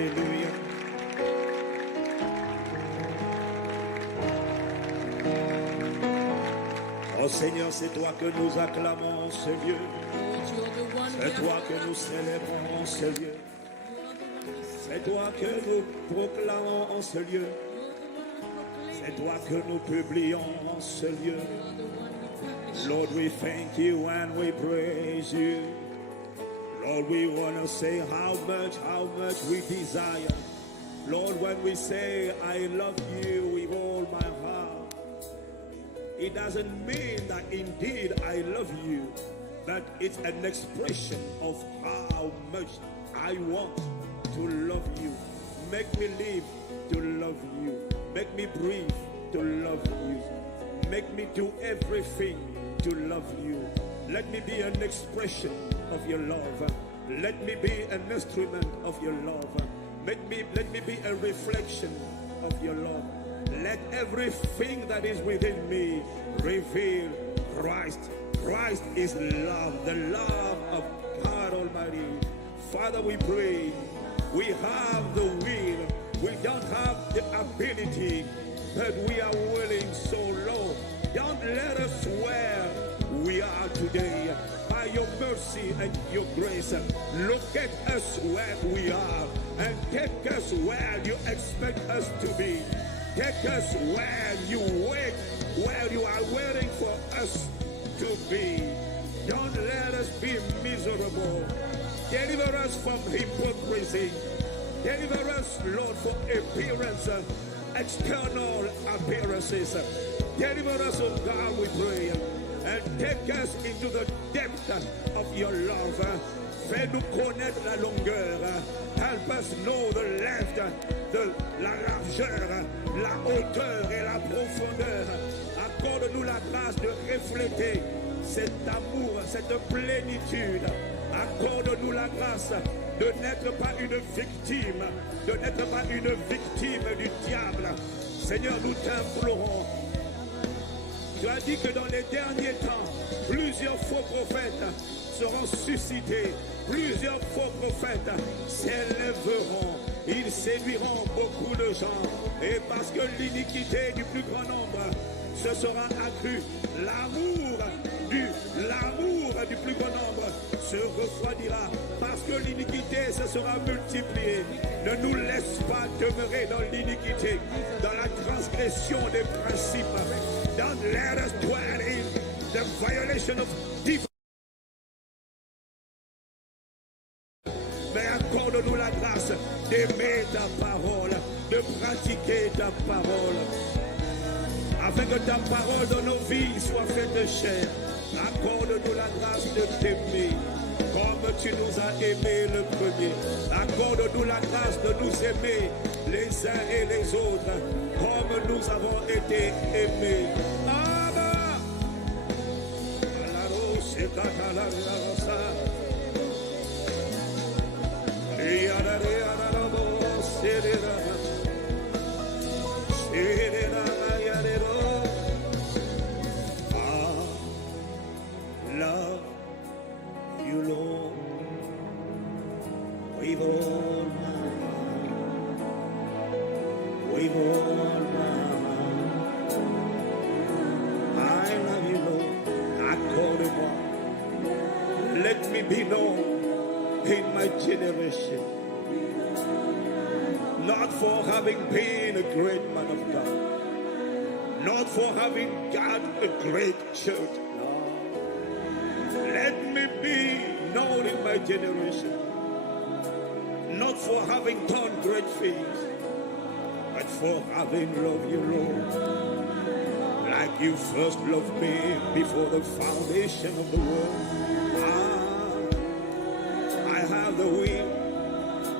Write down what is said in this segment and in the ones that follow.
Alléluia. Oh Seigneur, c'est toi que nous acclamons en ce lieu. C'est toi que nous célébrons en ce lieu. C'est toi que nous proclamons en ce lieu. C'est toi que nous publions en ce lieu. Lord, we thank you and we praise you. Lord, we want to say how much we desire. Lord, when we say, I love you with all my heart, it doesn't mean that indeed I love you, but it's an expression of how much I want to love you. Make me live to love you. Make me breathe to love you. Make me do everything to love you. Let me be an expression of your love. Let me be an instrument of your love. Let me be a reflection of your love. Let everything that is within me reveal Christ. Christ is love, the love of God Almighty. Father, we pray. We have the will. We don't have the ability, but we are willing so low. Don't let us where we are today. By your mercy and your grace, look at us where we are and take us where you expect us to be. Take us where you wait, where you are waiting for us to be. Don't let us be miserable. Deliver us from hypocrisy. Deliver us, Lord, from appearance, external appearances. Deliver us, oh God, we pray. And take us into the depth of your love. Fais-nous connaître la longueur. Help us know the length, la largeur, la hauteur et la profondeur. Accorde-nous la grâce de refléter cet amour, cette plénitude. Accorde-nous la grâce de n'être pas une victime, du diable. Seigneur, nous t'implorons. Tu as dit que dans les derniers temps, plusieurs faux prophètes seront suscités, plusieurs faux prophètes s'élèveront, ils séduiront beaucoup de gens. Et parce que l'iniquité du plus grand nombre se sera accrue, l'amour du plus grand nombre se refroidira. Parce que l'iniquité se sera multipliée. Ne nous laisse pas demeurer dans l'iniquité, dans la transgression des principes. Don't let us dwell in the violation of divine. Mais accorde-nous la grâce d'aimer ta parole, de pratiquer ta parole, afin que ta parole dans nos vies soit faite de chair. Accorde-nous la grâce de t'aimer comme tu nous as aimés le premier. Accorde-nous la grâce de nous aimer les uns et les autres comme nous avons été aimés. Abba! Love you, Lord, with all my heart, with all my heart. I love you, Lord, accordingly. Let me be known in my generation, not for having been a great man of God, not for having got a great church. Let me be known in my generation, not for having done great things, but for having loved you, Lord, like you first loved me before the foundation of the world. I have the will,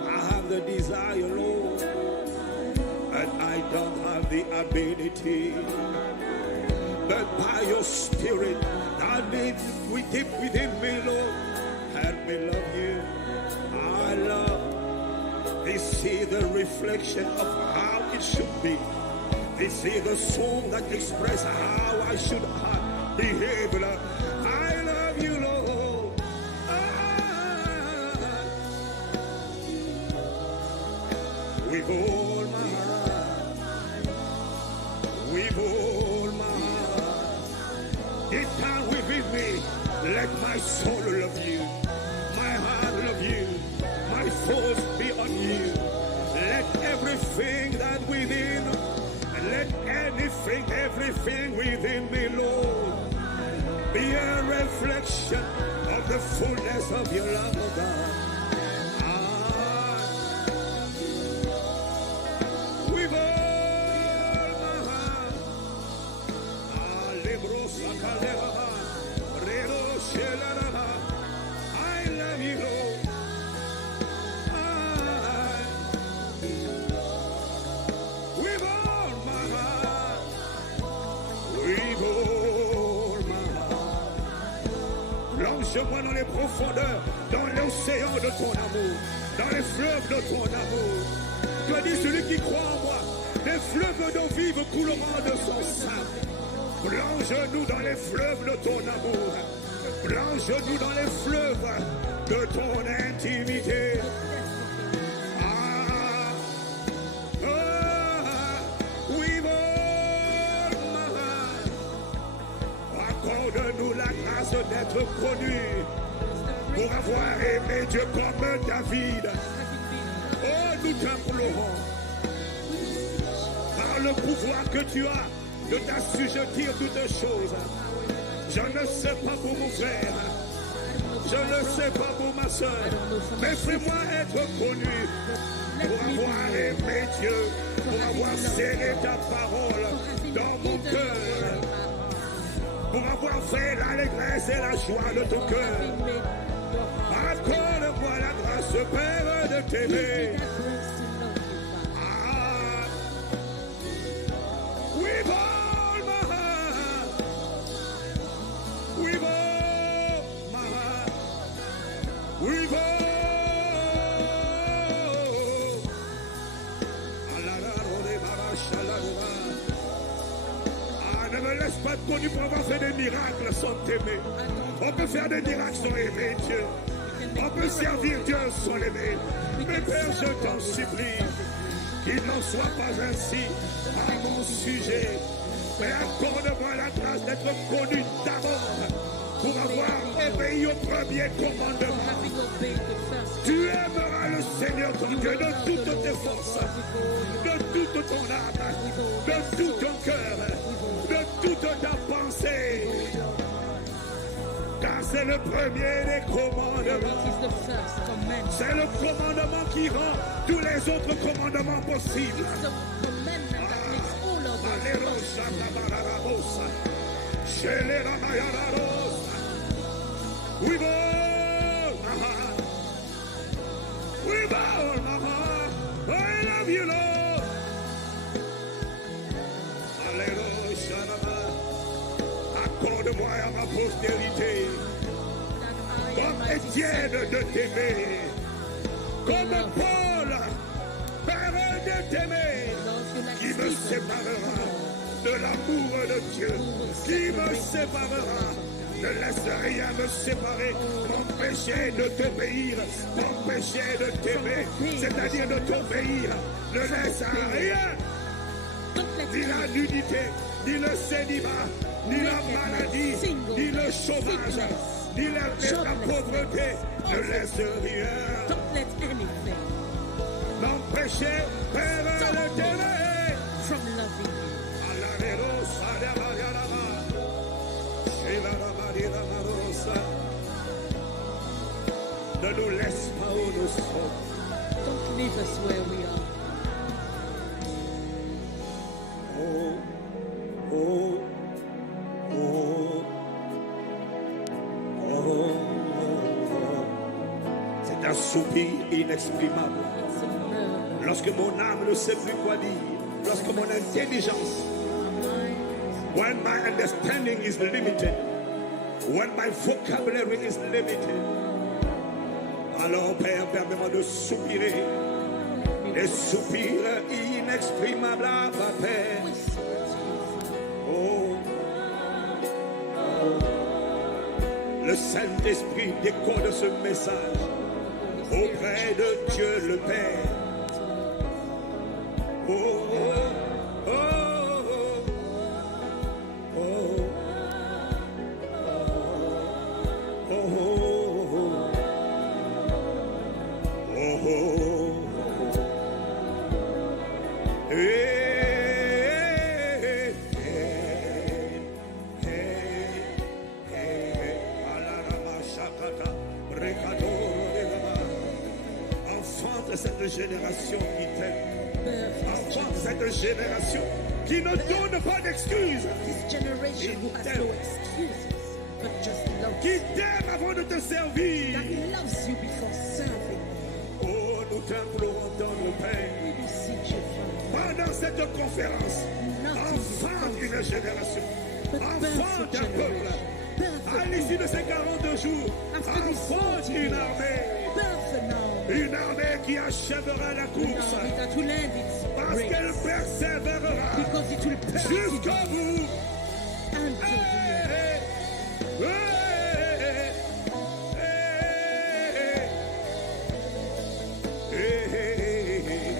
I have the desire, Lord, but I don't have the ability. But by your Spirit, that lives deep within me, Lord, help me love you. I love. This is the reflection of how it should be. This is the song that expresses how I should behave. I love you, Lord. with all my heart. Deep down within me, let my soul love you, my heart love you, my thoughts be on you. Let everything that within, let anything, everything within me, Lord, be a reflection of the fullness of your love, oh God. With all my heart, I love you, Lord. With all my heart, with all my heart. Plonge-moi dans les profondeurs, dans l'océan de ton amour, dans les fleuves de ton amour. Tu as dit, celui qui croit en moi, des fleuves d'eau vive couleront de son sein. Plonge-nous dans les fleuves de ton amour. Plonge-nous dans les fleuves de ton intimité. Accorde-nous la grâce d'être connus pour avoir aimé Dieu comme David. Oh, nous t'implorons, par le pouvoir que tu as de t'assujettir toutes choses. Je ne sais pas pour mon frère, je ne sais pas pour ma soeur, mais fais-moi être connu pour avoir aimé Dieu, pour avoir serré ta parole dans mon cœur, pour avoir fait l'allégresse et la joie de ton cœur. Accorde-moi la grâce, Père, de t'aimer. With all my heart, with all my heart, with all. Ne me laisse pas de connu pour avoir fait des miracles sans t'aimer. On peut faire des miracles sans aimer Dieu. On peut servir Dieu sans l'aimer. Mais Père, je t'en supplie, qu'il n'en soit pas ainsi à mon sujet. Mais accorde-moi la grâce d'être connu d'abord pour avoir obéi au premier commandement. Tu aimeras le Seigneur ton Dieu de toutes tes forces, de toute ton âme, de tout ton cœur, de toute ta pensée. Car c'est le premier des commandements. C'est le commandement qui rend tous les autres commandements possibles. With all my heart, with all my heart, I love you, Lord. Alléluia. Accorde-moi à ma postérité, comme Étienne, de t'aimer, comme Paul, Père, de t'aimer, qui me séparera de l'amour de Dieu, qui me séparera. Ne laisse rien me séparer, m'empêcher de t'obéir, m'empêcher de t'aimer, c'est-à-dire de t'obéir. Ne laisse rien, ni la nudité, ni le célibat, ni la maladie, ni le chômage, ni la pauvreté. Ne laisse rien m'empêcher, Père, de t'aimer. Ne nous laisse pas où nous sommes. Don't leave us where we are. Oh, oh, oh, oh, oh. C'est un soupir inexprimable. Lorsque mon âme ne sait plus quoi dire, lorsque mon intelligence, when my understanding is limited, when my vocabulary is limited, alors Père, permets-moi de soupirer, des soupirs inexprimables à ma Père. Oh, oh. Le Saint-Esprit décode ce message auprès de Dieu le Père. Oh, oh, oh, oh. génération qui t'aime. Birth this Enfant, cette génération qui ne donne pas d'excuses. This generation who has no excuses, but just love Qui t'aime avant de te servir. that loves you before serving. Oh, nous t'implorons dans le Père. We beseech you, Father, Pendant cette conférence, enfante une génération. but birth Enfant a d'un peuple. generation. Birth À a l'issue de ces 42 jours, After this enfante 40 une years, armée. birth an army. Une armée qui achèvera la An course. army that will end its Parce race. qu'elle persévérera Because it will persevere jusqu'au bout. until the end. Hey, hey, hey, hey, hey, hey.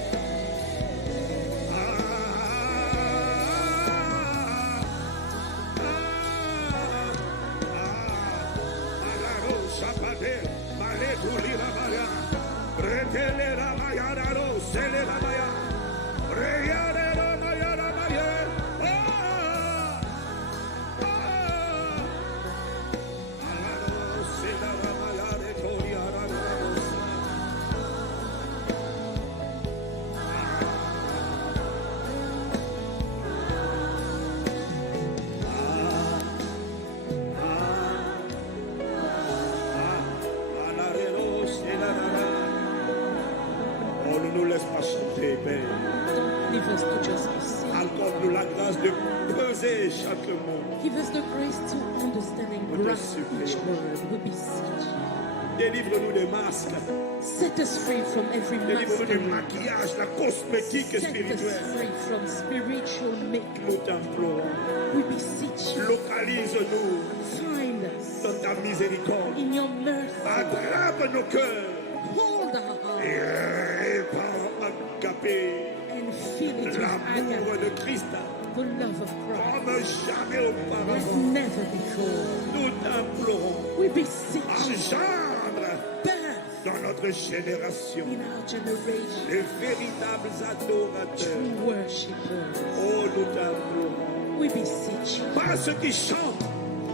Oh, ne nous laisse pas chanter, Père. Don't leave us to just be singing. Accorde-nous la grâce de peser chaque mot. Give us the grace to understand and Nous te grasp each supplions. word. We beseech you. Délivre-nous des masques. Set us free from every Délivre-nous du masquerade. maquillage, la cosmétique Set us spirituelle. free from spiritual makeup. Nous t'implorons. We beseech you. Localise-nous Find us dans ta miséricorde. in your mercy. Attrape nos cœurs. Hold our heart Et par agapé, and fill it with l'amour agape, de Christ, the love of Christ, comme jamais like auparavant. never before. Nous t'implorons. We beseech you. Engendre Birth dans notre génération in our generation les véritables adorateurs. true worshippers. Oh, nous t'implorons. We beseech you. Pas ceux qui chantent,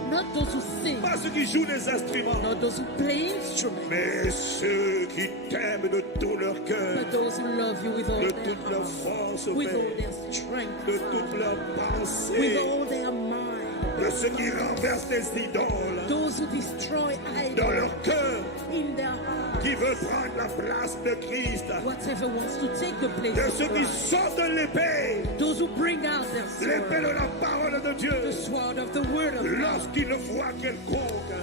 Not those who sing, pas ceux qui jouent des instruments, not those who play instruments, mais ceux qui t'aiment de tout leur cœur, but those who love you with all de their toute leur heart, force, with all Père, their strength, de toute leur with pensée, all their mind. de ceux qui renversent les idoles Those who destroy dans idols leur cœur, in their heart, qui veulent prendre la place de Christ, whatever wants to take the place de of ceux qui Christ. sortent l'épée, Those who bring out their l'épée sword, de la parole de Dieu, the sword of the word of God, lorsqu'ils voient quelconque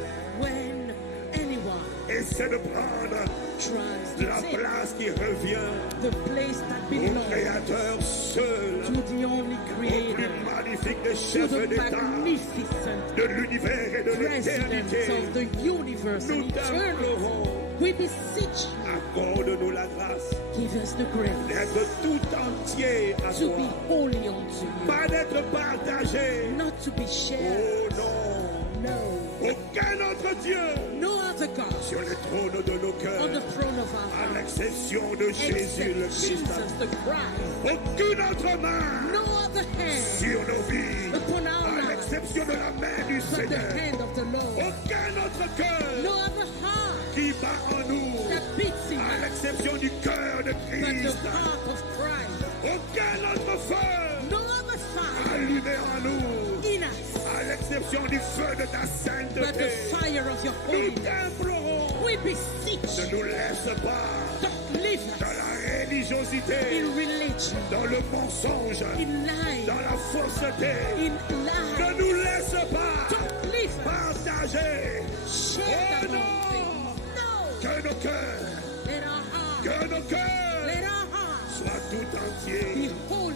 when anyone essaie de prendre tries to la take place qui revient the place that au belongs Créateur seul, to the only au Creator, plus magnifique des to chefs the d'État magnificent de l'univers et de President l'éternité. of the universe and Nous eternity. t'implorons, We beseech you, accorde-nous la grâce give us the grace d'être tout entier à to toi, be holy unto you, pas d'être partagé. not to be shared. Oh non, No, aucun autre Dieu no other God sur le trône de nos on cœurs, the throne of our à heart l'exception de Jésus le except Christ. Jesus the Christ. Aucune autre main No other hand sur nos vies, upon our à lives l'exception de la main du but the Seigneur. hand of the Lord. Aucun autre cœur No other heart qui bat en nous, that beats in à us l'exception du cœur de but the Christ. heart of Christ. Aucun autre feu No other fire allumé en nous, in us à l'exception du feu de ta but the sainteté. fire of your Nous holiness. t'implorons, We beseech ne you, nous laisse pas don't leave dans us la religiosité, in religion, dans le mensonge, in lying, dans la fausseté. in Ne lies. nous laisse pas Don't leave us. partager. Share Oh the whole thing. No. Que nos cœurs, Let our heart, que nos cœurs let our heart soient tout be entiers holy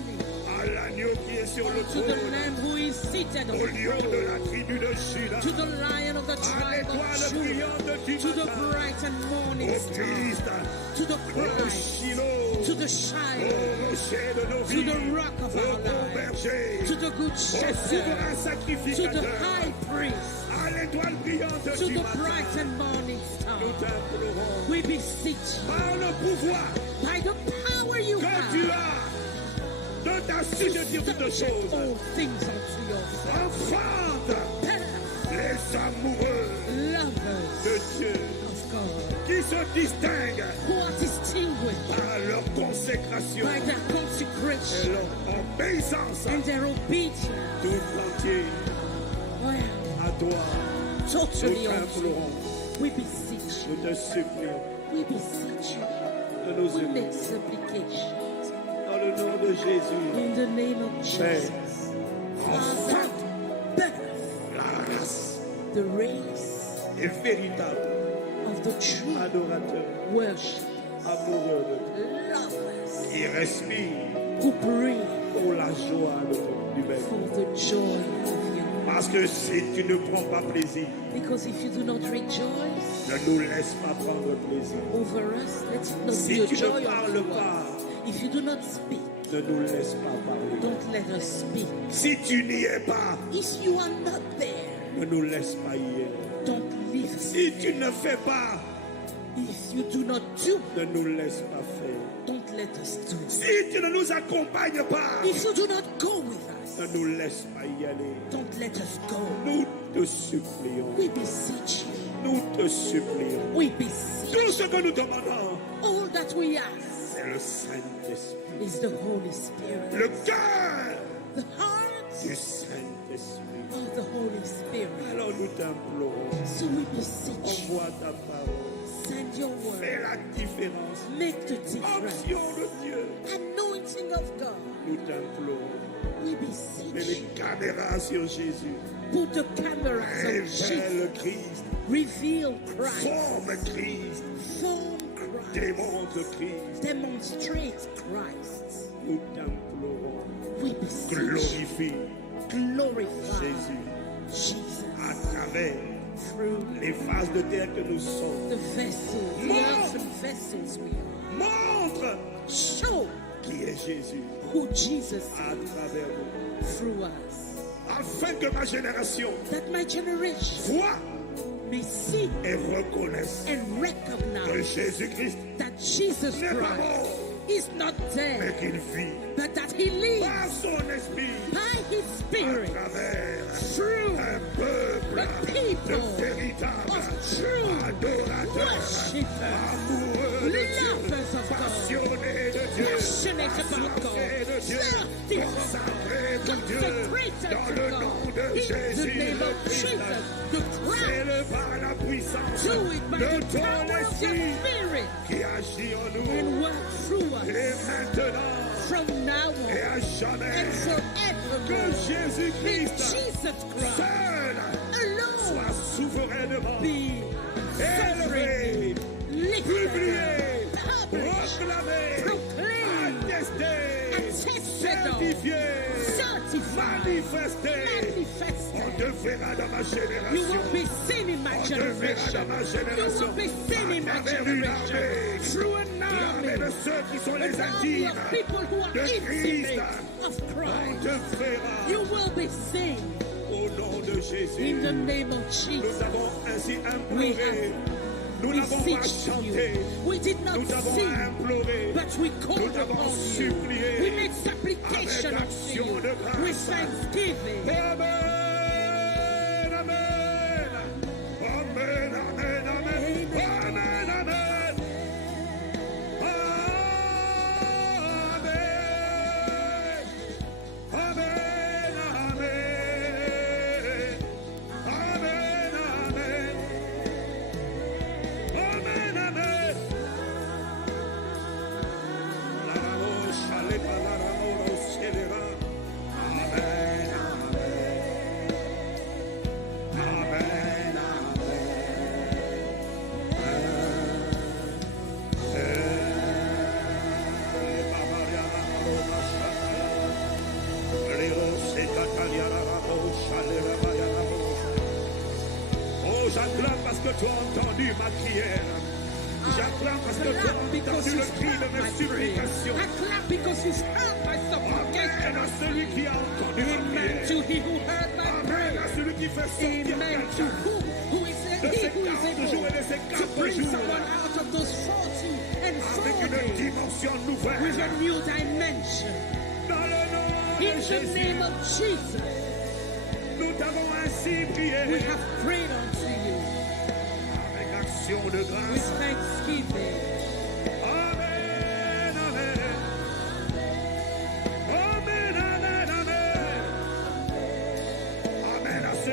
à l'agneau qui est sur le to the trône, Lamb who is seated on au the lion de throne, la tribu de Juda, to the Lion of the à tribe l'étoile of Judah, brillante du to the matin, bright and morning au star, Christ, to the au Christ, Shiloh, to the au Shiloh, rocher de nos to vies, the rock of au our bon lives, berger, to the good au shepherd, souverain to the sacrificateur, high priest, à l'étoile brillante to du the matin. bright and morning star. Nous t'implorons We beseech you par le pouvoir by the power you que tu have as de t'assujettir toutes subject choses. all things unto yourself. Enfante Parents, les amoureux lovers de Dieu of God, qui se distinguent who are distinguished par leur consécration by their et consecration leur obéissance and their obedience. tout entier Well, à toi. Nous totally unto t'implorons, you. We beseech you. nous te supplions We beseech you. de nous We aimer. make supplication Dans le nom de Jésus, in the name of Père, Jesus. enfin, Father, birth la race the race est véritable, of the true adorateur, worship, amoureux de toi, lovers qui respire who breathe pour la joie du Maître. for the joy of you. Parce que si tu ne prends pas plaisir, Because if you do not rejoice ne nous laisse pas prendre plaisir. over us, let it not Si be a tu joy ne parles unto pas, us. If you do not speak, ne nous laisse pas parler. don't let us speak. Si tu n'y es pas, If you are not there, ne nous laisse pas y être. don't leave us. Si tu ne fais pas, If you do not do, ne nous laisse pas faire. don't let us do. Si tu ne nous accompagnes pas, If you do not go with ne us, nous laisse pas y aller. don't let us go. Nous te supplions. We beseech you. Nous te supplions. We beseech. Tout ce que nous demandons, All that we ask c'est le Saint-Esprit. is the Holy Spirit. Le cœur The heart du Saint-Esprit. of the Holy Spirit. Alors nous t'implorons. So we beseech you. Envoie ta parole. Send your word. Fais la différence. Make the difference. Onction de Dieu. Anointing of God. Nous t'implorons. We Mets beseech les you. caméras sur Jésus. Put the cameras on Révèle Jesus. Christ. Reveal Christ. Forme Christ. Form Christ. Démontre Christ. Demonstrate Christ. Nous t'implorons. We beseech you. Glorifie Glorify Jésus Jesus à travers through les phases de terre que nous sommes. the vessels, the More. earthen vessels we are. Montre Show qui est Jésus who Jesus à travers nous. is through us. Afin que ma génération That my generation voit may see et reconnaisse and que recognize Jésus-Christ that Jesus n'est pas Christ mort, is not mais dead, qu'il vit but that he lives par son esprit by his à spirit travers through un peuple a de people véritables of true adorateurs, worshippers, amoureux de Dieu, lovers of God, passionnés de Dieu, passionate about God, assoiffés de Dieu, thirsty for consacrés God, pour Dieu, consecrated dans to le God. nom de In the Jésus name le of Christ. Jesus, the Christ, C'est par la puissance do it by de the ton power of your esprit spirit qui agit en nous and work through et us maintenant from now et on à jamais and que forevermore. In Jésus-Christ Jesus Christ seul alone soit souverainement be élevé, sovereignly lifted, publié, published, proclamé, proclaimed, attesté, attested of, certifié, certified, manifesté. On manifested. te verra dans ma You génération. will be seen in my On te verra generation. dans ma You génération. will be seen in my À travers une generation. armée. Through an L'armée army. de ceux qui sont les An army intimes of people who are de intimate Christ. of On Christ. te verra You will be seen au nom de Jésus. in the name of Nous Jesus. avons ainsi We imploré. Nous n'avons pas Beseech chanté. you. We did not Nous avons sing, imploré. but we called Nous avons upon you. supplié. We made supplication Avec unto action you de grâce. with thanksgiving. Amen, amen. Amen, amen, amen. Amen, amen. Amen. Amen, amen. Amen, amen. Amen, amen. La roche, allez, la roche, célera. Amen, amen. Amen, Oh, j'acclame parce que tu as entendu ma prière. J'acclame parce que tu as Clap because entendu le you've cri de heard mes my prayer. supplications. I clap because you've heard my supplication. Amen à celui qui a entendu ma Amen prière. to he who heard my Amen prayer. à celui qui fait sortir Amen to quelqu'un who is de he ces who is 40 jours et de ces able to 4 bring jours someone out of those 40 and avec une 40 dimension with nouvelle. a new dimension. Dans le nom de In the Jésus, name of Jesus, nous t'avons ainsi prié we have prayed unto you avec action de with grâce. thanksgiving. Amen, amen.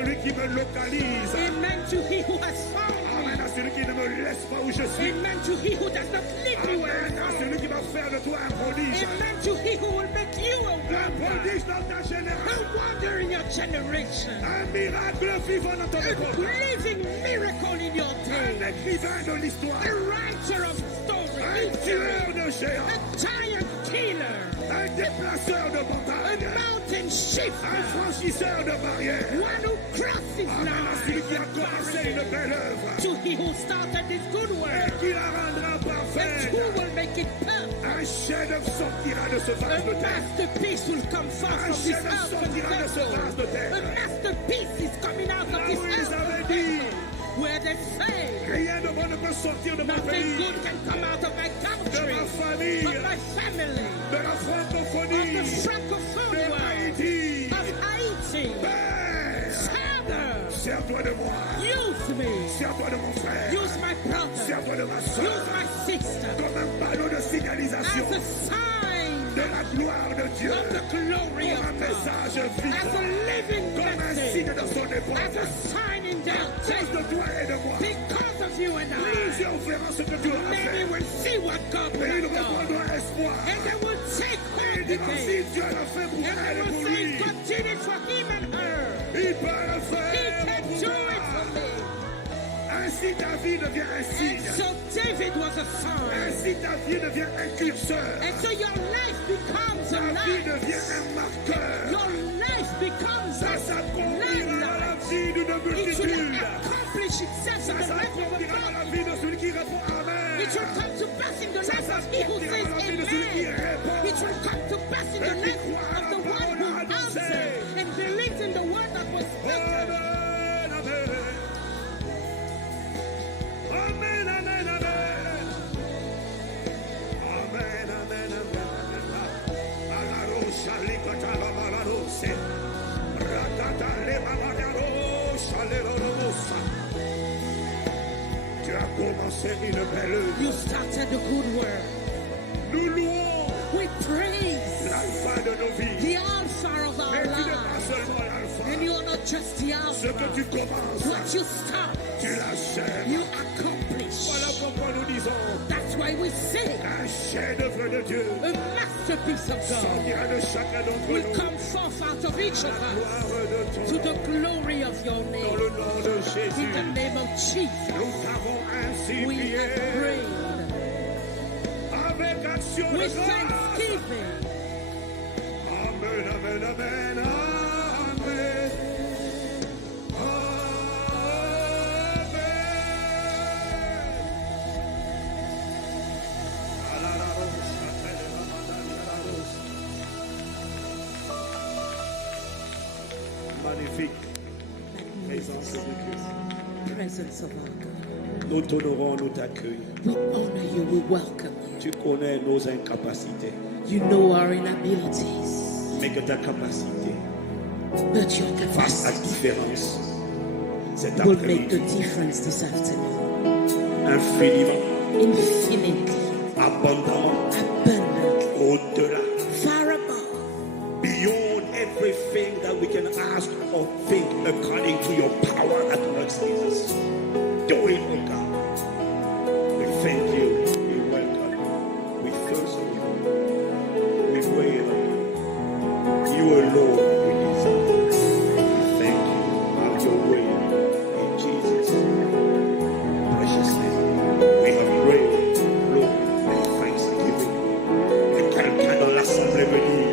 celui qui me localise. Amen to he who has found Amen me. à celui qui ne me laisse pas où je suis. Amen to he who does not leave me where Amen I à am. celui qui va faire de toi un prodige. Amen to he who will make you a Un wonder. prodige dans ta A génération. wonder in your generation. Un miracle vivant dans ton A époque. living miracle in your Un day. écrivain de l'histoire. A writer of stories. Un tueur de géants. A giant killer. Un déplaceur de A montagnes. mountain shifter. Un franchisseur de barrières. One who crosses Amen à celui qui a lines. commencé une belle œuvre. To he who started this good Et work. qui la rendra And parfaite. who will make it perfect. Un chef-d'œuvre sortira de ce A vase de terre. masterpiece will come forth from this earthen vessel. A masterpiece is coming out of Là this où ils earthen avaient dit, vessel. Where they say, rien de bon ne peut sortir de mon nothing pays, good can come out of my de country, ma of famille, my family, de la of francophonie, the de francophone world, Haïti. of Haiti. Père, Father, sers-toi de moi, use me. sers-toi de mon frère, Use my brother. sers-toi de ma Use soeur, my sister. comme un panneau de signalisation As a sign de la gloire de Dieu, of the glory comme of un God. message As a vivant, living comme un message. signe de son As époque, a sign in their à cause day. de toi et de moi. Because of you and I. Plusieurs verront ce que tu auras Many fait, will see what God et will ils do. reprendront espoir. And they will take Et hold ils diront, again. si Dieu l'a fait pour And elle they et will pour say, lui, God did it for him and her. il peut le He faire can pour do it for toi. me. Ainsi ta vie devient un And signe. so David was a sign. Ainsi ta vie devient un curseur. And so your life becomes a Ta vie light. devient un marqueur. Your life becomes Ça a s'accomplira dans la light. vie d'une It will multitude. accomplish itself Ça in the life of a s'accomplira dans la man. vie de celui qui répond Amen. It will come to pass in the Ça life of he who s'accomplira says dans la vie de celui qui amen. répond. It will come to pass in the Et qui life croit à of la the one parole who annoncée. answers and believes in the word that was spoken. Amen, amen. Amen, amen, amen. Amen, amen, amen. Alarosha likatala malarose. Ratata lema malarosha lelorosa. Tu as commencé une belle œuvre. You started the good work. Nous louons We praise l'alpha de nos vies. the Alpha of our Mais tu n'es pas lives. seulement l'alpha. And you're not just the Ce que Alpha. tu commences, What you start, tu l'achèves. you accomplish. Voilà pourquoi nous disons That's why we say un chef-d'œuvre de Dieu a masterpiece of God sortira de chacun d'entre will nous. come forth out of each of us Gloire de ton to nom. the glory of your Dans name. le nom de In Jésus, the name of Jesus, nous avons ainsi we prié have prayed avec action de with grâce. thanksgiving. Amen, amen, amen, amen. Magnifique présence de Dieu. Presence of our God. Nous t'honorons, nous t'accueillons. We honor you, we welcome you. Tu connais nos incapacités, You know our inabilities, mais que ta capacité but your fasse la capacity différence cet will make the après-midi. difference this afternoon. Infiniment, Infinitely, abondamment, abundantly, au-delà, far above, beyond everything that we can ask or think according to your power that works in us. Do it, oh God. We thank you. We welcome you. We thirst for you. We wait on you. You alone we desire. We thank you. Have your way in Jesus' precious name. We have prayed, Lord, and thanksgiving. Et quelqu'un dans l'assemblée me dit,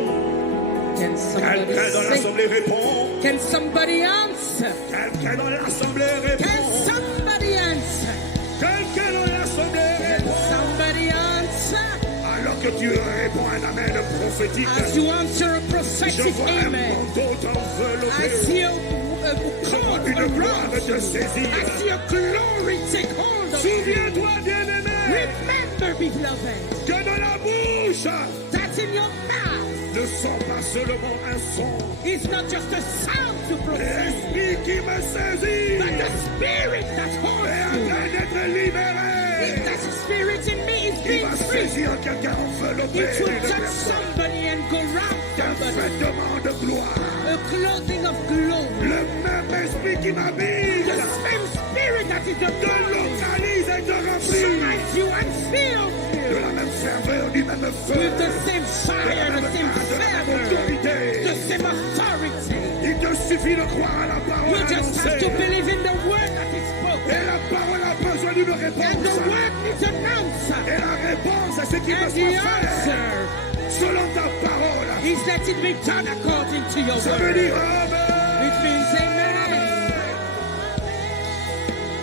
can somebody quelqu'un dans say, l'assemblée répond. can somebody answer? Quelqu'un dans l'assemblée Can répond. somebody answer? Quelqu'un dans l'assemblée Can répond. somebody answer? Alors que tu réponds un amen prophétique, As you answer a je prophetic vois un amen, manteau I t'envelopper. see a Je vois coat une gloire around te you. saisir. I see a glory take hold of you. Souviens-toi, bien-aimé, Remember, beloved, que dans la bouche that in your mouth ne sort pas seulement un son. is not just a sound to proclaim, L'esprit qui me saisit but the spirit that est holds en you. train d'être libéré. If that spirit in me is Il being va free, saisir quelqu'un enveloppé it will d'une touch personne. somebody and go round Un somebody. vêtement de gloire. A clothing of glory. Le même esprit qui m'habite, the same spirit that is te upon you, localise et te remplit shines you and fills de you la même ferveur, du même feu, with the same fire, the same de la même fervor, autorité. the same authority. Il te suffit de croire à la parole You just have to annoncée. believe in the word that is spoken. Et la parole a besoin d'une And the réponse. word needs an Et answer. la réponse, c'est ce qui And me the soit fait answer selon ta parole. is let it be done according to your Ça veut word. dire Amen. It means amen.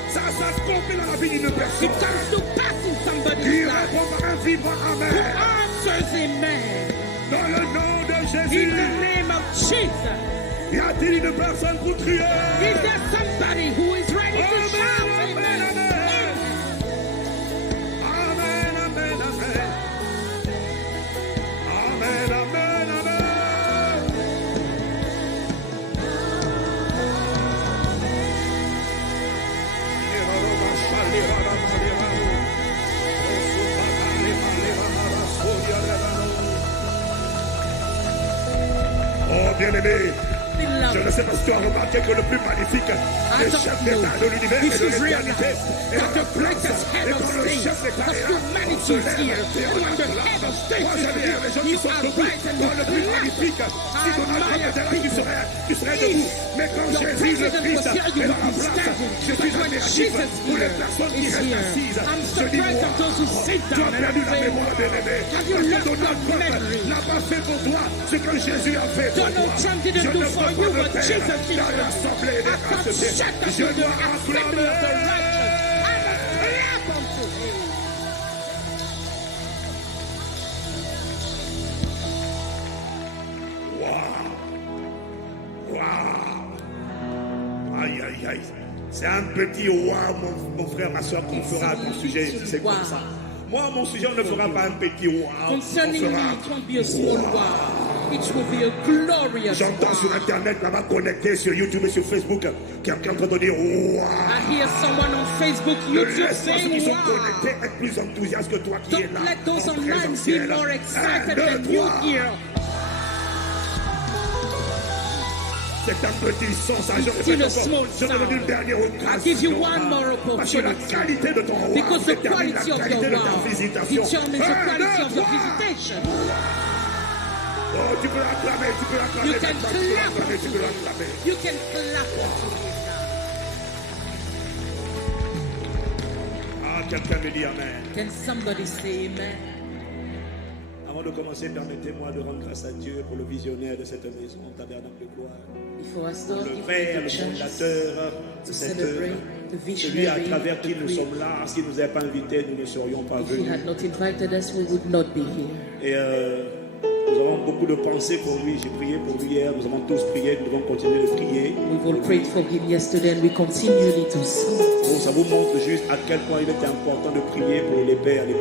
Ça s'accomplit dans la vie d'une It personne comes to pass in qui somebody's life. répond par un vibrant Who Amen. answers amen. Dans le nom de In Jésus, the name of Jesus. y a-t-il une personne pour crier? Is there somebody who is ready to Amen, shout amen, amen? amen. Amen, amen, amen. Amen, amen, amen. Oh, bien-aimé, je ne sais pas si tu as remarqué que le plus magnifique des chefs d'État de l'univers et de l'éternité est dans That la the greatest place. head Et of quand le state chef d'État of est là, humanity is here. And when the head of state moi, is j'allais dire, les gens here, qui you sont are debout, right and toi, le plus you magnifique, si Donald Trump était là, tu serais debout. Mais quand Your Jésus le president Christ was here, you est dans la would be place, standing. je suis But when admiratif Jesus pour les personnes qui is restent here, assises. I'm Je dis, surprised at those who sit tu as down and perdu la say, mémoire, bien-aimé. have you Parce que lost Donald your Trump memory? n'a pas fait pour toi ce que Jésus a fait pour toi. Donald Trump Je didn't do ne for peux you pas me what taire Jesus did dans for you. l'assemblée des I come rachetés. shut up Je in the dois assembly of the acclamer. righteous. And clap unto him. Waouh! Waouh! Aïe, aïe, aïe. C'est un petit waouh, mon frère, ma soeur, qu'on fera à ton sujet, si c'est comme ça. Moi, mon sujet, on ne fera pas un petit waouh. Concerning On me, fera it won't be a small wow. It will be a glorious J'entends sur wow. Internet, là-bas, connecté sur YouTube et sur Facebook, quelqu'un qui entend dire waouh. I hear someone on Facebook, Ne YouTube laisse pas ceux qui saying sont wow. connectés être plus enthousiastes que toi qui es Don't là. let those en online be présentiel. more excited Un, than deux, you trois. here. C'est un petit son, ça. Je Still répète a encore. small Je te donne sound. une dernière occasion. I'll give you one more Parce que la opportunity. qualité de ton roi Because the détermine quality la of qualité your de ta wow visitation. determines the Un, quality deux, of your trois. visitation. Oh, tu peux l'acclamer, tu peux l'acclamer. You can maintenant, tu peux clap l'acclamer, tu unto peux him. l'acclamer. You can clap unto him now. Ah, quelqu'un me dit Amen. Can somebody say amen? Avant de commencer, permettez-moi de rendre grâce à Dieu pour le visionnaire de cette maison, Tabernacle de Gloire. Before I start, Le give Père, you le the chance fondateur to de cette celebrate œuvre. the Celui à visionary, travers qui the nous great. sommes là. S'il ne nous avait pas invités, nous ne serions pas If he venus. had not invited us, we would not be here. Et nous avons beaucoup de pensées pour lui. J'ai prié pour lui hier. Nous avons tous prié. Nous devons continuer de prier. We've all prayed for him yesterday and we continually do so. Bon, ça vous montre juste à quel point il est important de prier pour les pères, les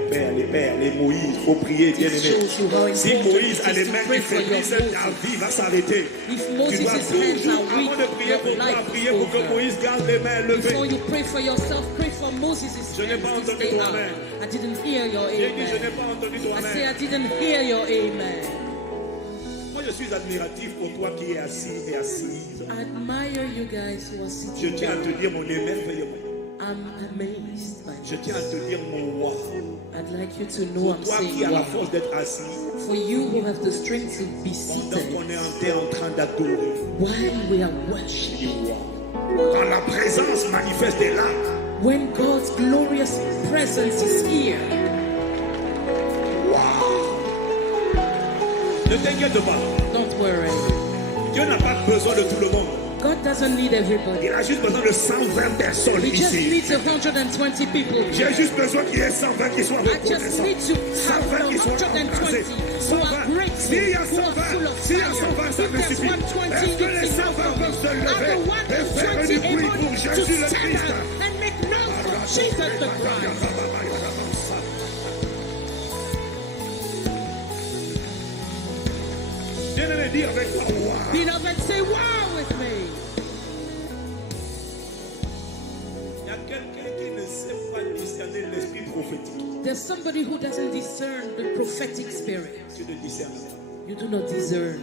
Moïse. Il faut prier, bien It aimé. shows you how Si important Moïse it a les is to mains pray qui for your faiblissent, ta Moses. vie va s'arrêter. If Tu Moses' dois hands toujours, are weak, avant de prier your pour toi, life prier is pour que over. Moïse garde les mains Before levées. you pray for yourself, pray for Moses' Je n'ai pas hands to entendu stay ton out. amen. I didn't hear your J'ai dit, je amen. n'ai pas entendu ton I say I amen. didn't hear your amen. Moi, je suis admiratif pour toi qui es assis et assise. I admire you guys who are Je sitting tiens à down. te dire mon émerveillement. I'm amazed by Je you. tiens à te dire mon roi. I'd like you to know Pour I'm toi qui saying as la wow. force d'être assis, For you who have the strength to be pendant seated qu'on est en train d'adorer, while we are worshiping. quand la présence manifeste est là, When God's glorious presence is here, ne t'inquiète pas. don't worry. Dieu n'a pas besoin de tout le monde. God doesn't need everybody. Il a juste besoin de 120 personnes He just ici. needs 120 people. J'ai juste besoin qu'il y ait 120 qui soient I just reconnaissants. need to have 120 qui soient 120 embrasés. who are 120. grateful, S'il y a who are 120, full of s'il y a fire. 120, ça If me there's suffit. 120, Est-ce que les it's 120 enough for me. peuvent se Are lever the et faire 120 du bruit able pour to Jésus le stand Christ? up and make noise for Jesus the Christ? Bien-aimé, dis avec moi, wow. Beloved, say wow with me. Il y a quelqu'un qui ne sait pas discerner l'esprit prophétique. There's somebody who doesn't discern the prophetic spirit. Tu ne discernes pas. You do not discern.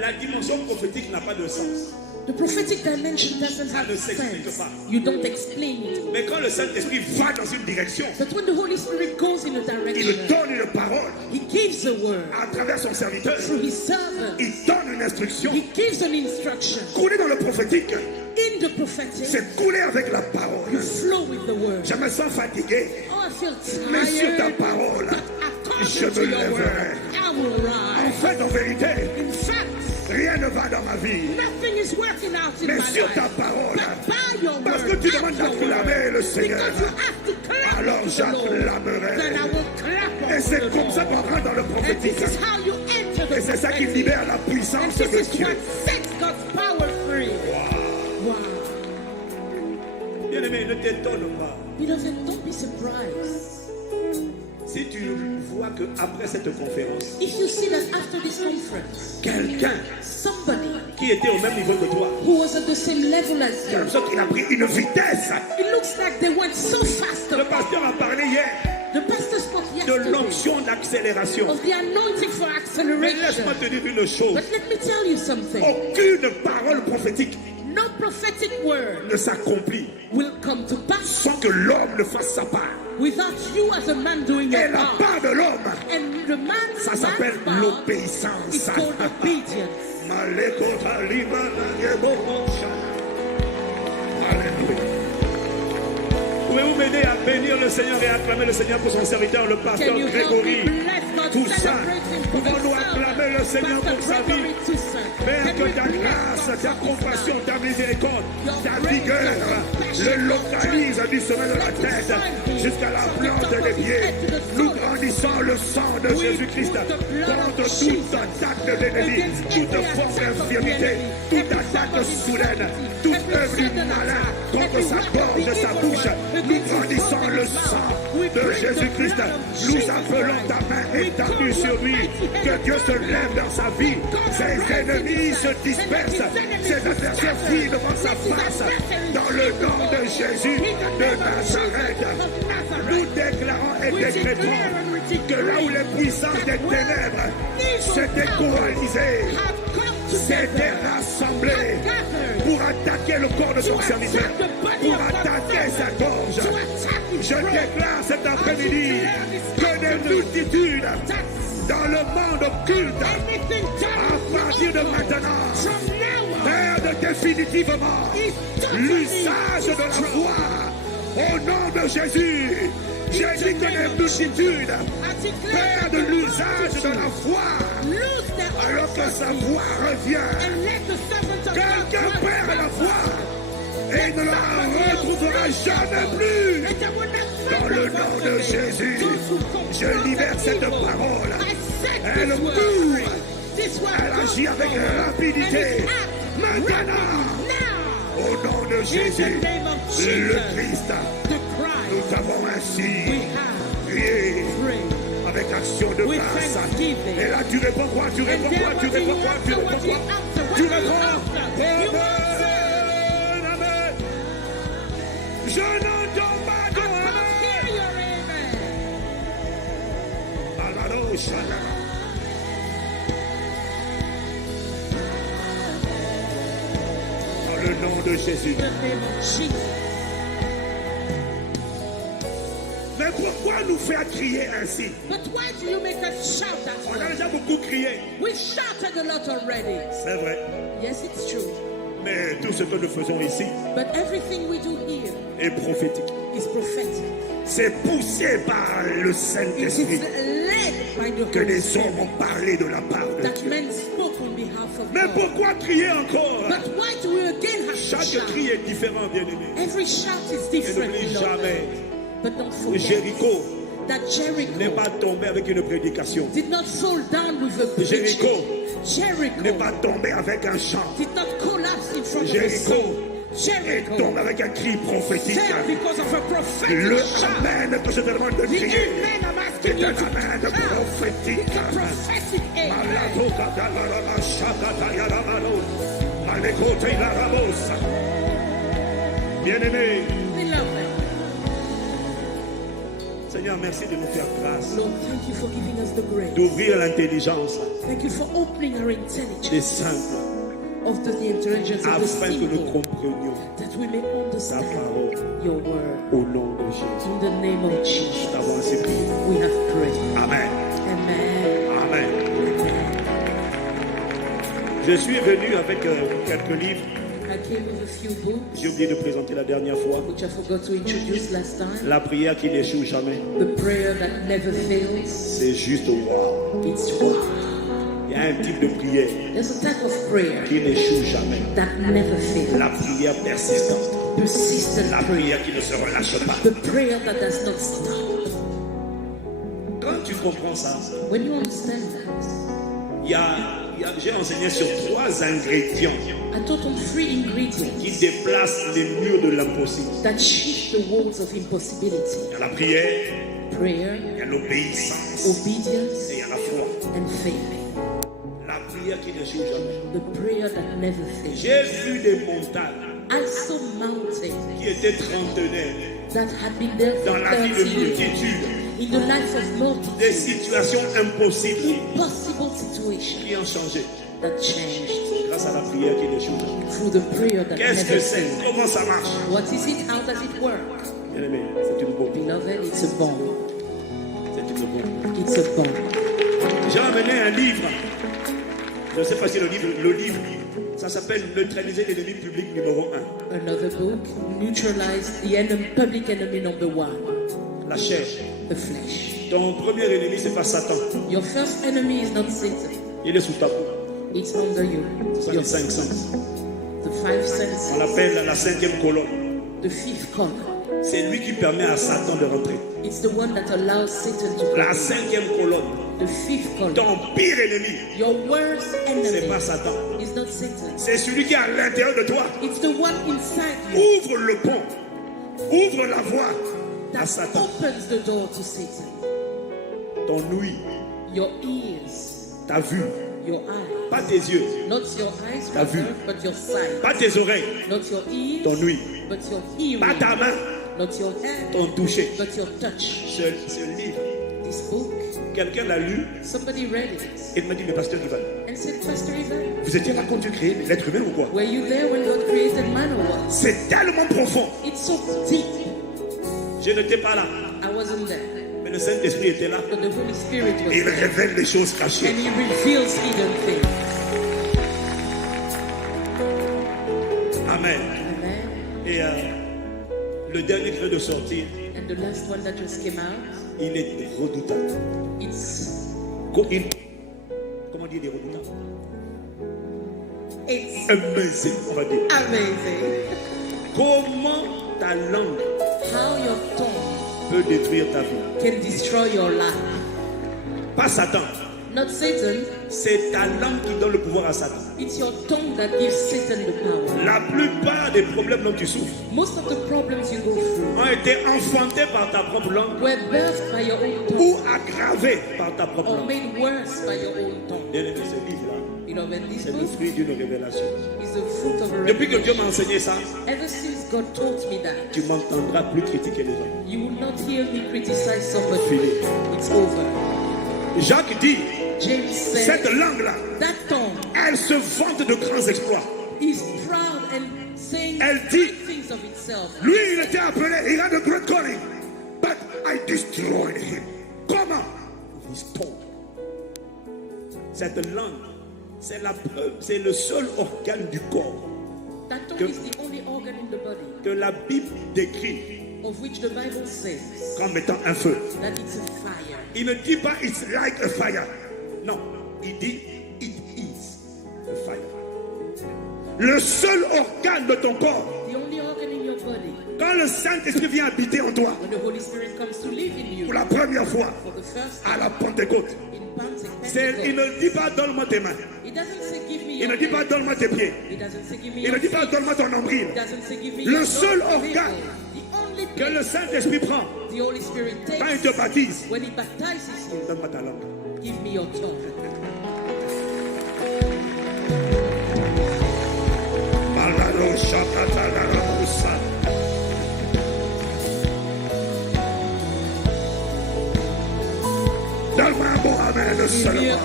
La dimension prophétique n'a pas de sens. The prophetic dimension doesn't have sense. You don't explain it. Mais quand le Saint-Esprit va dans une direction, But when the Holy Spirit goes in a direction, il donne une parole He gives a word à travers son serviteur. through His servant. Il donne une instruction. He gives an instruction. Couler dans le prophétique, In the prophetic, c'est couler avec la parole. you flow with the word. Je me sens fatigué, Oh, I feel mais sur ta tired. parole, But je according to me your lèverai. word, I will En rise. fait, en vérité, In fact, rien ne va dans ma vie, nothing is working out in mais my sur ta life. parole. But by your Parce que word, tu at demandes your d'acclamer word, le Seigneur. because you have to clap Alors to the Lord. j'acclamerai. Then I will clap Et unto c'est the comme ça Lord. qu'on rentre dans le And prophétique. this is how you enter the Et c'est ça qui prophetic. libère la And puissance this de is Dieu. what sets God's power free. Wow. Bien-aimé, ne t'étonne pas. Beloved, don't be surprised. Si tu vois qu'après cette conférence, If you see that after this conference, quelqu'un somebody qui était au même niveau que toi, who was at the same level as j'ai you, l'impression qu'il a pris une vitesse. it looks like they went so fast. Le pasteur a parlé hier The pastor spoke de yesterday l'onction d'accélération. of the anointing for Mais acceleration. laisse-moi te dire une chose. But let me tell you something. Aucune parole prophétique No prophetic word ne s'accomplit will come to pass sans que l'homme ne fasse sa part. without you as a man doing Et your la part. part de l'homme, And the man's ça s'appelle part l'obéissance. is called obedience. Alléluia. Pouvez-vous m'aider à bénir le Seigneur et à acclamer le Seigneur pour son serviteur, le pasteur Can you help me Grégory bless God, Toussaint? celebrate him for Pouvons-nous himself? acclamer le Seigneur Pastor pour sa vie? Gregory Toussaint. Père, Can que we ta bless grâce, God ta for his compassion, life? ta miséricorde, Your ta grace, vigueur your compassion, le your localise strength. du sommet de la Let it tête find him jusqu'à la from the plante top of des his pieds. head to the Nous sole. grandissons le sang de We Jésus-Christ put the blood of contre toute Jesus attaque de l'ennemi, against toute every forme attack of the d'infirmité, enemy, toute every attaque form of soudaine, infirmity, toute every œuvre du sudden malin attack, contre every sa work of gorge, the sa evil bouche. one Nous against his grandissons mouth and le his sang mouth. We de bring the Jésus-Christ. blood of Nous Jesus appelons ta main Christ. étendue sur lui, que Dieu se lève dans sa vie. Ses ennemis se dispersent, ses adversaires fuient devant sa face. Dans le nom de Jésus de Nazareth, nous déclarons et décrétons que là où les puissances des ténèbres s'étaient coalisées, s'étaient rassemblées pour attaquer le corps de son serviteur, pour attaquer sa gorge. Je déclare cet après-midi que des multitudes dans le monde occulte, à partir de maintenant, perdent définitivement l'usage de la foi. Au nom de Jésus, j'ai dit que les multitudes perdent l'usage de la foi, alors que sa voix revient. Quelqu'un perd la foi et ne la retrouvera jamais plus. Dans le nom de Jésus, je libère cette parole. Elle court, elle agit avec rapidité. Maintenant, au nom de Jésus, le Christ, nous avons ainsi prié avec action de grâce. Et là, tu réponds quoi? Tu réponds quoi? Tu réponds quoi? Tu réponds quoi? Tu réponds? Amen. Amen. Je n'entends pas de Amen. Dans le nom de Jésus. Mais pourquoi nous faire crier ainsi? But why do you make us shout that On a way? déjà beaucoup crié. We shouted a lot already. C'est vrai. Yes, it's true. Mais tout ce que nous faisons ici But everything we do here est prophétique. is prophetic. C'est poussé par le It is Saint-Esprit led by the que Holy les Spirit hommes ont parlé de la part de that Dieu. men spoke on behalf of Mais God. pourquoi crier encore? But why do we again have to Chaque shout? cri est différent, bien-aimé. Every shout is Et different. n'oublie beloved. jamais, But don't forget Jéricho that n'est Jericho pas tombé avec une prédication. did not fall down with a preaching. Jéricho Jericho n'est pas tombé avec un chant. did not collapse in front of a Jéricho song. est Jericho tombé avec un cri prophétique. fell because of a prophetic Le shout. amen que je te demande de The crier amen I'm est asking you un to amen shout. prophétique. It's a prophetic amen. Bien-aimé, Beloved, Seigneur, merci de nous faire grâce. Lord, thank you for giving us the grace. D'ouvrir l'intelligence Thank you for opening our intelligence des simples. of the intelligence of the Afin que nous simple, comprenions that we may ta understand parole your word. au nom de Jésus. In the name of Jesus, Nous t'avons ainsi prié. we have prayed. Amen. Amen. Amen. Je suis venu avec quelques livres. I came with a few books, J'ai oublié de présenter la dernière fois. which I forgot to introduce last time. La prière qui n'échoue jamais. The prayer that never fails. C'est juste wow. It's wow. Il y a un type de prière There's a type of prayer qui n'échoue jamais. that never fails. La prière persistante. Persistent La prayer. prière qui ne se relâche pas. The prayer that does not stop. Quand tu comprends ça, When you understand that, j'ai enseigné sur 3 ingrédients I taught on 3 ingredients qui déplacent les murs de l'impossible. that shift the walls of impossibility. Il y a la prière, Prayer, il y a l'obéissance obedience, et il y a la foi. and faith. La prière qui n'échoue jamais. The prayer that never fails. J'ai vu des montagnes I saw mountains qui étaient trentenaires that had been there for dans la vie de 30 years. multitude, In the life of des multitudes, situations impossibles impossible situations qui ont changé that changed grâce à la prière qui n'échoue jamais. through the prayer that Qu'est-ce never que c'est? fails. Comment ça marche? What is it? How does it work? Bien aimé, c'est une bombe. Beloved, it's a bomb. C'est une bombe. It's a bomb. J'ai amené un livre. Je ne sais pas si le livre, ça s'appelle Neutraliser l'ennemi public numéro 1. Another book, Neutralize the public enemy number 1, La chair. the flesh. Ton premier ennemi, c'est pas Satan. Your first enemy is not Satan. Il est sous ta peau. It's under you. Ce sont Your les 5 sens. The 5 On senses, l'appelle la 5e colonne. the 5th color. C'est lui qui permet à Satan de rentrer. It's the one that allows Satan to La come in. 5e colonne. The 5th color. Ton pire ennemi, Your worst c'est enemy pas Satan. is not Satan. C'est celui qui est à l'intérieur de toi. It's the one inside you Ouvre le pont. Ouvre la voie à that Satan. opens the door to Satan. Ton ouïe, Your ears, ta vue, your eyes. pas tes yeux, Not your eyes, Ta vue. rather, but your sight. pas tes oreilles, Not your ears, ton ouïe, but your hearing. pas ta main, Not your hand, ton toucher. but your touch. Ce livre, This book, quelqu'un l'a lu somebody read it et il m'a dit, mais pasteur Ivan, and said, Pastor Ivan, vous étiez là quand Dieu créait l'être humain ou quoi? were you there when God created man or what? C'est tellement profond. It's so deep. Je n'étais pas là, I wasn't there, mais le Saint-Esprit était là. but the Holy Spirit was Et il there. révèle les choses cachées. And He reveals hidden things. Amen. Amen. Et le dernier cri de sortir, And the last one that just came out, il est redoutable. it's Comment dire il est redoutable? it's Amazing, on va dire. amazing Comment ta langue how your tongue peut détruire ta vie? can destroy your life. Pas Satan. Not Satan, C'est ta langue qui donne le pouvoir à Satan. it's your tongue that gives Satan the power. La plupart des problèmes dont tu souffres Most of the problems you go through ont été enfantés par ta propre langue were birthed by your own tongue ou aggravés par ta propre or langue. made worse by your own tongue. Bien aimé, ce livre-là, Beloved, this c'est le book fruit d'une révélation. is the fruit of a Depuis que Dieu m'a revelation. enseigné ça, Ever since God taught me that, tu m'entendras plus critiquer les gens. you will not hear me criticize somebody. Fini. It's over. Jacques dit, James said, cette langue-là, that tongue elle se vante de grands exploits. is proud and saying Elle dit, great things of itself. lui, il était appelé, il a de great calling, but I destroyed him. Comment? His tongue. Cette langue, c'est la preuve, c'est le seul organe du corps That tongue Que- is the only organ in the body que la Bible décrit of which the Bible says comme étant un feu. that it's a fire. Il ne dit pas it's like a fire. Non, il dit it is a fire. Le seul organe de ton corps, The only organ in your body. quand le Saint-Esprit vient habiter en toi, When the Holy Spirit comes to live in you pour la première fois for the first à time la Pentecôte, in Pentecost, il ne dit pas donne-moi tes mains. it doesn't say give me Il your ne dit pas hands. donne-moi tes pieds. It doesn't say give me Il your ne dit pas feet. donne-moi ton nombril. It doesn't say give me Le your seul nose, organe the only Que le thing Saint-Esprit prend the Holy Spirit quand il takes te baptise, when He baptizes you, donne-moi ta langue. give me your tongue. seulement.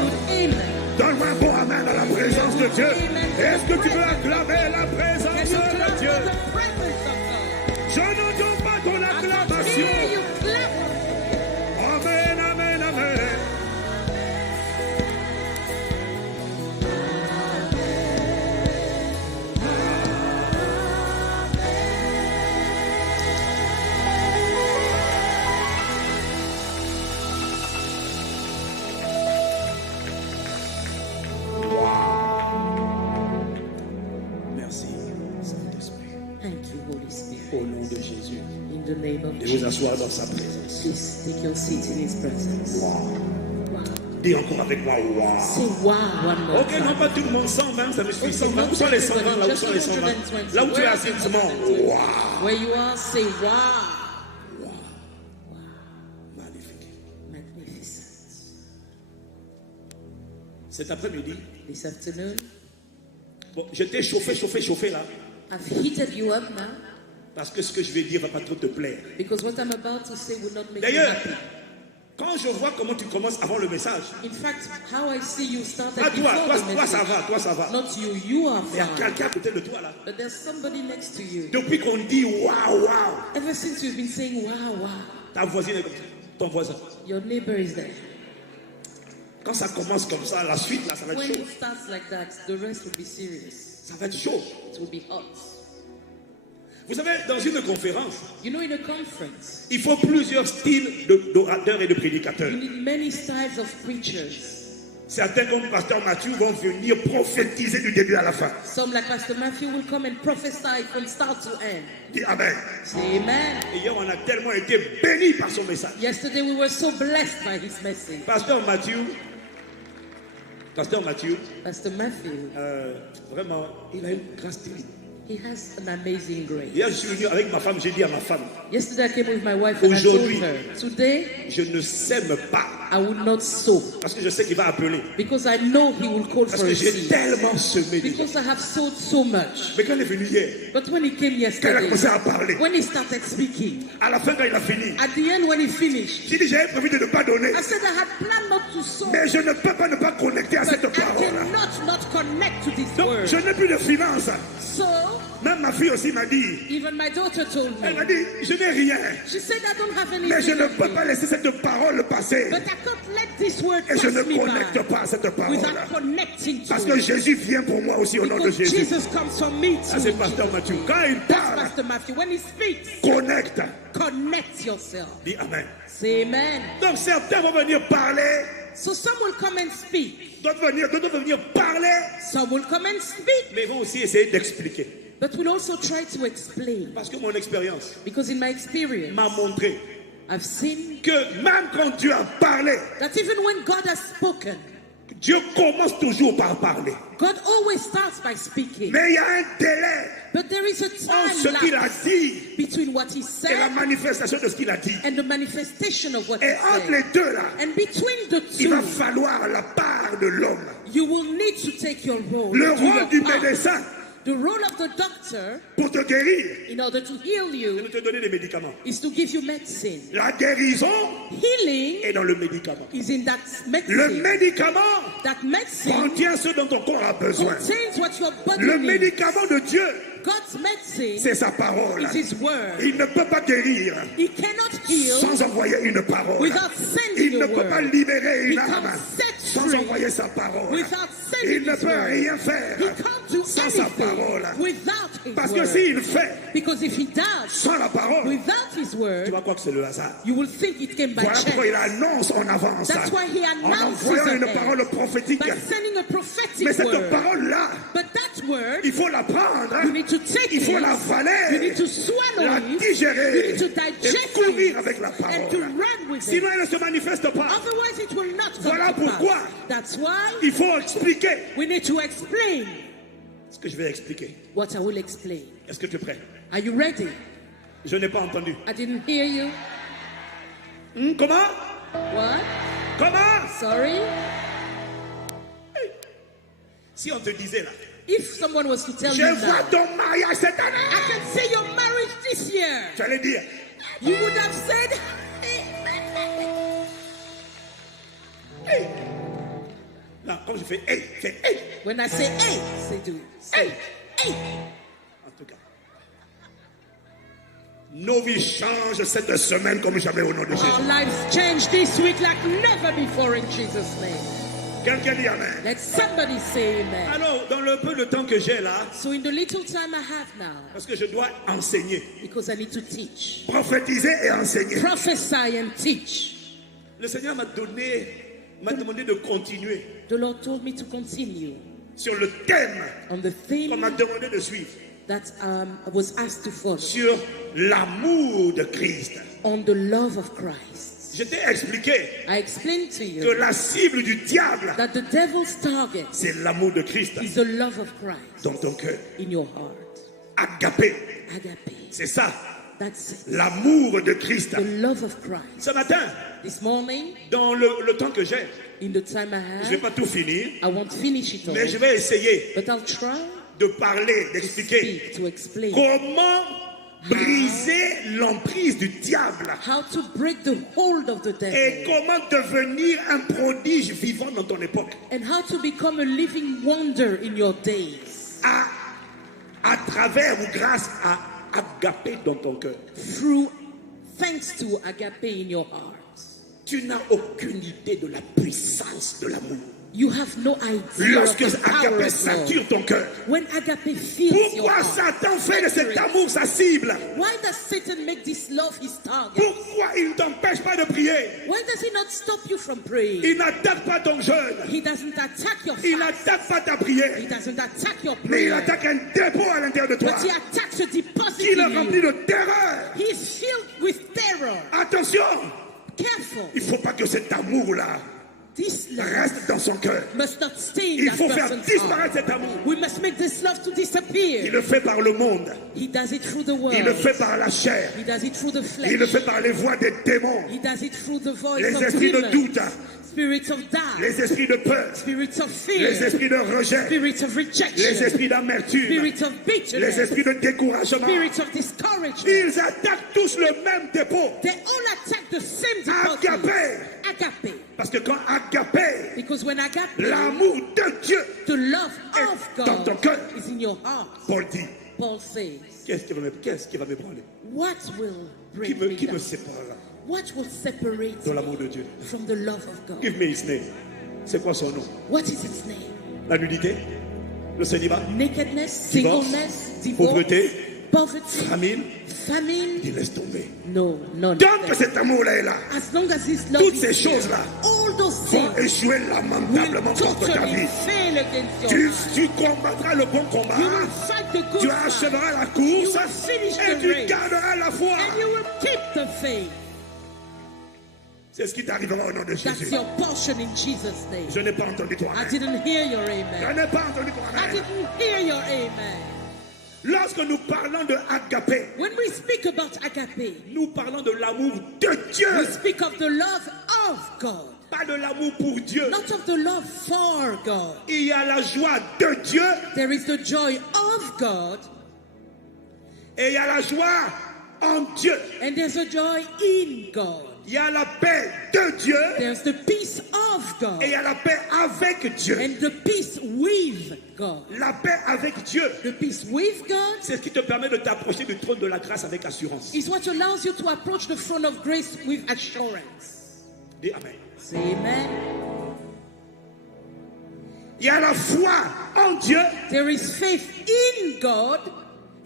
Donne-moi un bon amen à la présence de Dieu. Est-ce que tu veux acclamer la présence de Dieu? Je n'entends pas ton acclamation. Amen, amen, amen. Merci, Saint-Esprit. Thank you, Holy Spirit. Au nom de Jésus. In the name of Et vous Jesus. asseoir dans sa présence. Please take your seat in His presence. Wow. Wow. Dis encore avec moi, wow. Say wow one more Ok, non time. pas tout le monde 120, ça me suffit. Okay, 120. not Où sont les 120 everybody, là? Où just sont les 120? 120. Là où tu es Where assis, are the dis-moi, 120? wow. Where you are, say wow. Magnifique. Magnificent. Cet après-midi, This afternoon, bon, je t'ai chauffé là, I've heated you up now parce que ce que je vais dire va pas trop te plaire. because what I'm about to say will not make you D'ailleurs, happy. quand je vois comment tu commences avant le message, In fact, how I see you started pas before toi the message. ça va. Not you, you are Il y a fine. quelqu'un à côté de toi là. But there's somebody next to you. Depuis qu'on dit waouh, waouh, Ever since you've been saying wow, wow, ta voisine est comme ça, ton voisin. your neighbor is there. Quand ça commence comme ça, la suite là, ça va être When chaud. it starts like that, the rest will be serious. Ça va être chaud. It will be hot. Vous savez, dans une conférence, You know, in a conference, il faut plusieurs styles d'orateurs et de prédicateurs. you need many styles of preachers. Certains comme Pasteur Mathieu vont venir prophétiser du début à la fin. Some, like Pastor Matthew, will come and prophesy from start to end. Dis Amen. Say amen. Et hier, on a tellement été bénis par son message. Yesterday, we were so blessed by his message. Pasteur Mathieu, Pastor Matthew, vraiment, il a une grâce terrible. he has an amazing grace. Hier, je suis venu avec ma femme, j'ai dit à ma femme, Yesterday, I came with my wife and I told Aujourd'hui. her, today, je ne sème pas, I will not sow parce que je sais qu'il va appeler. because I know he will call Parce for que a j'ai seed. tellement semé déjà. Because I have sowed so much. Mais quand il est venu hier, But when he came quand il a yesterday, commencé à parler, when he started speaking, à la fin, quand il a fini, at the end when he finished, j'ai dit, j'avais prévu de ne pas donner. I said I had planned not to sow, Mais je ne peux pas ne pas connecter à but cette I parole. cannot not connect to this Donc, word. je n'ai plus de finances. So, Même ma fille aussi m'a dit, even my daughter told elle m'a me, dit, je n'ai rien. she said I don't have Mais je anything, ne peux pas laisser cette parole passer. but I can't let this word Et je pass ne me connecte by pas à cette parole. without connecting Parce to que it. Jésus vient pour moi aussi au nom de Because Jésus. Jesus comes from me Ça, too. c'est Pasteur Mathieu. Quand il That's parle, Pastor Matthew. When he speaks, connecte. connect yourself. Dis Amen. Say amen. Donc certains vont venir parler, So some will come and speak. d'autres vont venir parler, Some will come and speak. mais ils vont aussi essayer d'expliquer. But we'll also try to explain. Parce que mon expérience Because in my experience, m'a montré I've seen que même quand Dieu a parlé, that even when God has spoken, Dieu commence toujours par parler. God always starts by speaking. Mais il y a un délai But there is a entre ce time qu'il a lapse dit between what he et la said manifestation de ce qu'il a dit. and the manifestation of what he Et entre said. les deux là, And between the il va two, falloir la part de l'homme. you will need to take your role. Le do rôle your du part. médecin The role of the doctor, pour te guérir, in order to heal c'est you, de te donner des médicaments. is to give you medicine. La guérison Healing est dans le médicament. is in that Le medicine. médicament That medicine contient ce dont ton corps a besoin. contains what your body Le needs. médicament de Dieu, God's medicine c'est sa parole. is His word. Il ne peut pas guérir He cannot heal sans envoyer une parole. without sending Il ne a peut pas word. libérer He une can't âme set sans free envoyer sa parole. without Il sending ne His peut word. rien faire He can't do sans sa parole. anything without His Parce que word. s'il fait Because if He does sans la parole, without His tu word, vas croire que c'est le hasard. you will think it came by Voilà pourquoi il chance. annonce en avance. That's why He En announces envoyant une ahead parole prophétique. by sending a prophetic Mais cette word. parole-là, But that word, il faut la prendre, you need to take il faut it, la you avaler, need to swallow la it, you digérer need to et digest courir it, avec la and to parole. run with it. Sinon, elle ne se manifeste pas. Otherwise, it will not come Voilà to pourquoi pass. That's why il faut expliquer we need to explain ce que je vais expliquer. what I will explain. Est-ce que tu es prêt? Are you ready? Je n'ai pas entendu. I didn't hear you. Comment? What? Comment? Sorry? Si on te disait là, If someone was to tell je you vois now, ton mariage cette année, I can see your marriage this year, tu allais dire, you would have said, quand je fais hey, fais hey. When I say hey, say do. Say hey. En tout cas, nos vies changent cette semaine comme jamais au nom de Jésus. Our lives change this week like never before in Jesus' name. Quelqu'un dit amen. Let somebody say amen. Alors, dans le peu de temps que j'ai là, So in the little time I have now, parce que je dois enseigner, because I need to teach, prophétiser et enseigner. prophesy and teach, Le Seigneur m'a demandé de continuer the Lord told me to continue sur le thème on the qu'on m'a theme demandé de suivre, that I was asked to follow, sur l'amour de Christ. on the love of Christ. Je t'ai expliqué I explained to que you la cible du diable, that the devil's target c'est l'amour de Christ is the love of Christ dans ton cœur. in your heart. Agapé, Agape. c'est ça, That's it. l'amour de Christ. The love of Christ. Ce matin, This morning, dans le temps que j'ai, in the time I je ne vais have, pas tout finir, I won't finish it all, mais je vais essayer but I'll try de parler, to d'expliquer speak, to explain comment briser l'emprise du diable how to break the hold of the et devil comment devenir un prodige vivant dans ton époque and how to become a living wonder in your days à travers ou grâce à Agapé dans ton cœur. through thanks to agape in your heart. Tu n'as aucune idée de la puissance de l'amour. You have no idea of Lorsque the power Agapé of love. sature ton cœur, When agape fills your pourquoi heart, Satan fait de cet amour sa cible? why does Satan make this love his target? Pourquoi il ne t'empêche pas de prier? Why does he not stop you from praying? Il n'attaque pas ton jeûne. He doesn't attack your Il fast. n'attaque pas ta He prière. doesn't attack your Mais il prayer. attaque un dépôt à l'intérieur de toi But he attacks a deposit qui le in remplit you. de terreur. He is filled with terror. Attention, Careful. il ne faut pas que cet amour-là This love reste dans son cœur. must not stay in Il that faut faire person's disparaître heart. cet amour. We must make this love to Il disappear. le fait par le monde. He does it through the Il le world. fait par la chair. He does it through the Il le flesh. fait par les voix des démons. He does it through the voice Les of esprits de demons, doute. spirits of doubt, Les esprits de peur. spirits of Les fear, esprits de rejet. spirits of Les rejection, esprits d'amertume. spirits of Les bitterness, esprits de découragement. spirits of discouragement. Ils attaquent tous le même dépôt. They all attack the same deposit. Agapé. Agape. Parce que quand Agapé, Because when agape, l'amour de Dieu, the love of dans ton God cœur, is in your heart, Paul dit, Paul says, qu'est-ce qui va me prendre? what will bring me Qui me down? séparera What will separate de me l'amour de Dieu? from the love of God? Give me his name. C'est quoi son nom? What is its name? La nudité, le célibat, Nakedness, Divorce, singleness, divorce, pauvreté, poverty, famine. famine. Il laisse tomber. No, none. Tant of que them. cet amour-là est là, As long as this love toutes is ces here, choses-là all those vont things échouer lamentablement will contre ta totally vie. fail against your Tu combattras le bon combat. You will fight the good Tu fight. achèveras la You course will finish et the tu race. garderas la foi. And you will keep the faith. C'est ce qui t'arrivera au nom de That's Jésus. your portion in Jesus' name. Je n'ai pas entendu toi. I didn't hear your Je amen. n'ai pas entendu toi. I didn't hear your amen. Lorsque nous parlons de Agapé, When we speak about agape, nous parlons de l'amour de we Dieu, speak of the love of God, pas de l'amour pour Dieu. not of the love for God. Il y a la joie de Dieu There is the joy of God, et il y a la joie en Dieu. and there's a joy in God. Il y a la paix de Dieu There's the peace of God et il y a la paix avec Dieu. and the peace with God. La paix avec Dieu, The peace with God c'est ce qui te permet de t'approcher du trône de la grâce avec assurance. is what allows you to approach the throne of grace with assurance. Dis Amen. Say amen. Il y a la foi en Dieu There is faith in God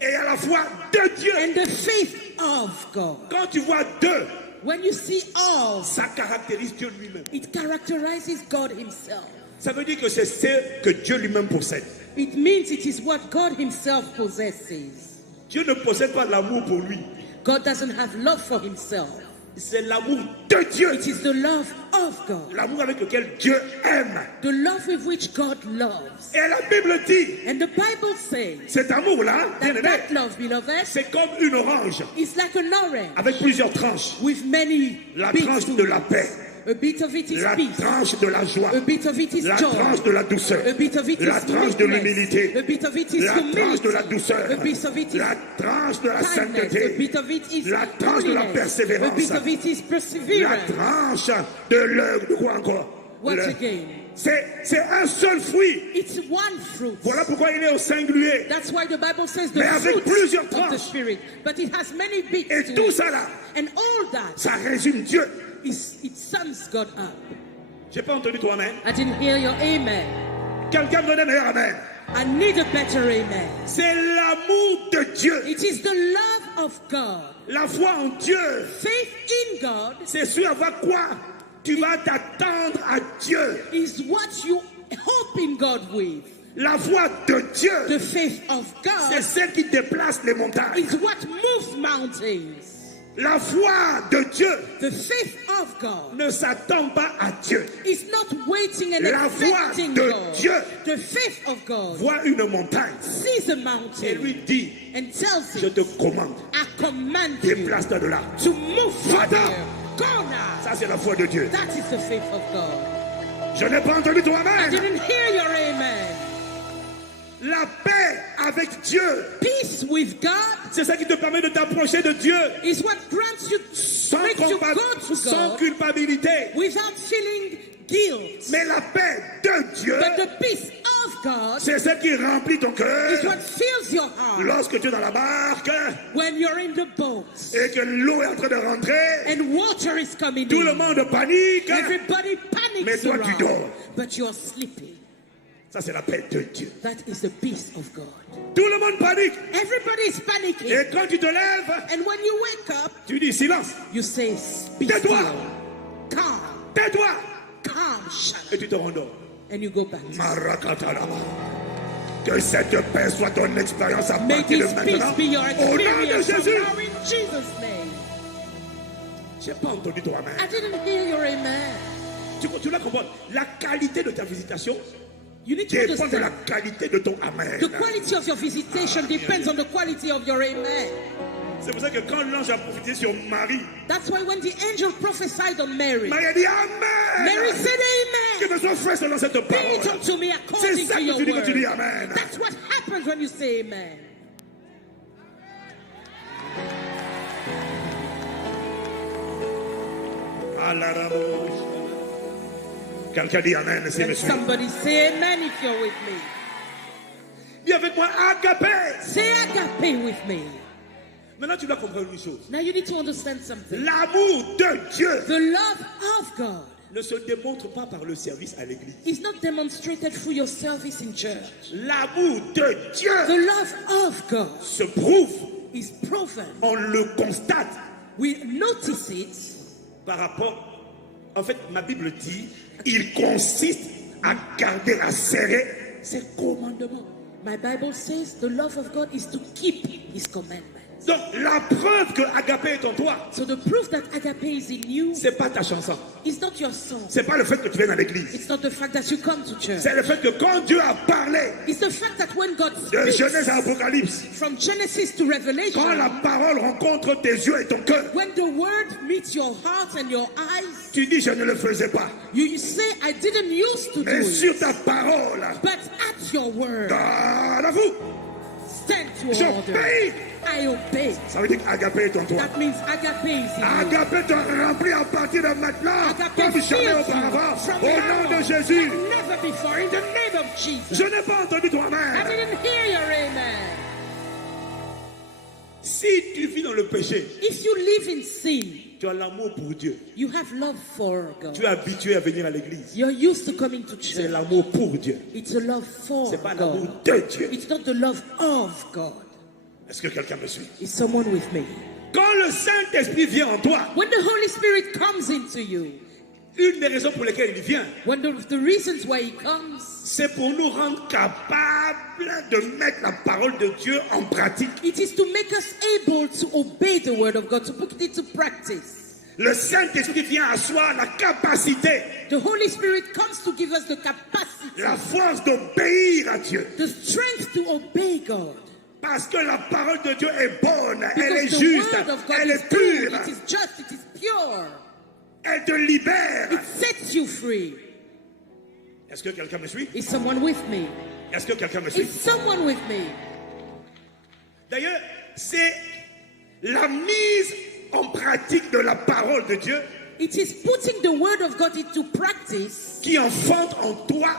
et il y a la foi de Dieu. and the faith of God. Quand tu vois deux, When you see all, ça caractérise Dieu lui-même. it characterizes God himself. Ça veut dire que c'est ce que Dieu lui-même possède. It means it is what God himself possesses. Dieu ne possède pas l'amour pour lui. God doesn't have love for himself. C'est l'amour de Dieu. It is the love of God. L'amour avec lequel Dieu aime. The love with which God loves. Et la Bible dit, And the Bible says cet amour-là, bien that aimé, that love, beloved, c'est comme une orange is like an orange avec plusieurs tranches. with many La bits tranche to de it. la paix, A bit of it is la peace. tranche de la joie, A bit of it is la joy. tranche de la douceur, A bit of it la is tranche de meekness. l'humilité, A bit of it is la tranche de la humility. douceur, A bit of it is la tranche de la kindness. A sainteté, bit of it is la tranche de la holiness. A persévérance, bit of it is la perseverance. tranche de l'œuvre, de quoi encore? What Le- again? C'est un seul fruit. It's one fruit. Voilà pourquoi il est au singulier. That's why the Bible says the Mais avec fruit plusieurs of the tranches. Spirit. But it has many bits Et to tout it. ça là, And all that, ça résume Dieu. it sums God up. J'ai pas entendu toi amen. I didn't hear your amen. Quelqu'un me donne un meilleur amen. I need a better amen. C'est l'amour de Dieu. It is the love of God. La foi en Dieu. Faith in God C'est sur avec quoi tu vas t'attendre à Dieu. is what you hope in God with. La foi de Dieu, The faith of c'est God celle qui déplace les montagnes. is what moves mountains. La foi de Dieu The faith of God ne s'attend pas à Dieu. is not waiting and La foi expecting de God. Dieu The faith of God voit une montagne sees a et mountain lui dit, and tells je it, te commande, I command you déplace-toi de là. to move from Va-t'en. there. Go now. Ça, c'est la foi de Dieu. That is the faith of God. Je n'ai pas entendu ton I amen. didn't hear your amen. La paix avec Dieu, Peace with God c'est ça qui te permet de t'approcher de Dieu is what grants you, sans, makes you go to sans God culpabilité. without feeling guilt. Mais la paix de Dieu, But the peace of God c'est celle qui remplit ton is cœur what fills your heart lorsque tu es dans la barque when you're in the boat et que l'eau est en train de rentrer. and water is coming Tout le in. monde panique. Everybody Mais panics toi, tu around, dors. but you're sleeping. Ça, c'est la paix de Dieu. That is the peace of God. Tout le monde panique. Everybody is panicking. Et quand tu te lèves, And when you wake up, tu dis silence. you say, be still, Tais-toi. calm, Tais-toi. calm, shut, Et tu te rendors. and you go back to sleep. Marakatalama. Que cette paix soit ton expérience à May partir de this peace maintenant. be your Au nom de experience from Jésus. now in Jesus' name. J'ai pas entendu ton amen. I didn't hear your amen. Tu dois comprendre. La qualité de ta visitation You need to dépend de la understand. qualité de ton amen. The quality of your visitation depends on the quality of your amen. C'est pour ça que quand l'ange a profité sur Marie, That's why when the angel prophesied on Mary, Marie a dit Amen. Mary said Que amen. me soit fait selon cette Be it parole. unto me C'est according ça to que your tu dis quand tu dis word. Amen. That's what happens when you say amen. Quelqu'un dit Amen, c'est And monsieur. somebody say amen if you're with me. Dis avec moi, agapé. Say agape with me. Maintenant, tu dois comprendre une chose. Now you need to understand something. L'amour de Dieu The love of God ne se démontre pas par le service à l'église. is not demonstrated through your service in church. L'amour de Dieu The love of God se prouve, is proven. on le constate We notice it. par rapport. En fait, ma Bible dit, il consiste à garder, à serrer ses commandements. My Bible says the love of God is to keep His commandments. Donc, la preuve que agapé est en toi, So the proof that agape is in you c'est pas ta chanson. is not your song. C'est pas le fait que tu viennes à l'église. It's not the fact that you come to church. C'est le fait que quand Dieu a parlé It's the fact that when God de speaks, Genèse à Apocalypse, from Genesis to quand Revelation, la parole rencontre tes yeux et ton cœur, when the word meets your heart and your eyes, tu dis je ne le faisais pas. you say, I didn't used to do Mais it. sur ta parole, But at your word, garde-vous, stand to order. j'obéis. I obey. Ça veut dire qu'agapé est en toi. That means agape is in you. Agapé te remplit à partir de maintenant, Agape comme jamais fills auparavant, you from au nom now de on, Jésus. like never before, in the name of Jesus. Je n'ai pas entendu ton I amen. didn't hear your amen. Si tu vis dans le péché, If you live in sin, tu as l'amour pour Dieu. you have love for God. Tu es habitué à venir à l'église. You're used to coming to C'est church. l'amour pour Dieu. It's a love for C'est pas l'amour God. de Dieu. It's not the love of God. Est-ce que quelqu'un me suit? Is someone with me? Quand le Saint-Esprit vient en toi, When the Holy Spirit comes into you, une des raisons pour lesquelles il vient, when the reasons why He comes, c'est pour nous rendre capables de mettre la parole de Dieu en pratique. it is to make us able to obey the word of God, to put it into practice. Le Saint-Esprit vient asseoir la capacité, The Holy Spirit comes to give us the capacity, la force d'obéir à Dieu. the strength to obey God. Parce que la parole de Dieu est bonne, elle est Because the juste, word of God elle is est pure, good, it is just, it is pure. elle te libère. It sets you free. Est-ce que quelqu'un me suit? Is someone with me? Est-ce que quelqu'un me suit? Is someone with me? D'ailleurs, c'est la mise en pratique de la parole de Dieu It is putting the word of God into practice qui enfante en toi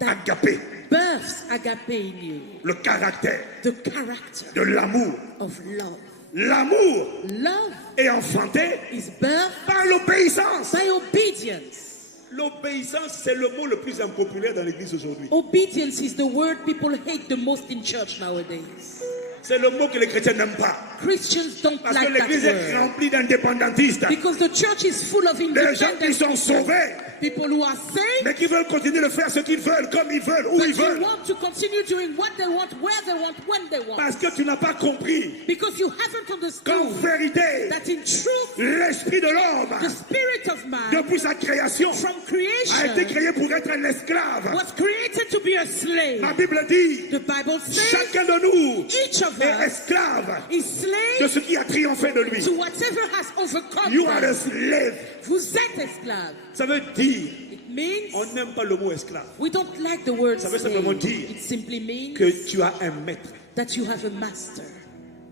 agapé, births agape in you. le caractère The character de l'amour. of love. L'amour Love est enfanté is birthed par l'obéissance. by obedience. L'obéissance, c'est le mot le plus impopulaire dans l'église aujourd'hui. Obedience is the word people hate the most in church nowadays. C'est le mot que les chrétiens n'aiment pas. Christians don't Parce que like that l'église est word. remplie d'indépendantistes. Because the church is full of Des gens qui independent sont sauvés, people who are saved, mais qui veulent continuer de faire ce qu'ils veulent, comme ils veulent, où but ils you veulent. want to continue doing what they want, where they want, when they want. Parce que tu n'as pas compris Because you haven't understood qu'en vérité, that in truth, l'esprit de l'homme, the spirit of man depuis sa création, from a été creation créé pour être un esclave. was created to be a slave. Ma Bible dit, The Bible says chacun de nous each of est us esclave is de slave ce qui a triomphé de lui. to whatever has overcome You are a them. slave. Vous êtes esclave. Ça veut dire, It means on n'aime pas le mot esclave, we don't like the word Ça veut slave. simplement dire It simply means que tu as un maître. that you have a master.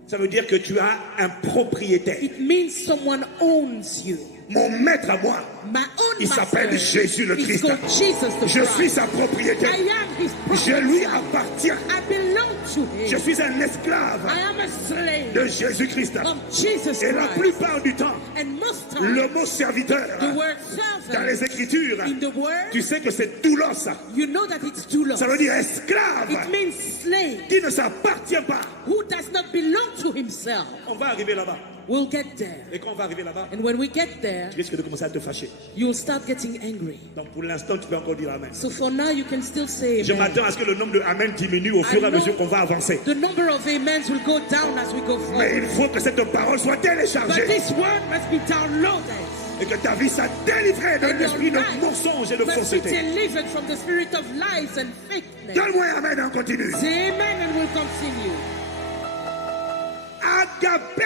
Ça veut dire que tu as un propriétaire. It means someone owns you. Mon maître à moi, My own il s'appelle master Jésus le is Christ. called Jesus the Je Christ. suis sa propriété. I am his Je lui property. appartiens. I belong to Je him. suis un esclave I am a slave de Jésus-Christ. of Jesus Et la Christ. plupart du temps, And most times, le mot serviteur the word dans les servant Écritures, in the word, tu sais que c'est doulos. you know that it's doulos. Ça veut dire esclave It means slave qui ne s'appartient pas. who does not belong to himself. On va arriver là-bas. We'll get there. Et quand on va arriver là-bas, And when we get there, tu risques de commencer à te fâcher. you'll start getting angry. Donc pour l'instant, tu peux encore dire Amen. So for now, you can still say Je amen. m'attends à ce que le nombre de Amen diminue au fur et à mesure qu'on va avancer. The number of amens will go down as we go Mais il forward. faut que cette parole soit But téléchargée this word must be downloaded. et que ta vie soit délivrée de And your l'esprit de life mensonge et de must be fausseté. delivered from the spirit of lies and fakeness. Donne-moi un Amen et on continue. Say amen and we'll continue. Agapé,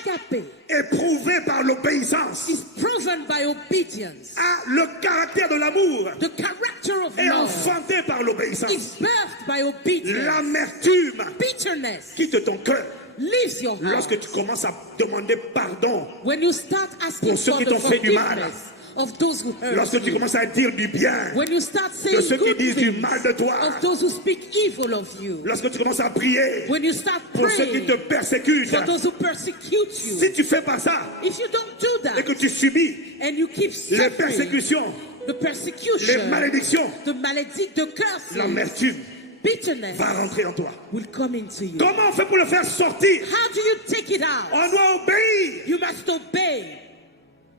Agape éprouvé par l'obéissance, is proven by obedience. a le caractère de l'amour The character of et love enfanté par l'obéissance. is birthed by obedience. L'amertume Bitterness quitte ton cœur leaves your heart lorsque tu commences à demander pardon, when you start asking Pour ceux for qui the t'ont fait du mal. forgiveness of those who hurt lorsque tu you. commences à dire du bien When you start de saying ceux qui good disent du things mal de toi, of those who speak evil of you. lorsque tu commences à prier When you start pour ceux qui praying te persécutent, for those who persecute you. si tu fais pas ça If you don't do et que that tu subis and you keep les suffering persécutions, the les persecution, malédictions, the curse, l'amertume bitterness va rentrer en toi. will come into you. Comment on fait pour le faire sortir? How do you take it out? On doit obéir. You must obey.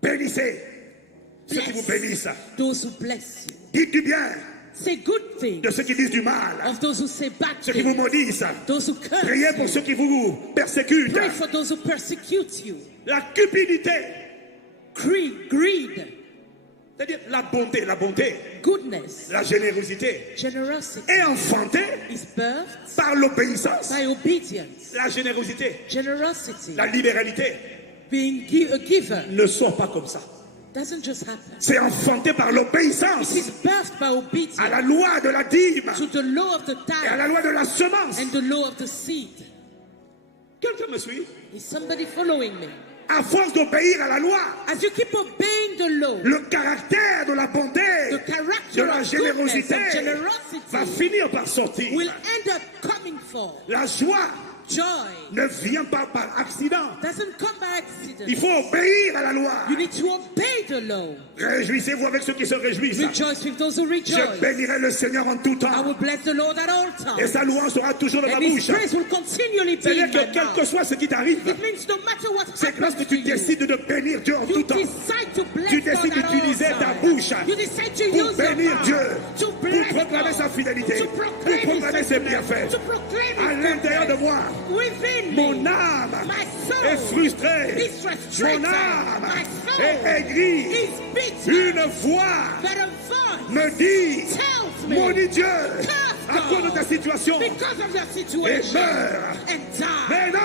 Bénissez ceux qui vous Bless bénissent. those who bless you. Dites du bien Say good things de ceux qui disent du mal, of those who say bad ceux qui vous things. maudissent. Those who curse Priez pour you. ceux qui vous persécutent. Pray for those who persecute you. La cupidité, Greed, c'est-à-dire la bonté, goodness, la générosité, generosity est enfantée is birthed par l'obéissance. by obedience. La générosité, Generosity, la libéralité being a giver, ne sort pas comme ça. doesn't just happen. C'est enfanté par l'obéissance It is birthed by à obedience la loi de la dîme to the law of the et à la tithe loi de la semence. and the law of the seed. Quelqu'un me suit? Is somebody following me? À force d'obéir à la loi, As you keep obeying the law, le caractère de la bonté, the de character la of goodness, générosité of va generosity finir par sortir. will end up coming forth. La joie Joy ne vient pas par accident. doesn't come by Il accident. faut obéir à la loi. You need to obey the law. Réjouissez-vous avec ceux qui se réjouissent. Rejoice with those who Je rejoice. bénirai le Seigneur en tout I temps. will bless the Lord at all Et times. sa louange sera toujours dans ma And his bouche. praise will continually be C'est-à-dire in que my quel que mouth. soit ce qui t'arrive, It means no matter what c'est que lorsque happens to tu you, décides de bénir Dieu en tout you temps, decide to bless tu God décides at all d'utiliser ta times. bouche You decide to pour use bénir your Dieu, mouth to pour bless proclamer sa God, fidélité, to pour proclaim proclamer his ses faithfulness, bienfaits. to proclaim À his l'intérieur de goodness. moi, Within mon me, âme my est soul frustrée, is frustrated. mon âme My soul est aigrie. is bitter. Une voix But a voice me dit, tells maudit me, Dieu, curse à cause de ta God situation, because of your et situation meurs. and die. Mais non,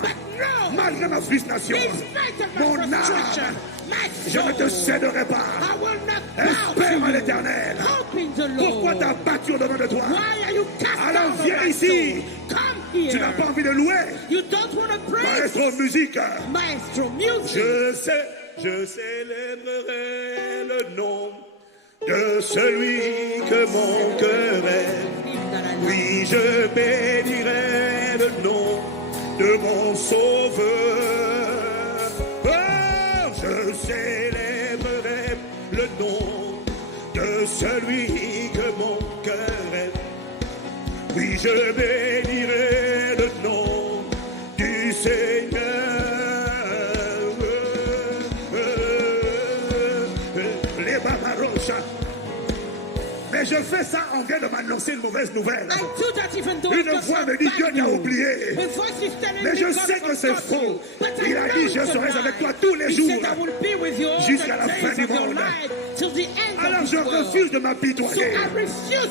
But no, malgré ma frustration, in spite of mon my frustration, âme, my je ne te soul, céderai pas. I will not bow Espère en to you. l'Éternel. Hope in the Pourquoi Lord. t'as battu au-devant de toi? Why are you cast Alors down viens of my ici. soul? Come Tu n'as here. pas envie de louer? You don't want to praise Maestro de musique, Maestro music. je sais je célébrerai le nom de celui que mon cœur aime. Oui, je bénirai le nom de mon Sauveur. Oh, je célébrerai le nom de celui que mon cœur aime. Oui, je bénirai le nom du Seigneur. Les Babarochas. Mais je fais ça, on vient de m'annoncer une mauvaise nouvelle. Une voix me dit, Dieu t'a oublié. Mais je sais que c'est faux. Il a dit, je serai avec toi tous les jours, jusqu'à la fin du monde. Alors je refuse de m'apitoyer.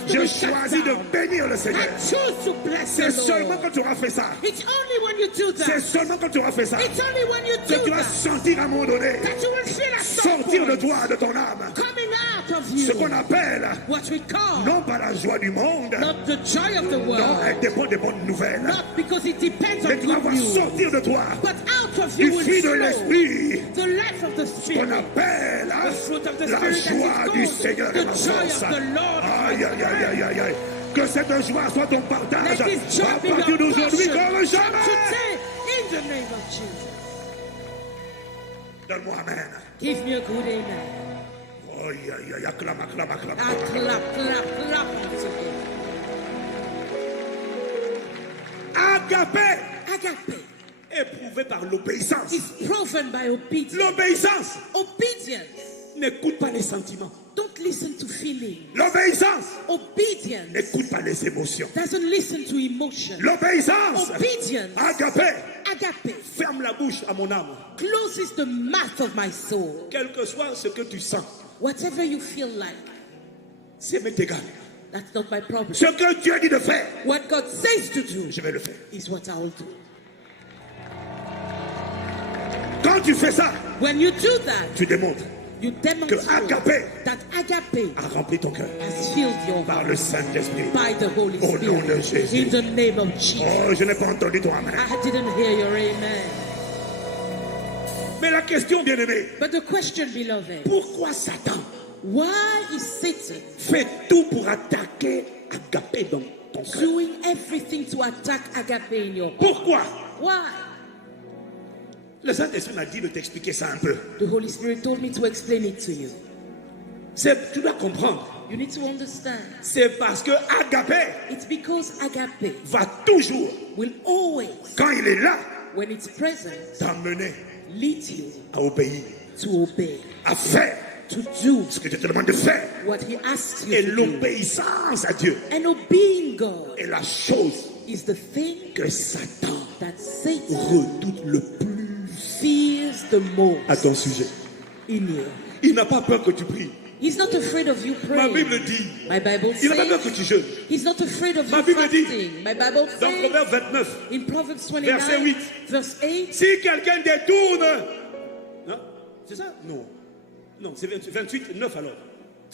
Je choisis de bénir le Seigneur. C'est seulement quand tu auras fait ça. C'est seulement quand tu auras fait ça que tu vas sentir à un moment donné sortir de toi, de ton âme, ce qu'on appelle non pas la joie du monde, non, elle dépend des bonnes nouvelles, mais tu vas voir sortir de toi du fruit de l'esprit, ce qu'on appelle la joie du Seigneur et ma force. Aïe, aïe, aïe, aïe, aïe, aïe. Que cette joie soit ton partage à partir d'aujourd'hui comme jamais. Donne-moi amen. Give me a good amen. Aïe, aïe, aïe, acclame, acclame, acclame. Clap. Agapé. Éprouvé par l'obéissance. Is proven by obedience. L'obéissance. Obedience. N'écoute pas les sentiments. Don't listen to feelings. L'obéissance. Obedience. N'écoute pas les émotions. Doesn't listen to emotion. L'obéissance. Obedience. Agapé. Ferme la bouche à mon âme. Closes the mouth of my soul. Quel que soit ce que tu sens. Whatever you feel like. C'est m'est égal. That's not my problem. Ce que Dieu dit de faire. What God says to do. Je vais le faire. Is what I will do. Quand tu fais ça. When you do that. Tu démontres. You demonstrate that agape a rempli ton cœur has filled your heart par le Saint-Esprit. By the Holy Au nom de Spirit. Jésus. In the name of Jesus. Oh, je n'ai pas entendu ton amen. I didn't hear your amen. Mais la question, bien-aimée. But the question, beloved. Pourquoi Satan? Why is Satan fait tout pour attaquer agapé dans ton cœur? Doing everything to attack agape in your heart. Pourquoi? Why? Le Saint-Esprit m'a dit de t'expliquer ça un peu. The Holy Spirit told me to explain it to you. Tu dois comprendre. You need to understand. C'est parce que agapé It's because agape va toujours, will always, quand il est là, when it's present, t'amener lead you à obéir, to obey, à faire to do ce que Dieu te demande de faire. what He asks you Et to do. l'obéissance à Dieu And obeying God est la chose is the thing que Satan that Satan redoute le plus fears the most à ton sujet. in you. Il n'a pas peur que tu pries. He's not afraid of you Ma praying. Bible dit, My Bible il n'a pas peur says que tu jeûnes. He's not afraid of Ma you Bible dit, fasting. My Bible dans says Proverbe 29, in Proverbs verset 29, 8, verse 8, si quelqu'un détourne, non, c'est ça? Non, c'est 28, 9 alors.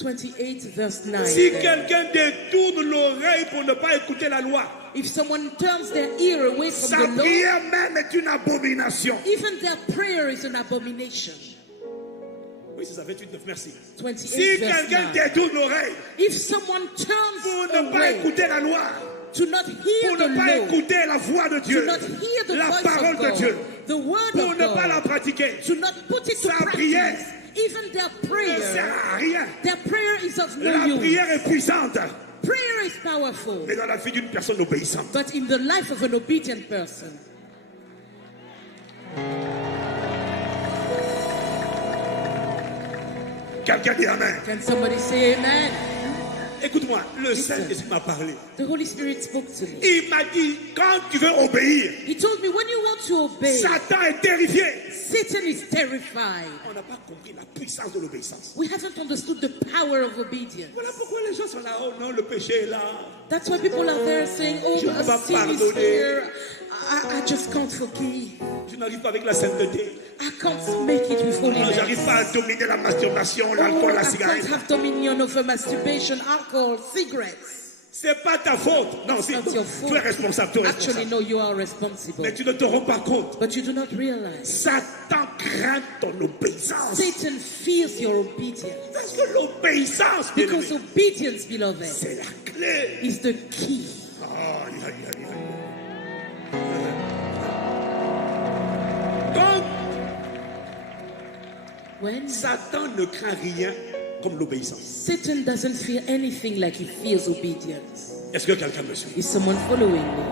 28, verse 9. Si there. quelqu'un détourne l'oreille pour ne pas écouter la loi, If someone turns their ear away from sa the law, prière même est une abomination. even their prayer is an abomination. Oui, c'est ça, 28, 9, merci. 28, Si verse quelqu'un 9. détourne l'oreille If someone turns pour ne pas away écouter la loi, to not hear pour the ne pas law, écouter la voix de to Dieu, not hear the la voice parole of de God, Dieu, the word pour of ne pas la God, pratiquer, to not put it to sa practice, prière even their ne prayer, sert à rien. their prayer is of no La use. prière est puissante, Prayer is powerful, mais dans la vie d'une personne obéissante. but in the life of an obedient person, Quelqu'un dit amen. can somebody say amen? Écoute-moi, le Saint-Esprit m'a parlé. The Holy Spirit spoke to me. Il m'a dit, quand tu veux obéir, He told me when you want to obey, Satan est terrifié. Satan is terrified. On n'a pas compris la puissance de l'obéissance. We haven't understood the power of obedience. Voilà pourquoi les gens sont là. Oh non, le péché est là. That's why people are there saying, oh, Je ne peux pas sin is pardonner. here. I just can't forgive. Je n'arrive pas avec la sainteté. I can't make it with Non, holiness. j'arrive pas à dominer la masturbation, l'alcool, la I cigarette. can't have dominion over masturbation, alcohol, cigarettes. C'est pas ta faute. Non, It's not your fault. tu es responsable. Tu es Actually, responsable. no, you are responsible. Mais tu ne te rends pas compte. But you do not realize. Satan craint ton obéissance. Satan fears your obedience. Parce que l'obéissance, bien Because aimé, obedience, beloved, c'est la clé. is the key. Aïe, aïe, aïe, aïe. Donc, When Satan ne craint rien comme l'obéissance. Satan doesn't fear anything like he fears obedience. Est-ce que quelqu'un me suit? Is someone following me?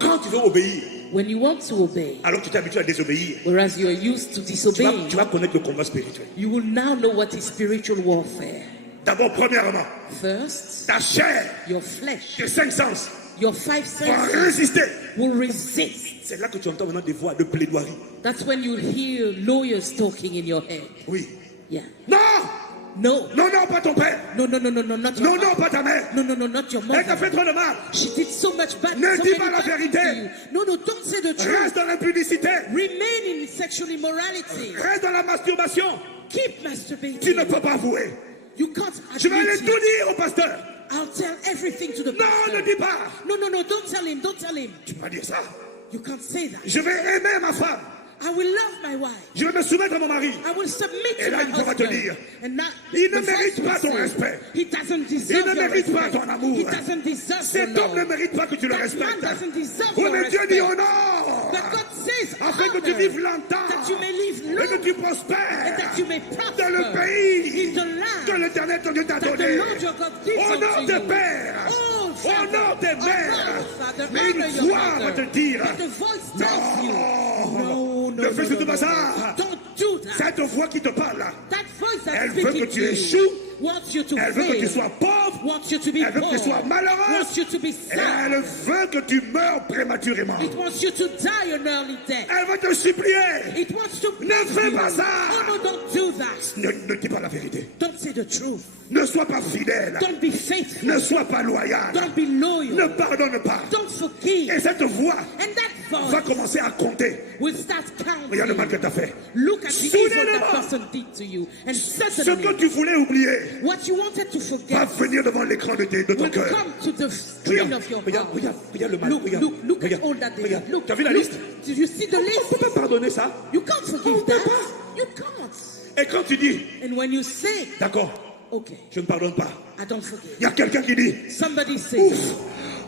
Quand tu veux obéir, When you want to obey, alors que tu es habitué à désobéir, whereas you are used to disobeying, tu vas connaître le combat spirituel. you will now know what is spiritual warfare. D'abord, premièrement, First, ta chair, your flesh, tes 5 sens, your 5 va senses résister. will resist. C'est là que tu entends maintenant des voix de plaidoirie. That's when you hear lawyers talking in your head. Oui. Yeah. Non! No. Non, non, pas ton père. No, not your Non, mother. non, pas ta mère. No, not your Elle t'a mother. fait trop de mal. She did so much bad. Ne so dis many pas la bad things vérité. to you. No, don't say the truth. Reste dans l'impudicité. Remain in sexual immorality. Reste dans la masturbation. Keep masturbating. Tu ne peux pas avouer. You can't Je vais aller admit tout it. dire au pasteur. I'll tell everything to the Non, pastor. ne dis pas. No, don't tell him. Don't tell him. Tu peux pas dire ça. You can't say that. Je vais aimer ma femme. I will love my wife. Je vais me soumettre à mon mari. I will submit Et to là, my il pourra te husband. dire, And now, il ne the mérite voice pas ton will say, respect. He doesn't Il deserve ne your mérite pas respect. ton amour. He doesn't deserve Cet your homme ne love. mérite pas que tu le That man respectes. doesn't deserve Oui, your mais Dieu respect. dit honore. But God says Afin que tu honor, vives longtemps. that you may live Et long, que tu and prospères. that you may prosper Dans le pays in the land que l'Éternel ton Dieu t'a that the donné. Lord your God gives Honore unto tes you. pères. Oh, Father, Honore tes mères. honor, Father, Mais honor une your voix va mother. te dire, But the voice tells you, non, no, ne fais surtout pas ça. don't do that. Cette voix qui te parle, That voice that's elle veut speaking que to tu you échoues. wants you to Elle veut que tu fail, sois pauvre. wants you to be Elle veut que tu poor, sois malheureuse. wants you to be Et sad. elle veut que tu meurs prématurément. It wants you to die an early death. Elle va te supplier. It wants to Ne beg fais you. pas ça. Oh no, don't do that. Ne dis pas la vérité. Don't say the truth. Ne sois pas fidèle. Don't be faithful. Ne sois pas loyal. Don't be loyal. Ne pardonne pas. Don't forgive. Et cette voix And that va voice commencer à compter. will start Regarde le mal que counting. tu as fait. Look at the evil Soudainement, that person did to you. And ce que suddenly, tu voulais oublier what you wanted to va forget venir devant l'écran de ton will cœur. come to the screen of your Regarde, heart. regarde le mal. Look, Regarde, look at regarde, all that they regarde. did. Look, Tu as vu la look. liste? Did you see the On ne list? peut pas pardonner ça. You can't On forgive peut that. pas. You can't. Et quand tu dis, And when you say, d'accord, okay, je ne pardonne pas, I don't forgive. il y a quelqu'un qui dit, Somebody says, ouf,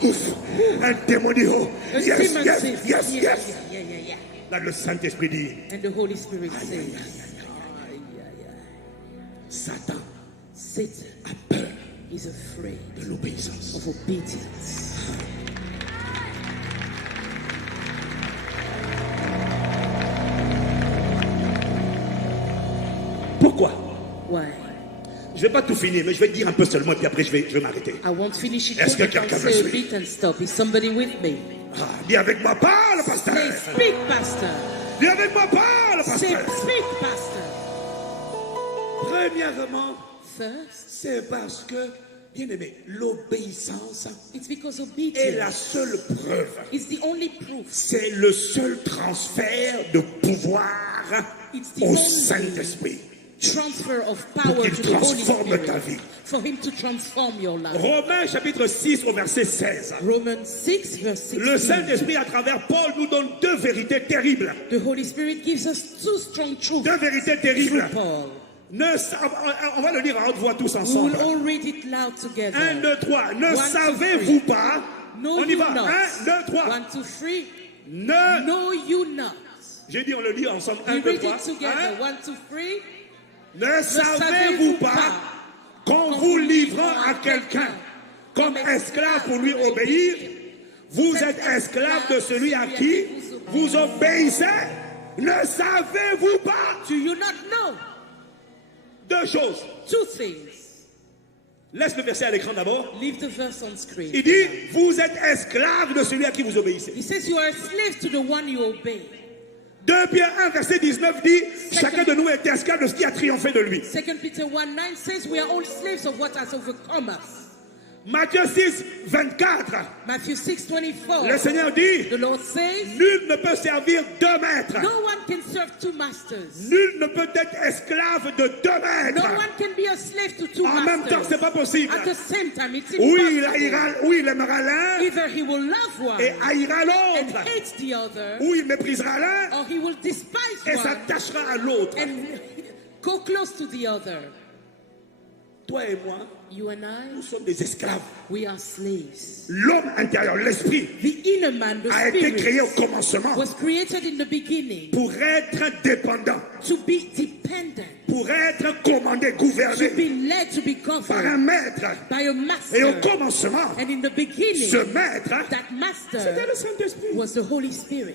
ouf, un démon dit, oh, a yes, demon yes, says, yes, yeah, yes. yeah. Là, le Saint-Esprit dit, And the Holy Spirit says, Satan Satan a peur is afraid de l'obéissance. of obedience. Pourquoi? Why? Je ne vais pas tout finir, mais je vais dire un peu seulement, et puis après je vais m'arrêter. I won't finish it Est-ce que all, but I'll quelqu'un me say a suit? bit and stop. Is somebody with me? Ah, dis avec moi, parle, pasteur. Say, speak, Pastor. Dis avec moi, parle, Say, pasteur. speak, Pastor. Premièrement, First, c'est parce que, bien aimé, l'obéissance it's because est la obedience seule preuve. is the only proof. C'est le seul transfert de pouvoir It's the au only Saint-Esprit. transfer of Pour power qu'il to the Holy transforme ta Spirit vie. for Him to transform your life. Romains chapitre 6 au verset 16. Romans 6 verse 16. Le Saint-Esprit à travers Paul nous donne deux vérités terribles. The Holy Spirit gives us two strong truths Deux vérités through terribles. Paul. On va le lire à haute voix tous We ensemble. will all read it loud together. 1, 2, 3. Ne One, two, savez-vous pas? Know On y you va. not. 1, 2, 3. 1, 2, 3. Ne. Know you not. J'ai dit, on le lit ensemble. 1, We 2, read 3. it together. 1, 2, 3. Ne savez-vous pas qu'en vous livrant à quelqu'un comme esclave pour lui obéir, vous êtes esclave de celui à qui vous obéissez? Ne savez-vous pas? Do you not know? Deux choses. Two things. Laisse le verset à l'écran d'abord. Leave the verse on screen. Il dit, vous êtes esclave de celui à qui vous obéissez. He says you are a slave to the one you obey. 2 Pierre 1, verset 19 dit, chacun de nous est esclave de ce qui a triomphé de lui. 2 Peter 1:9 says we are all slaves of what has overcome us. Matthieu 6, 24, Matthew 6:24. le Seigneur dit, The Lord says, nul ne peut servir deux maîtres. no one can serve two masters. Nul ne peut être esclave de deux No maîtres. one can be a slave to two En même temps, masters. c'est pas possible. At the same time, it's Oui, impossible. il aimera l'un Either he will love one et haïra and l'autre. hate the other, Ou il méprisera l'un or he will despise et one s'attachera à l'autre. and go close to the other. Toi et moi, You and I, nous sommes des esclaves. we are slaves. L'homme intérieur, l'esprit, The inner man, the a été créé au spirit, commencement was created in the beginning pour être dépendant, to be dependent, pour être commandé, to gouverné be led, to be par governed un maître. by a Et au master. commencement, And in the beginning, ce maître, that c'était master le Saint-Esprit, was the Holy Spirit,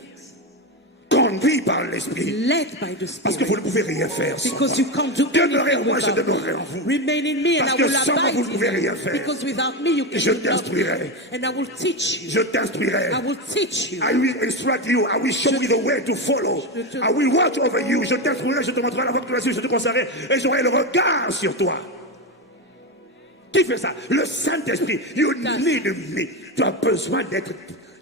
conduit par l'Esprit. led by the Parce que vous Spirit. ne pouvez rien faire sans Because moi. you can't do Demeurez en anything moi, je without demeurerai en me. vous. Remain in me and Parce I que will sans moi, abide vous ne pouvez in rien you. faire. Because without me you can Je do nothing. t'instruirai. And I will teach you. Je t'instruirai. I will teach you. I will instruct you. I will show you the way to follow. I will watch over you. Je t'instruirai, je te montrerai la voie que tu vas suivre, je te conseillerai et j'aurai le regard sur toi. Qui fait ça? Le Saint-Esprit. You need me. Tu as besoin d'être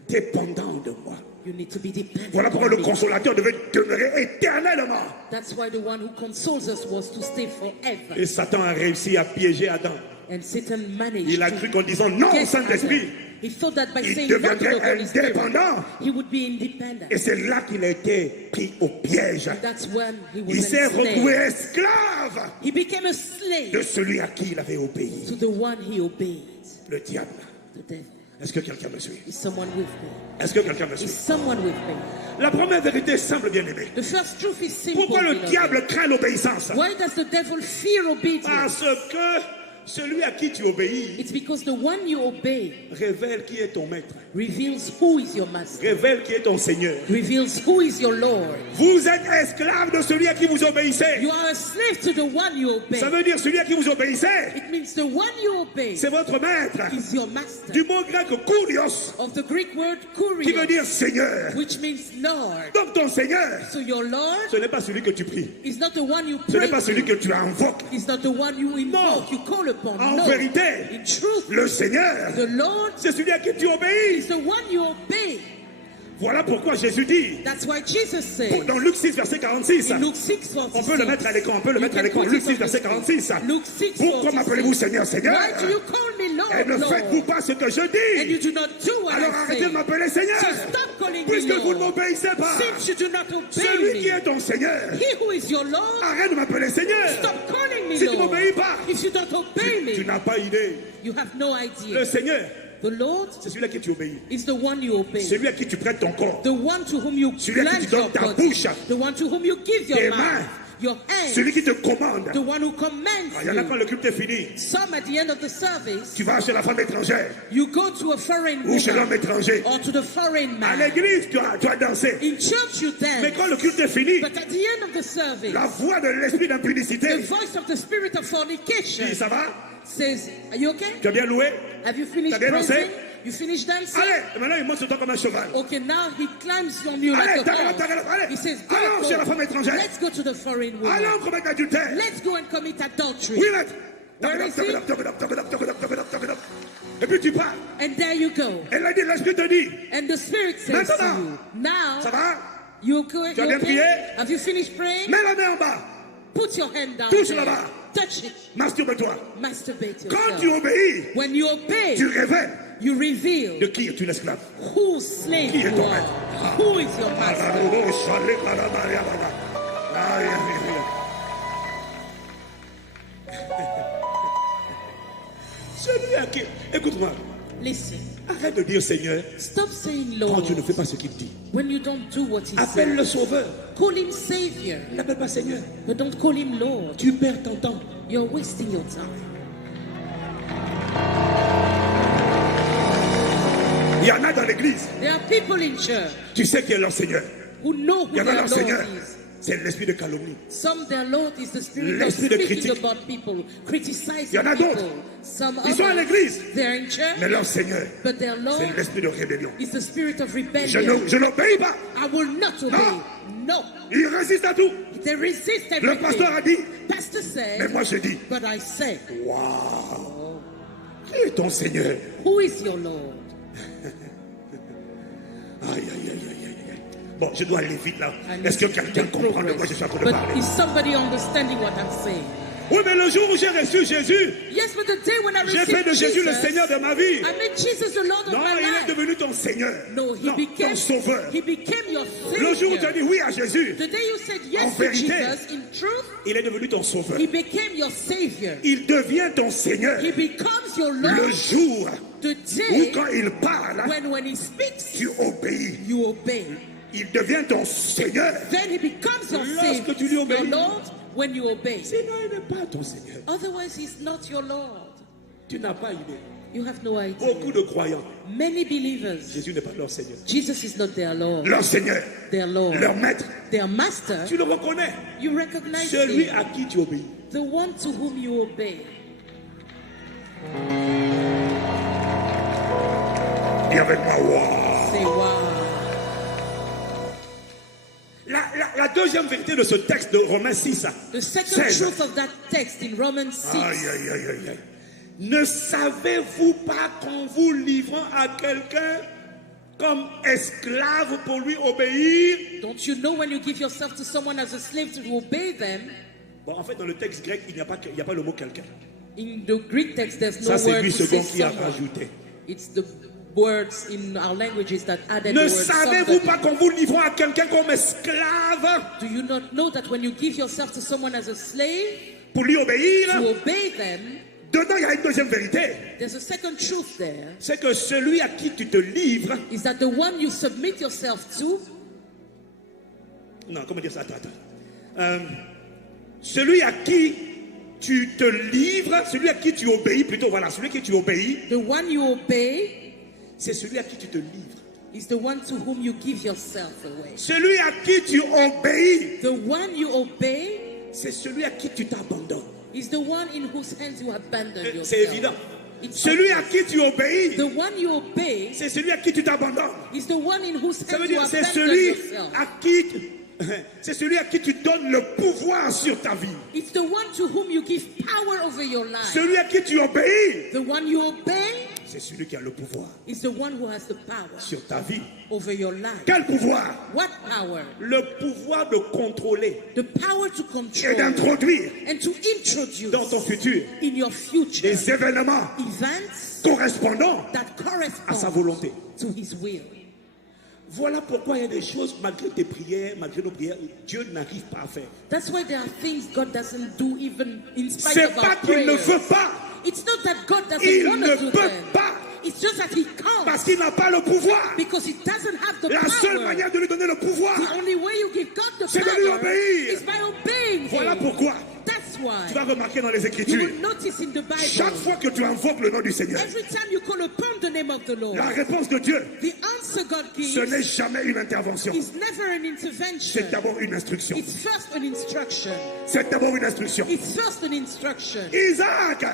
dépendant de moi. You need to be dependent Voilà pourquoi on le me. consolateur devait demeurer éternellement. That's why the one who consoles us was to stay forever. Et Satan a réussi à piéger Adam. And Satan managed Il a to cru qu'en disant non au get Saint-Esprit, Adam. He thought that by il saying no to the deviendrait Holy Spirit, indépendant. he would be independent. Et c'est là qu'il a été pris au piège. That's when he Il was s'est retrouvé enslaved. esclave He became a de slave celui à qui il avait obéi, to the one he obeyed, le diable. the devil. Est-ce que quelqu'un me suit? Is someone with me? Est-ce que quelqu'un me Is suit? someone with me? La première vérité est simple, bien-aimé. The first truth is simple. Pourquoi le beloved. diable craint l'obéissance? Why does the devil fear obedience? Parce que celui à qui tu obéis It's because the one you obey révèle qui est ton maître, reveals who is your master, révèle qui est ton Seigneur. reveals who is your Lord. Vous êtes esclave de celui à qui vous obéissez. You are a slave to the one you obey. Ça veut dire celui à qui vous obéissez, It means the one you obey c'est votre maître. is your master. Du mot grec kurios, Of the Greek word qui veut kurios, dire Seigneur. which means Lord. Donc ton Seigneur, So your Lord ce n'est pas celui que tu pries, is not the one you ce n'est pray pas celui to. que tu invoques. It's not the one you invoke, you call upon. En No. vérité, In truth, le Seigneur, the Lord c'est celui à qui tu obéis. is the one you obey. Voilà pourquoi Jésus dit, That's why Jesus said dans Luc 6, verset 46, in Luke 6, on peut le mettre à l'écran, on peut le mettre à l'écran, Luc 6, verset 46. Luke 6, Pourquoi m'appelez-vous Seigneur, Seigneur? Why do you call me Lord, Et ne Lord? faites-vous pas ce que je And dis? you do not do what Alors I arrêtez de say. m'appeler Seigneur, So stop calling me puisque vous ne Lord. m'obéissez pas. Since you do not obey Celui qui me, est ton Seigneur, he who is your Lord, arrête de m'appeler Seigneur. stop calling me Si tu Lord. m'obéis pas, If you don't obey tu me, n'as pas idée. you have no Le idea. Seigneur, The Lord c'est celui à qui tu obéis, is the one you obey. celui à qui tu prêtes ton corps, The one to whom you celui à qui tu pledge donnes your ta body. bouche, The one to whom you give tes your mains, mouth, your hands. celui qui te commande. The one who commands Il y en a quand you. le culte est fini, Some at the end of the service, tu vas chez la femme étrangère you go to a foreign ou chez l'homme woman étranger. or to the foreign À man. l'église, tu as dansé. In church you Mais dance, quand le culte est fini, but at the end of the service, la voix de l'esprit the d'impudicité voice of the spirit of fornication dit, ça va? says, are you okay? Tu as bien loué? Have you finished T'as bien dansé? praising? You finished dancing? Allez, et maintenant il monte sur toi comme un cheval. Okay, now he climbs on you Allez, like a horse. allez. He says, go, Allons chez la femme étrangère. let's go to the foreign woman. Allons commettre l'adultère. Let's go and commit adultery. Oui, maître. Where is he? Et puis tu pars. And there you go. Elle a dit, l'esprit te dit, And the spirit says to Maintenant. you, now, ça va? you okay? Tu as bien prié? Have you finished praying? Mets la main en bas. Put your hand down Touche there. là-bas. Touch it. Masturbe-toi. Masturbate Quand tu yourself. obéis, When you obey, tu révèles you reveal de qui es-tu l'esclave. whose slave Qui est you ton are. maître? Who is your master? Celui à qui... Écoute-moi, Listen. arrête de dire Seigneur Stop saying quand Lord tu ne fais pas ce qu'il dit. when you don't do what he Appelle says. le Sauveur. Call him Savior, N'appelle pas Seigneur. but don't call him Lord. Tu perds ton temps. You're wasting your time. Il y en a dans l'église. There are people in church Tu sais qui est leur Seigneur. who know who Il y en a their leur Lord Seigneur. is. C'est l'esprit de calomnie. Some their Lord is the spirit of L'esprit de speaking critique. about people, criticizing Il y en a people. d'autres. Some Ils sont à others, l'église. they're in church, Mais leur Seigneur, but their Lord c'est l'esprit de rébellion. is the spirit of Je rebellion. n'obéis pas. I will not obey. No. Il résiste à tout. They resist Le pasteur everything. a dit, Pastor mais said, moi je dis, but I say, waouh, qui est ton Seigneur? who is your Lord? Aïe, aïe, aïe, aïe, aïe, aïe. Bon, je dois aller vite là. Est-ce que quelqu'un comprend de quoi je suis en train de But parler? is somebody understanding what I'm saying? Oui, mais le jour où j'ai reçu Jésus, Yes, but the day when I j'ai fait received de Jésus le Jesus, Seigneur de ma vie. I made Jesus the Lord of Non, my il est life. devenu ton Seigneur. No, Non, ton Sauveur. he became your Le jour où tu as Savior. dit oui à Jésus, The day you said En yes to vérité, Jesus, in truth, il est devenu ton Sauveur. he became your Savior. Il devient ton Seigneur He becomes your le Lord. jour The où day quand il parle, when he speaks, tu obéis. you obey. Il devient ton Seigneur. Then he becomes your Lorsque tu lui Savior, obéis. your Lord, when you obey. Sinon, il n'est pas ton Seigneur. Otherwise, he's not your Lord. Tu n'as pas idée. You have no idea. Beaucoup de croyants, Many believers, Jésus n'est pas leur Seigneur. Jesus is not their Lord, Leur Seigneur, their Lord, leur Maître. their Master. Tu le reconnais. You recognize Celui him, à qui tu obéis. the one to whom you obey. Dis avec moi, wow. Say, wow. La deuxième vérité de ce texte de Romains 6. The second 16. truth of that text in Romans 6. Aïe, aïe, aïe, aïe, aïe. Ne savez-vous pas qu'en vous livrant à quelqu'un comme esclave pour lui obéir? Don't you know when you give yourself to someone as a slave to obey them? Bon, en fait, dans le texte grec, il n'y a pas le mot quelqu'un. In the Greek text, there's no Ça, c'est word lui to say second qui a someone. rajouté. It's the words in our languages that added Ne the word savez-vous somebody. pas qu'en vous livrant à quelqu'un comme esclave Do you not know that when you give yourself to someone as a slave pour lui obéir, to obey them, dedans il y a une deuxième vérité. there's a second truth there, C'est que celui à qui tu te livres, is that the one you submit yourself to, non, comment dire ça, attends. Celui à qui tu te livres, celui à qui tu obéis, plutôt, voilà, celui à qui tu obéis, the one you obey c'est celui à qui tu te livres. is the one to whom you give yourself away. Celui à qui tu obéis, The one you obey c'est celui à qui tu t'abandonnes. is the one in whose hands you abandon yourself. C'est évident. It's Celui à obvious. qui tu obéis, The one you obey c'est celui à qui tu t'abandonnes. is the one in whose Ça hands veut you dire c'est abandon celui yourself. à qui c'est celui à qui tu donnes le pouvoir sur ta vie. It's the one to whom you give power over your life. Celui à qui tu obéis, The one you obey c'est celui qui a le pouvoir is the one who has the power sur ta vie. over your life. Quel pouvoir? What power? Le pouvoir de contrôler The power to et control d'introduire and to introduce dans ton futur in your future des événements events correspondant that à sa correspond volonté. to his will. Voilà pourquoi il y a des choses, malgré tes prières, malgré nos prières, Dieu n'arrive pas à faire. That's why there are things God doesn't do even in spite C'est of pas our qu'il ne prayers. veut pas, It's not that God doesn't il want ne to do peut them. pas, It's just that he parce can't qu'il n'a pas le pouvoir. because he doesn't have the La seule power. manière de lui donner le pouvoir, The only way you give God the c'est de lui power obéir. is by obeying Voilà him. pourquoi That's why tu vas remarquer dans les you Écritures, will notice in the chaque Bible, fois que tu invoques le nom du Seigneur, every time you call upon the name of the Lord, la réponse de Dieu, the answer God ce n'est gives jamais une intervention. is never an intervention. C'est d'abord une instruction. It's first an instruction. C'est d'abord une instruction. It's first an instruction. Isaac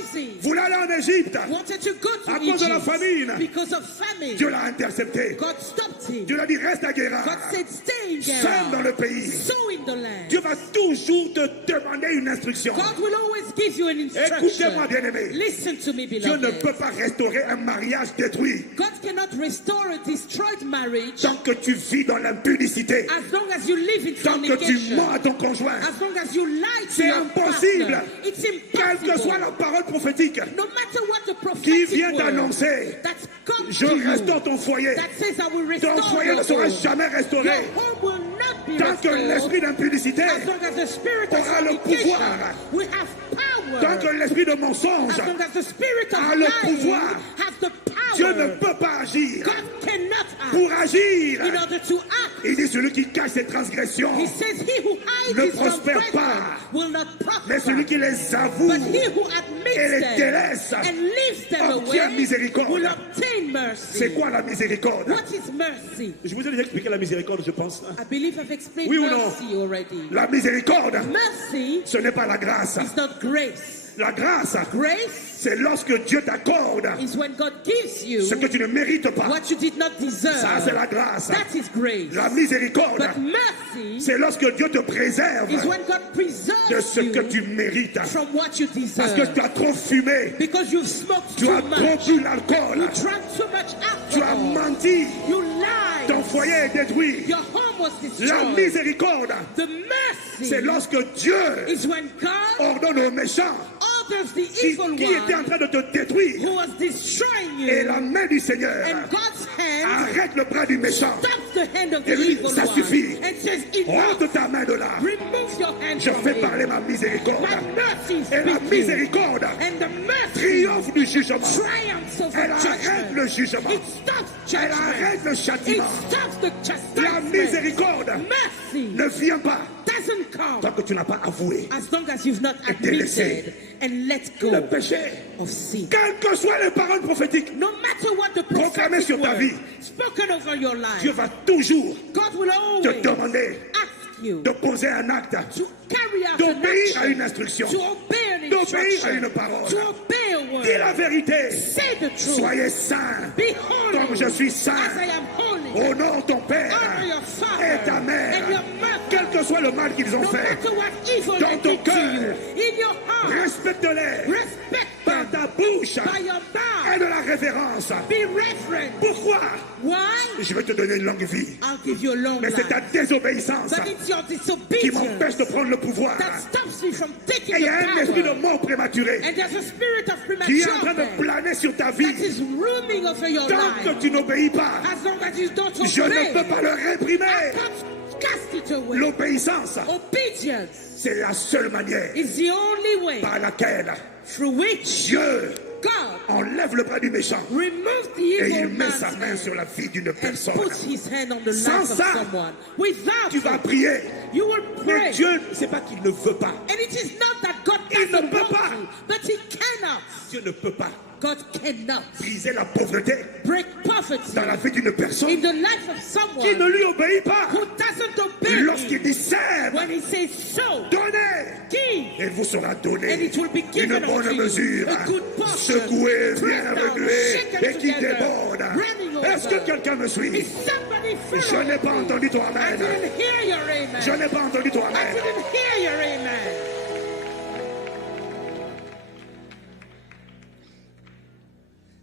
Isaac voulait aller en Égypte. wanted to go to À cause de la Egypt famine. because of famine. Dieu l'a intercepté. God stopped him. Dieu l'a dit reste à Guéra. God said, stay in Sème dans le Gerar, pays. sow in the land. Dieu va toujours te demander une instruction. God will always give you an Écoutez-moi, instruction. bien-aimé. Listen to me, Dieu ne beloved. peut pas restaurer un mariage détruit God cannot restore a destroyed marriage tant que tu vis dans l'impudicité, as long as you live in tant que tu fornication, mens à ton conjoint. as long as you lie to C'est your impossible. partner. It's Quelle que soit la impossible. parole prophétique No matter what the qui prophetic vient word d'annoncer, that's come je to you, restaure ton foyer. that says I will Ton restore foyer ne your sera home. jamais Your restauré home will not be tant que restored l'esprit d'impudicité, as long as the spirit of aura le fornication pouvoir. will have power. tant que l'esprit de mensonge. As long as the spirit a of le lying pouvoir. has the Dieu ne power, peut pas agir. God cannot act. Pour agir, In order to act, il dit celui qui cache ses transgressions, he says he who hides ne his prospère transgression pas. will not mais celui prosper. qui les avoue But he who admits et les them délaisse and leaves them obtient away miséricorde. will obtain mercy. C'est quoi la miséricorde? What is mercy? Je vous ai déjà expliqué la miséricorde, je pense. I believe I've explained Oui ou non? mercy already. La miséricorde, Mercy ce n'est pas la grâce. is not grace. La grâce, Grace c'est lorsque Dieu t'accorde is when God gives you ce que tu ne mérites pas. what you did not deserve. Ça, c'est la grâce. That is grace. La miséricorde, But mercy c'est lorsque Dieu te préserve is when God de preserves ce que you tu mérites. from what you Parce que deserve. tu as trop fumé, Because you've smoked tu as too trop much. bu l'alcool, You drank too much tu as alcohol. menti, You lied. ton foyer est détruit. Your home was La destroyed. miséricorde, The mercy c'est lorsque Dieu is when God ordonne aux méchants orders the evil qui étaient en one train de te détruire. who was destroying Et you, la main du Seigneur and God's hand arrête le bras du méchant. stops the hand of the Et lui, evil ça one suffit. and says, enough, Ôte ta main de là. remove your hand Je from fais me. parler ma miséricorde. My mercy is Et la speaking. miséricorde And the mercy triomphe du jugement. triumphs over Elle arrête judgment. le jugement. It stops Elle judgment. arrête le It châtiment. stops the La chastisement. miséricorde Mercy ne vient pas doesn't come tant que tu n'as pas avoué as long as you've not délaissé. admitted and let go le péché. of sin. Quelles que soient les paroles prophétiques, No matter what the proclamées prophetic sur ta word vie, spoken over your Dieu life, va toujours God will te always demander ask you de poser un acte, to carry out an d'obéir à une action, instruction, to obey an d'obéir à instruction, une parole. to obey a word. Dis la vérité. Say the truth. Soyez saints, Be holy comme je suis saint. as I am holy. Honore ton Père Honor your father et ta mère, and your mother. quel que soit le mal qu'ils ont No fait. matter what evil Dans they ton did to cœur. you, in your heart, Respecte-les respect par them ta bouche by your et mouth. de la révérence. Be reverent. Pourquoi? Why? Je vais te donner une longue vie. I'll give you a long Mais c'est ta life. désobéissance But it's your qui disobedience m'empêche de prendre le pouvoir. that stops me from taking Et il y a un the esprit de power. mort prématuré And there's a spirit of qui est en train premature de death planer sur ta that vie. is rooming over your Tant que life. tu n'obéis pas, As long as you don't je ne peux obey, pas le réprimer. I can't cast it away. L'obéissance, Obedience c'est la seule manière is the only way par laquelle through which Dieu God enlève le bras du méchant removes the et evil il met sa man's main hand sur la vie d'une and personne. puts his hand on the Sans life of ça, someone. Without Tu vas it, prier, you will mais pray. Dieu, c'est pas qu'il ne veut pas. And it is not that God Il ne doesn't peut want pas. to, but he cannot. Dieu ne peut pas God cannot briser la pauvreté break poverty dans la vie d'une in personne the life of qui someone ne lui obéit pas. who doesn't obey Lorsqu'il him. dit serve, When he says so, donnez, give, et il vous sera donné and it will be une given bonne unto you. mesure, A good portion, secouée, bien pressed down, remuée shaken et qui together, déborde. running over. Est-ce que quelqu'un me suit? Is somebody Je following n'ai pas me? entendu ton I amen. didn't hear your amen. Je n'ai pas entendu ton I amen. didn't hear your amen.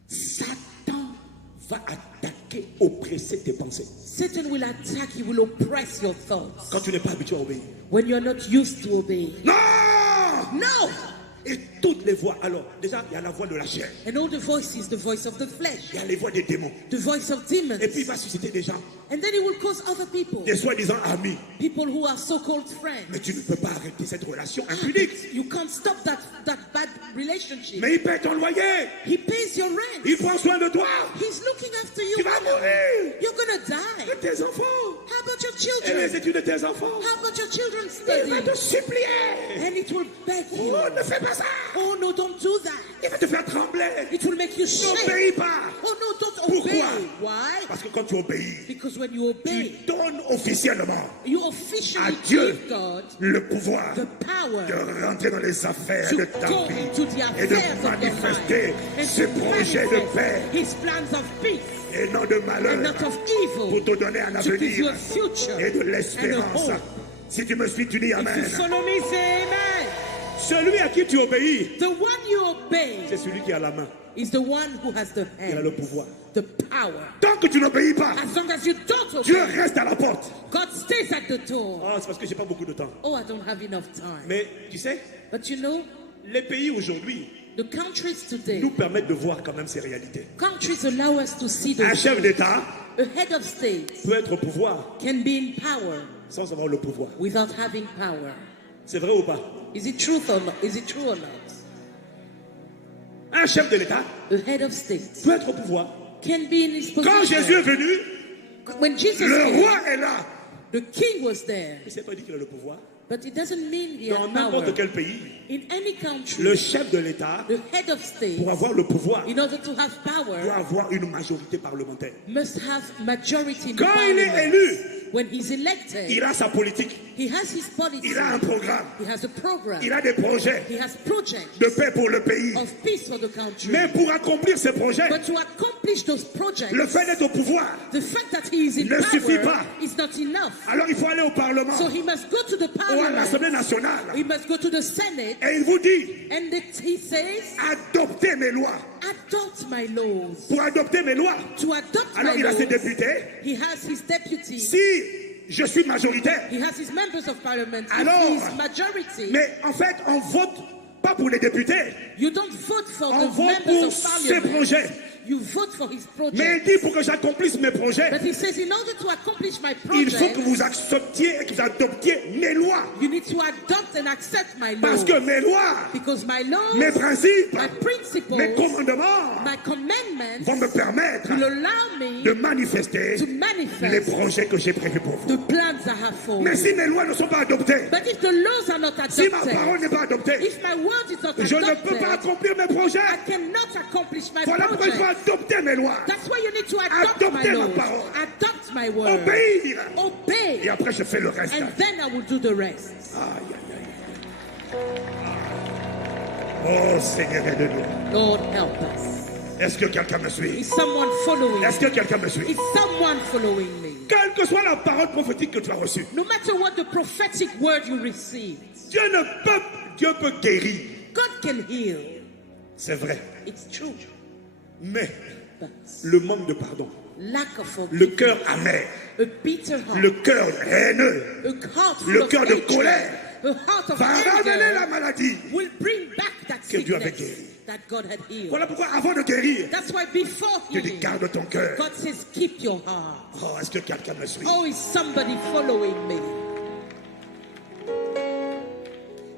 Satan va attaquer, oppresser tes pensées. Satan will attack, he will oppress your thoughts Quand tu n'es pas habitué à obéir. when you're not used to obeying. Non! No! Et toutes les voix. Alors, déjà, il y a la voix de la chair. And all the voices, the voice of the flesh, Il y a les voix des démons. the voice of demons. Et puis, il va susciter des gens, And then it will cause other people, des soi-disant amis. people who are so-called friends. Mais tu ne peux pas arrêter cette relation impunique. You can't stop that bad relationship. Mais il paie ton loyer. He pays your rent. Il prend soin de toi. He's looking after you. Tu vas mourir. You're gonna De die. tes enfants. How about your Et children? les études de tes enfants. How about your children's Il va study? te supplier. And it will beg you. Oh, ne fais pas ça. Oh no, don't do that. Il va te faire trembler. It will make you shake. N'obéis pas. Oh no, don't obey. Pourquoi? Why? Parce que quand tu obéis, Because when you tu obey, donnes officiellement you à officially Dieu give God le pouvoir the power de rentrer dans les affaires to de ta go vie into the et de affairs of your manifester life and ses to projets de manifest paix his plans of peace et non de and malheur not of pour evil, te donner un to give you avenir a future et de and a l'espérance. hope. Si tu me suis, tu dis If you Amen. follow me, say amen. Celui à qui tu obéis, The one you obey c'est celui qui a la main, is the one who has the qui a le hand, pouvoir. the power. Tant que tu n'obéis pas, As long as you don't Dieu obey, reste à la porte. God stays at the door. Ah, c'est parce que j'ai pas beaucoup de temps. Oh, I don't have enough time. Mais tu sais, But you know, les pays aujourd'hui the countries today, nous permettent de voir quand même ces réalités. countries allow us to see Un the chef d'État a head of state peut être au pouvoir can be in power sans avoir le pouvoir. without having power. C'est vrai ou pas? Is it truth or not? Is it true or not? Un chef de l'État A head of state peut être au pouvoir. can be in his Quand Jésus est position. venu, When Jesus le came, roi est là. the king was there, Mais c'est pas dit qu'il a le pouvoir. but it doesn't mean he Dans had power. n'importe quel pays, In any country, le chef de l'État, the head of state, pour avoir le pouvoir, in order to have doit power, avoir une majorité parlementaire. must have majority in the Quand il est parliament. élu, when he's elected, il a sa politique, he has his policy. il a un programme, He has a program. il a des projets He has projects de paix pour le pays. of peace for the country. Mais pour accomplir ces projets, But to accomplish those projects, le fait d'être au pouvoir the fact that he is in ne suffit power pas. is not enough. Alors il faut aller au Parlement So he must go to the ou à l'Assemblée parliament. nationale He must go to the Senate, et il vous dit and he says, adoptez mes lois. adopt my laws. Pour adopter mes lois, To adopt alors my il a ses laws, députés. he has his deputy. Si je suis majoritaire, He has his members of parliament. Alors, If he's majority, mais en fait on vote pas pour les députés, you don't vote for on the vote members pour of ses parliament. projets. You vote for his Mais il project. dit pour que j'accomplisse mes projets, But he says, in order to accomplish my il faut que project, vous acceptiez et que vous adoptiez mes lois. you need to adopt and accept my Parce laws. que mes lois, Because my laws, mes principes, my principles, mes commandements my commandments vont me permettre will allow me de manifester to les manifest projets que j'ai prévus pour vous. the plans I have for Mais you. si mes lois ne sont pas adoptées, But if the laws are not si ma parole adopted, n'est pas adoptée, if my word is not je ne peux pas adopted, accomplir mes projets. I cannot accomplish my Voilà pourquoi il faut project. adopter mes lois. That's why you need to adopt my Adopter ma laws. parole. Adopt my word. Obéir. Obey. Et après, je fais le reste. And then I will do the rest. Aïe, aïe, aïe. Oh, Seigneur, aide-nous. Lord, help us. Est-ce que quelqu'un me suit? Is someone following Est-ce me? que quelqu'un me suit? Is someone following me? Quelle que soit la parole prophétique que tu as reçue, No matter what the prophetic word you receive, Dieu peut guérir. God can heal. C'est vrai. It's true. Mais But le manque de pardon, lack of le forgiveness, cœur amer, a bitter heart, le cœur haineux, a heart full le of cœur de hatred, colère a heart of va ramener la anger maladie. will bring back that que Dieu avait sickness guéri. that God had healed. Voilà pourquoi avant de guérir, That's why before Dieu dit healing, garde ton cœur. God says, keep your heart. Oh, est-ce que quelqu'un me suit? Oh, is somebody following me?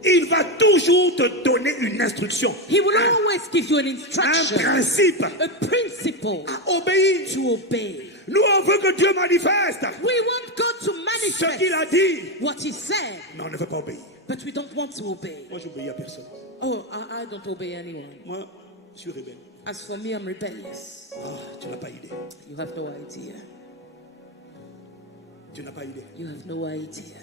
Il va toujours te donner une instruction, He will always give you an un instruction, principe a principle à obéir. to obey. Nous, on veut que Dieu manifeste We want God to ce qu'il manifest a dit, what He said, mais on ne veut pas obéir. but we don't want to obey. Moi, j'obéis à personne. Oh, I don't obey anyone. Moi, je suis rebelle. As for me, I'm rebellious. Ah, tu n'as pas idée. You have no idea. Tu n'as pas idée. You have no idea.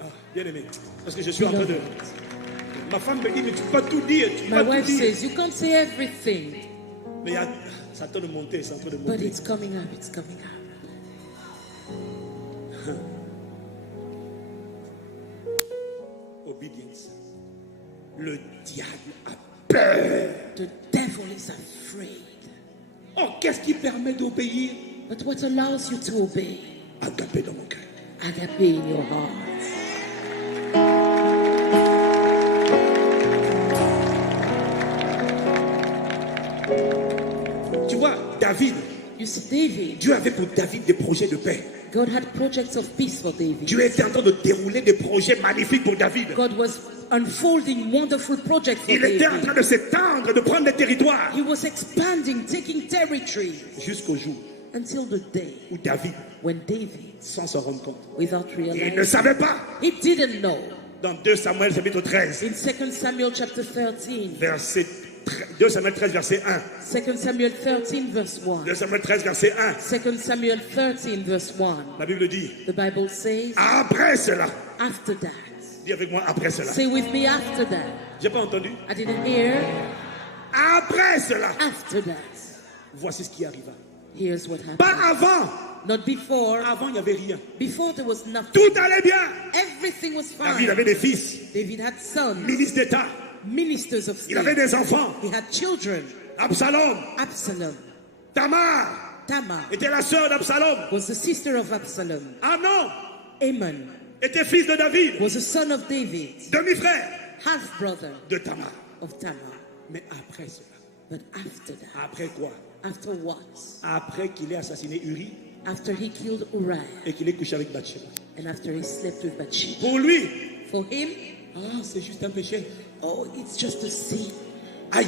Ah, bien aimé. Parce que je suis en train de... Ma femme me dit, mais tu peux pas tout dire. Tu peux My pas tout wife dire. says, you can't say everything, Mais il y a... ça est en train de monter, c'est en train de but monter. it's coming up, it's coming up. Obedience. Le diable a peur. The devil is afraid. Oh, qu'est-ce qui permet d'obéir? But what allows you to obey? Agapé dans mon cœur. Agape in your heart. Tu vois, David, You see, David, Dieu avait pour David des projets de paix. God had projects of peace for David. Dieu était en train de dérouler des projets magnifiques pour David. God was unfolding wonderful projects for Il était en David. train de s'étendre, de prendre des territoires. He was expanding, taking territory Jusqu'au jour until the day où David, when David, sans s'en rendre compte, without il ne realizing, savait pas. he didn't know. Dans 2 Samuel chapitre 13, In 2 Samuel chapter 13, verset 2 Samuel 13 verset 1. 2 Samuel 13 verse 1. 2 Samuel 13 verset 1. 2 Samuel 13 verse 1. La Bible dit, The Bible says, après cela, after that. dis avec moi après cela. Say with me, after that. J'ai pas entendu. I didn't hear. Après cela, After that. voici ce qui arriva. Here's what happened. Pas avant. Not before. Avant, il n'y avait rien. Before there was nothing. Tout allait bien. Everything was David fine. avait des fils, David had sons, ministres d'État. ministers of Il avait state. des enfants. He had children. Absalom, Absalom. Tamar Tamar était la sœur d'Absalom. was the sister of Absalom. Amnon Ammon était fils de David, was the son of David, demi-frère half-brother de Tamar. of Tamar. Mais après cela, But after that, après quoi? after what? Après qu'il ait assassiné Uri After he killed Uriah et qu'il ait couché avec Bathsheba. and after he slept with Bathsheba. Pour lui, For him, ah, c'est juste un péché. oh, it's just a sin. Aïe,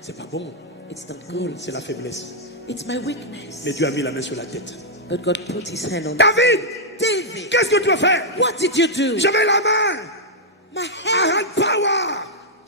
c'est pas bon. It's not good. C'est la faiblesse. It's my weakness. Mais Dieu a mis la main sur la tête. But God put his hand on David, David. qu'est-ce que tu as fait? What did you do? J'avais la main. My I hand had power.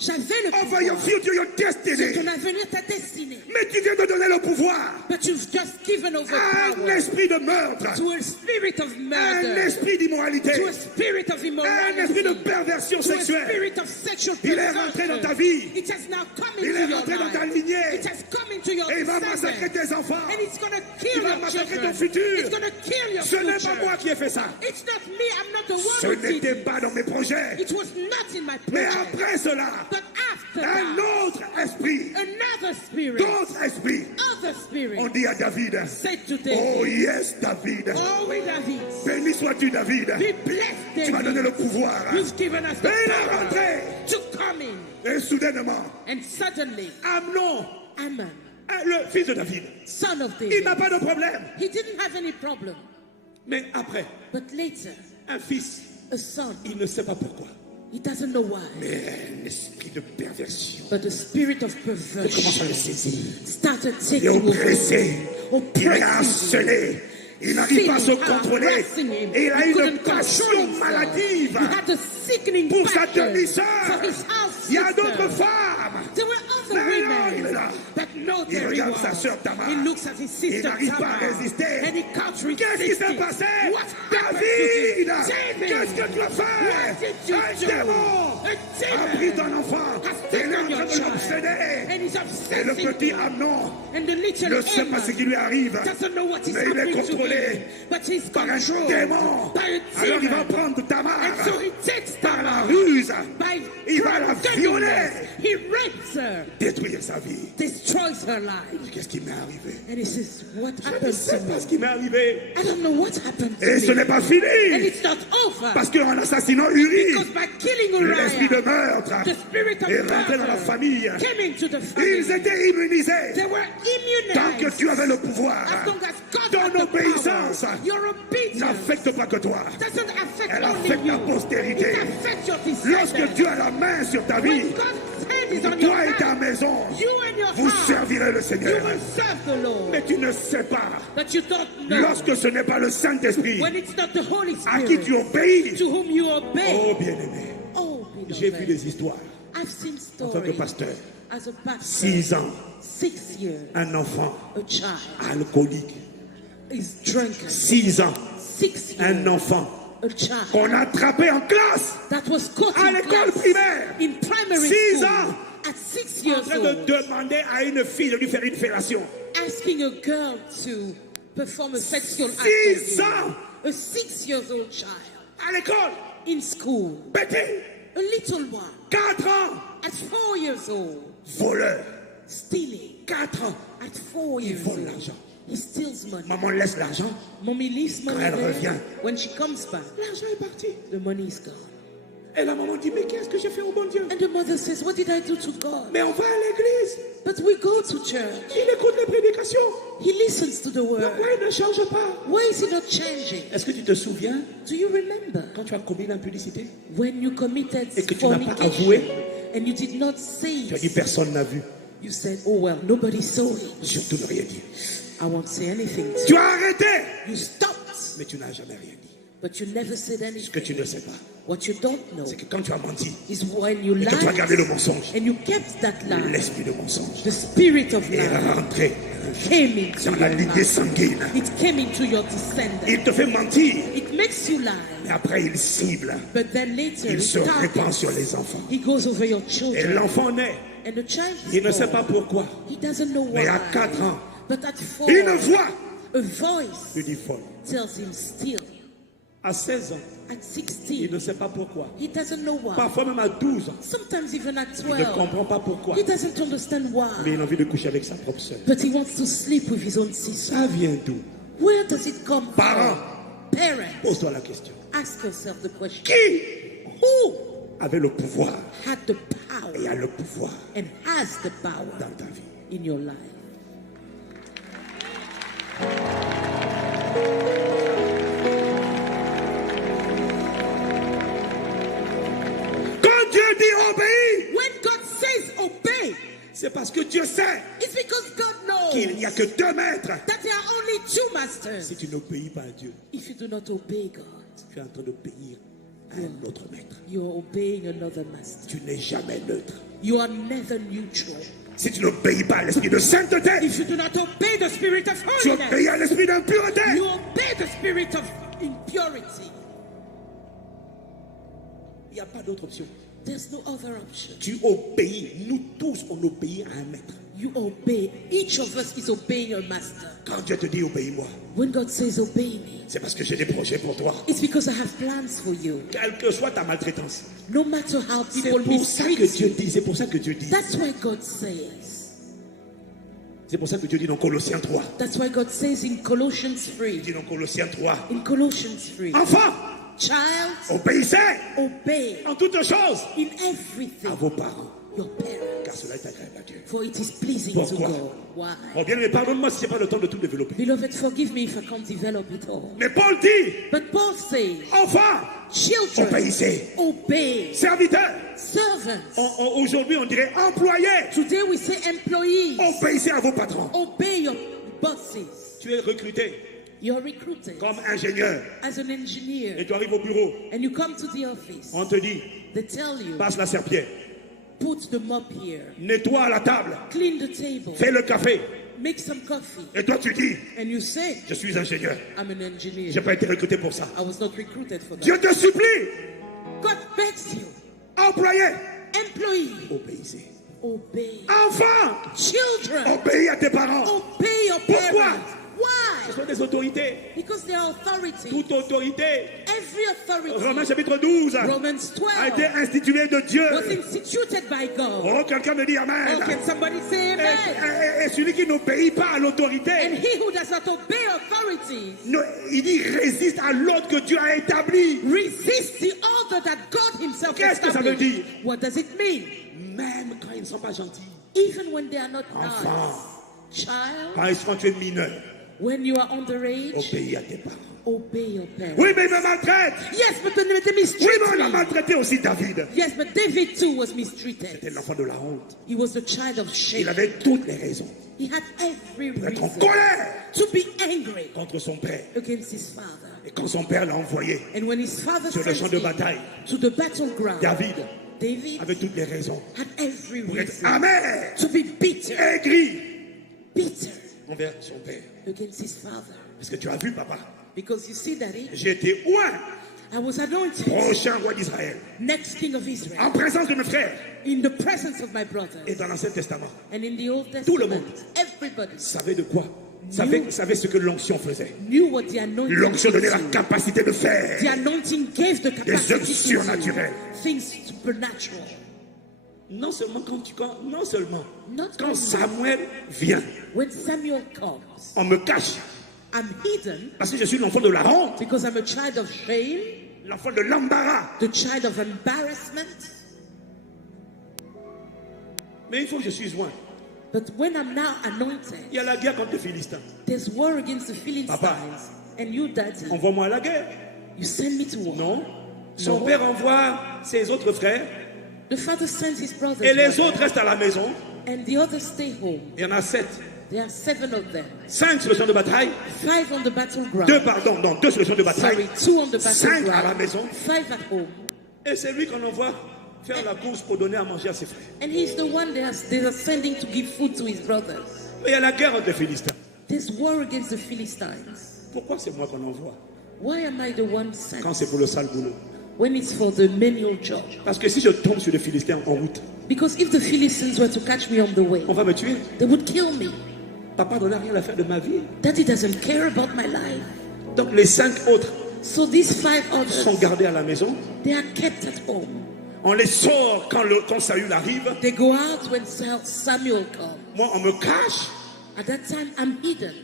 J'avais le over your pouvoir future, your sur destiny. ton avenir, ta destinée. Mais tu viens de donner le pouvoir But you've just given over à un power esprit de meurtre, to a spirit of à un murder, esprit d'immoralité, to a spirit of à un esprit de immorality, perversion to a sexuelle. spirit of sexual Il est rentré dans ta perversion. vie. It has now come Il into est your rentré dans ta life. lignée. It has come into your Et il va massacrer descendants. tes enfants. And it's going to Il kill va your massacrer children. ton futur. It's going to kill your Ce n'est pas future. moi qui ai fait ça. It's not me. I'm not the Ce one who did n'était it. pas dans mes projets. It was not in my Mais project. après cela, But after un that, autre esprit, another spirit, d'autres esprits, other spirit, on dit à David, said to oh David, yes David, oh, we David, béni sois-tu David, be blessed tu m'as donné David. le pouvoir. You've given us the Et il est power rentré. to come in. Et soudainement, And suddenly, Amnon, Ammon, le fils de David, son of il David, n'a pas de problème. he didn't have any problem. Mais après, But later, un fils, a son, il ne sait pas pourquoi. he doesn't know why, Mais un esprit de perversion but the spirit of commence à perversion le saisir. started Il est taking over, oppressé, il est oppressing him. harcelé, il n'arrive pas à se contrôler. harassing him. Et il a He une couldn't control passion himself. maladive He had a sickening pour sa passion demi-sœur. for his half Il y a sister. d'autres femmes. There were other Mais non, il est women, là. but no, Il there he regarde was. sa sœur Tamar. He looks at his Il sister n'arrive pas à Tamar, résister. and he can't Qu'est-ce qui resist s'est it. passé? What happened to David, you? David, qu'est-ce que tu as what fait? did you Un do? démon A a pris demon ton enfant. has Il est en taken train your de child, l'obséder. and he's Et le obsessing petit him. Amnon And the little ne sait pas ce qui lui arrive. doesn't know what is Mais il est happening to contrôlé him, but he's par un controlled démon. by a Alors il va demon. prendre Tamar And so he takes par la Tamar ruse, by il va la violer, cunningness. He rapes her, détruire sa vie. destroys her life. Qu'est-ce qui m'est arrivé? And he says, what Je ne happened sais to pas me? ce qui m'est arrivé. I don't know what happened to Et ce me. n'est pas And fini. it's not over. Parce qu'en assassinant Uri, Because by killing l'esprit de Uriah, meurtre the spirit of est rentré dans la murder famille. came into the Ils family. étaient immunisés. They were Tant que immunized. tu avais le pouvoir, As long as God ton had the obéissance power, your obedience n'affecte pas que toi. doesn't affect Elle only affecte ta you. postérité. It affects your Lorsque descendants. tu as la main sur ta vie, When God's hand is on your toi et ta hand, maison, you and your vous house, servirez le you Seigneur. will serve the Lord. Mais tu ne sais pas, But you don't know lorsque ce n'est pas le Saint-Esprit when it's not the Holy à qui tu Spirit obéis. to whom you obey. Oh bien-aimé, Oh, j'ai vu beloved, des histoires I've seen en tant que stories pasteur. as a pastor. 6 ans, 6 years, un enfant a child alcoolique. is drunken. 6 ans, 6 un years, enfant a child qu'on a attrapé en classe, that was caught à in l'école class, primaire. in primary 6 school, ans, at 6 en years train de old, demander à une fille de lui faire une fellation. asking a girl to perform a sexual act 6 on ans, him. A 6-year-old child à l'école, in school, pété, a little one 4 ans, at 4 years old, voleur, stealing 4 ans, at 4 il years vole old. l'argent. He steals money. Maman laisse l'argent, Mommy leaves money Quand elle there. revient. When she comes back, l'argent est parti. the money is gone. Et la maman dit, mais qu'est-ce que j'ai fait au bon Dieu? And the mother says, what did I do to God? Mais on va à l'église, But we go to church. il écoute les prédications. He listens to the word. Pourquoi il ne change pas? Why is he not changing? Est-ce que tu te souviens Do you remember quand tu as commis l'impudicité? when you committed Et que tu n'as pas fornication avoué? and you did not say Tu as dit, it? personne n'a vu. You said, oh well, nobody saw it. Surtout ne rien dire. I won't say anything. Tu as arrêté, You stopped, mais tu n'as jamais rien dit. but you never said Ce anything. que tu ne sais pas, What you don't know c'est que quand tu as menti is when you et que tu as gardé le lied mensonge, and you kept that lie. l'esprit de mensonge The spirit of est lie rentré came into dans la your lignée life. sanguine. It came into your descendant. Il te fait mentir, It makes you lie. et après il cible. But then later Il it se répand sur targets. les enfants. He goes over your Et children. l'enfant naît, And the child il ne is sait born. pas pourquoi. He doesn't know Mais à why. 4 ans, But at 4, une voix a voice lui dit folle. tells him still. À 16 ans, At il 16, ne sait pas pourquoi. he doesn't know why. Parfois même à 12 ans, Sometimes even at il ne 12, comprend pas pourquoi. he doesn't understand Mais why. il a envie de coucher avec sa propre sœur. But he wants to sleep with his own sister. Ça vient d'où? Where does it come Parents, from? Parents, pose-toi la question. ask yourself the question. Qui Who avait le pouvoir had the et power a le pouvoir and has the power dans ta vie? in your life? Quand Dieu dit obéis, When God says obey, c'est parce que Dieu sait it's because God knows qu'il n'y a que 2 maîtres. that there are only 2 masters. Si tu n'obéis pas à Dieu, If you do not obey God, tu es en train d'obéir à un autre maître. you're obeying another master. Tu n'es jamais neutre. You are never neutral. Si tu n'obéis pas à l'esprit de sainteté, If you do not obey the spirit of tu holiness, obéis à l'esprit d'impureté. you obey the spirit of impurity. Il n'y a pas d'autre option. There's no other option. Tu obéis. Nous tous, on obéit à un maître. You obey. Each of us is obeying a master. Quand Dieu te dit obéis-moi, When God says obey me, c'est parce que j'ai des projets pour toi. it's because I have plans for you. Quelle que soit ta maltraitance. No matter how C'est people pour ça que mistreat Dieu you. dit. C'est pour ça que Dieu dit. That's why God says. C'est pour ça que Dieu dit dans Colossiens 3. That's why God says in Colossians Il 3. dit dans Colossiens 3. In Colossians 3. Enfants, Child, obéissez obey en toutes choses in à everything vos parents, your car parents, cela est agréable à Dieu. for it is pleasing Pourquoi? to God. Why? Oh bien, mais pardonne-moi si ce n'est pas le temps de tout développer. Beloved, forgive me if I can't develop it all. Mais Paul dit, But Paul says, enfants, children, obéissez. obey. Serviteurs, Servants. aujourd'hui on dirait employés, Today we say employees. obéissez à vos patrons. Obey your bosses. Tu es recruté You're recruited comme ingénieur as an et engineer tu arrives au bureau. and you come to the office. On te dit, They tell you, passe la serpillière, put the mop here, nettoie la table, clean the table, fais le café. make some coffee. Et toi tu dis, And you say, je suis ingénieur. I'm an engineer. Je n'ai pas été recruté pour ça. I was not recruited for that. Dieu te supplie, God begs you, employé, employee, obéissez. obey. Enfants, Children, obéis à tes parents. obey your Pourquoi? parents. Ce Why? sont des autorités. Because they are authority. Toute autorité. Every authority. Romains chapitre 12 Romans a été 12 institué de Dieu. was instituted by God. Oh, quelqu'un me dit Amen. Oh, can somebody say amen? Et celui qui n'obéit pas à And l'autorité, he who does not obey authority il dit résiste à l'ordre que Dieu a établi. resist the order that God himself Qu'est-ce que ça veut established. dire? What does it mean? Même quand ils ne sont pas gentils. Even when they are not Enfant. nice. Child, Quand ils sont tu es mineur, when you are underage, obéis à tes parents. obey your parents. Oui, mais il me maltraite. Yes, but they Oui, mais mistreat on a me. maltraité aussi David. Yes, but David too was mistreated. C'était l'enfant de la honte. He was the child of Il shame. avait toutes les raisons He had every d'être en reason colère to be angry contre son père. against his father. Et quand son père l'a envoyé And when his father sur le champ sent de him bataille, to the battleground, David David avait toutes les raisons had every pour être reason amer, to be bitter, aigri bitter envers son père. against his father. Parce que tu as vu, papa, Because you see, Daddy, j'ai été oint, I was anointed prochain roi d'Israël, next king of Israel en présence de mes frères. in the presence of my brothers. Et dans l'Ancien Testament, And in the Old Tout le Testament, monde everybody savait de quoi? Savait ce que l'onction faisait. knew what the anointing L'onction donnait la could do. capacité de faire The anointing gave the des œuvres capacity to surnaturelles. do things supernatural. Non seulement non seulement Not quand only Samuel vient, when Samuel comes, on me cache I'm hidden parce que je suis l'enfant de la honte, because I'm a child of shame, l'enfant de l'embarras. the child of embarrassment. Mais il faut que je suis loin. But when I'm now anointed, Il y a la guerre contre les Philistins. there's war against the Philistines. Papa. And you, Daddy, Envoie-moi à la guerre. you send me to war. Non. Son Non. père envoie ses autres frères The father sends his brothers, et les autres restent à la maison. and the others stay home. Il y en a 7. There are 7 of them. 5 sur le champ de bataille. 5 on the battleground. 2 sur le champ de bataille. Sorry, 2 on the 5 à la battleground. maison. 5 at home. Et c'est lui qu'on envoie faire la course pour donner à manger à ses frères. And he's the one they are sending to give food to his brothers. Mais il y a la guerre entre les Philistins. There's war against the Philistines. Pourquoi c'est moi qu'on envoie Why am I the one sent quand c'est pour le sale boulot? when it's for the menial job? Parce que si je tombe sur les Philistins en route, Because if the Philistines were to catch me on the way, on va me tuer. they would kill me. Papa n'en a rien à faire de ma vie. Daddy doesn't care about my life. Donc les 5 autres So these 5 sont others, gardés à la maison. they are kept at home. On les sort quand Saül arrive. They go out when Samuel comes. Moi, on me cache. At that time, I'm hidden.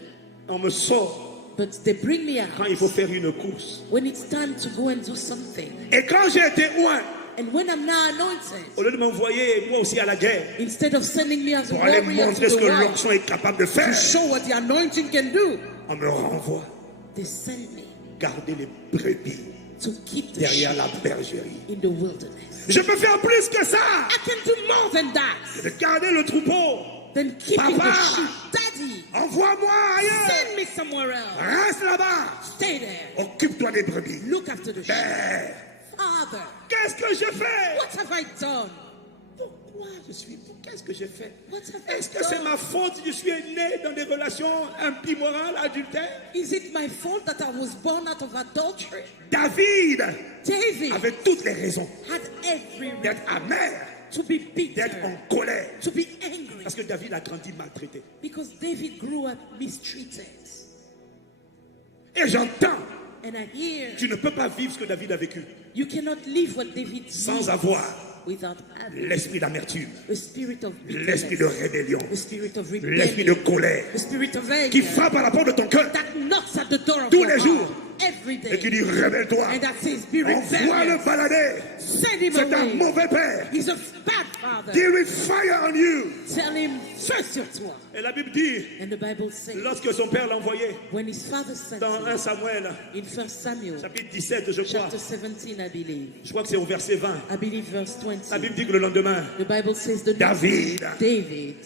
On me sort But they bring me out quand il faut faire une course. when it's time to go and do something. Et quand j'ai été loin, And when I'm now anointed, au lieu de m'envoyer moi aussi à la guerre, instead of sending me as a pour aller warrior montrer to ce the que war, l'onction est capable de to faire, show what the anointing can do, on me renvoie they send me garder les brebis to keep the derrière sheep la bergerie. in the wilderness. Je peux faire plus que ça. I can do more than that, De garder le troupeau. than keeping Papa. the sheep. Daddy, Envoie-moi ailleurs. send me somewhere else. Reste là-bas. Stay there. Occupe-toi des brebis. Look after the sheep. Père, Father, qu'est-ce que je fais? what have I done? Pourquoi je suis... Qu'est-ce que j'ai fait? What have I Est-ce que c'est done? ma faute si je suis né dans des relations immorales, adultères? Is it my fault that I was born out of adultery? David David avait toutes les raisons had every reason d'être amer, to be d'être bitter, en colère. to be angry, Parce que David a grandi maltraité. because David grew up mistreated. Et j'entends, And I hear tu ne peux pas vivre ce que David a vécu you cannot live what David sans lived avoir without having l'esprit d'amertume, a spirit of l'esprit de bitterness, rébellion, a spirit of l'esprit de rebellion, colère a spirit of qui anger frappe à la porte de ton cœur that knocks at the door of tous your les heart jours every et qui day, dit rebelle-toi. and that says, be Envoie-le rebellious. balader. Send him C'est un away. mauvais père. He's a bad father. He will fire on you. Tell him, first your toi. Et la Bible dit, And the Bible says, lorsque son père l'a envoyé when his father sent dans 1 him, Samuel, in 1 Samuel, chapitre 17, je crois, chapter 17, I believe. je crois que c'est au verset 20, I believe verse 20. la Bible dit que le lendemain, The Bible says the David, David,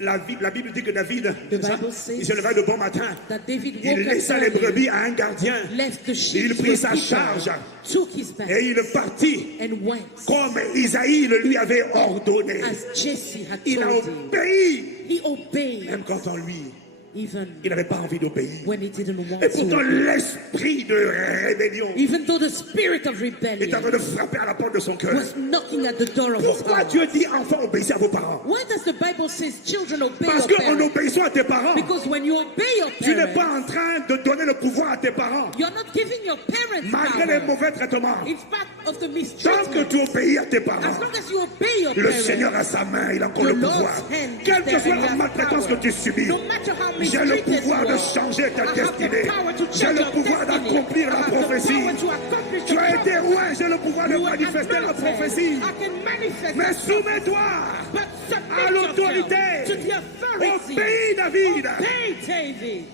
la Bible dit que David, The c'est ça, Bible says il se leva de bon matin, that David il woke up laissa les early, brebis à un gardien, left the sheep il to prit a sa keeper, charge took his bag, et il partit and went comme Isaïe le lui avait ordonné. as Jesse had Il a told him. obéi, He obeyed même quand en lui, even il n'avait pas envie d'obéir. when he didn't want Et pourtant, to. l'esprit de rébellion Even though the spirit of est en train rebellion de frapper à la porte de son cœur. was knocking at the door of his Pourquoi heart. Dieu dit enfants obéissez à vos parents? Why does the Bible say children obey Parce your qu'en parents? obéissant à tes parents, Because when you obey your tu n'es parents, pas en train de donner le pouvoir à tes parents, you're not giving your parents malgré les power. mauvais traitements. In spite of the Tant mistreatment, que tu obéis à tes parents, as long as you obey your le parents, Seigneur a sa main, il a encore the le Lord's pouvoir. hand is Quelle que there soit and he la has maltraitance que power. tu subis, No matter how j'ai le mistreated pouvoir you de are, changer ta I have destinée. the power to J'ai change le your pouvoir destiny. d'accomplir I la have the prophétie. power to accomplish Tu the as été prophecy. roi, j'ai le pouvoir de You are manifester la anointed. prophétie. I can manifest Mais it. soumets-toi But à submit l'autorité. yourself to the authority. Obéis, David. Obey David.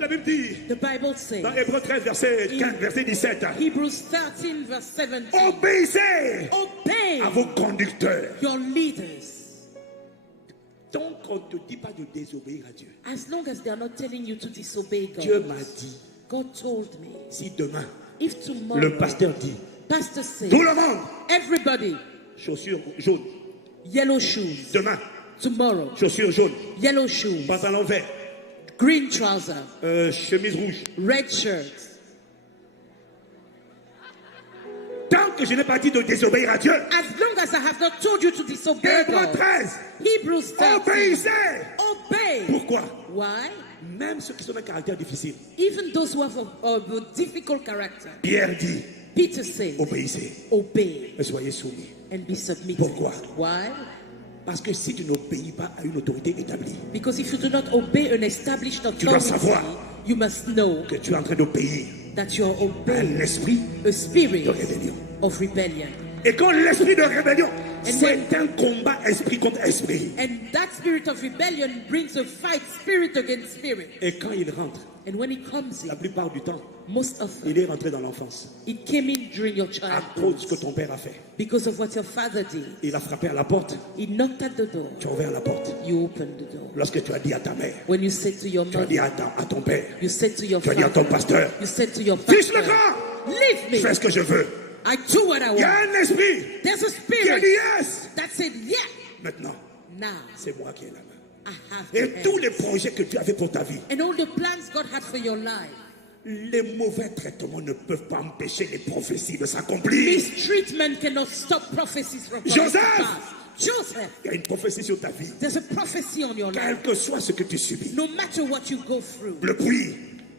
La Bible dit, The Bible says, dans Hébreux 13, verset 15, verset 17, Hebrews 13 verse 17, obéissez obey à vos conducteurs. your leaders. Donc, on ne te dit pas de désobéir à Dieu. As long as they are not telling you to disobey God. Dieu m'a dit, God told me, si demain, if tomorrow, le pasteur dit, pastor says, tout le monde, everybody, chaussures jaunes, yellow shoes, demain, tomorrow, chaussures jaunes, yellow shoes, pantalon vert, green trousers, chemise rouge. red shirts. Tant que je n'ai pas dit de désobéir à Dieu, As long as I have not told you to disobey Hébreux God, 13, Hebrews 13, obéissez. obey. Pourquoi? Why? Même ceux qui sont d'un caractère difficile. Even those who have a difficult character. Pierre dit, Peter says, obéissez obey et soyez soumis. and be submitted. Pourquoi? Why? Parce que si tu n'obéis pas à une autorité établie, Because if you do not obey an established dois authority, savoir you must know que tu es en train d'obéir that you are à obeying l'esprit a spirit de rébellion. of rebellion. Et quand l'esprit de rébellion, And c'est un combat esprit contre esprit. And that spirit of rebellion brings a fight spirit against spirit. Et quand il rentre, And when it comes la in, plupart du temps, most often, il est rentré dans l'enfance. it came in during your À cause de ce que childhood ton père a fait. because of what your father did. Il a frappé à la porte, He knocked at the door. tu as ouvert la porte. You opened the door. Lorsque tu as dit à ta mère, When you said to your tu as dit mother, à ton père, you said to your tu as dit à ton father, pasteur, you said to your fiche le pastor, grand, leave me. fais ce que je veux. I do what I Il y a want. un esprit There's a qui a dit spirit yes. that said, yeah, Maintenant, now c'est moi qui ai la main. I have Et the tous hand. les projets que tu avais pour ta vie, And all the plans God had for your life. les mauvais traitements ne peuvent pas empêcher les prophéties de s'accomplir. Mistreatment cannot stop prophecies from coming Joseph! to pass. Joseph, Il y a une prophétie sur ta vie. there's a prophecy on your life. Quel que soit ce que tu subis. No matter what you go through, Le puits,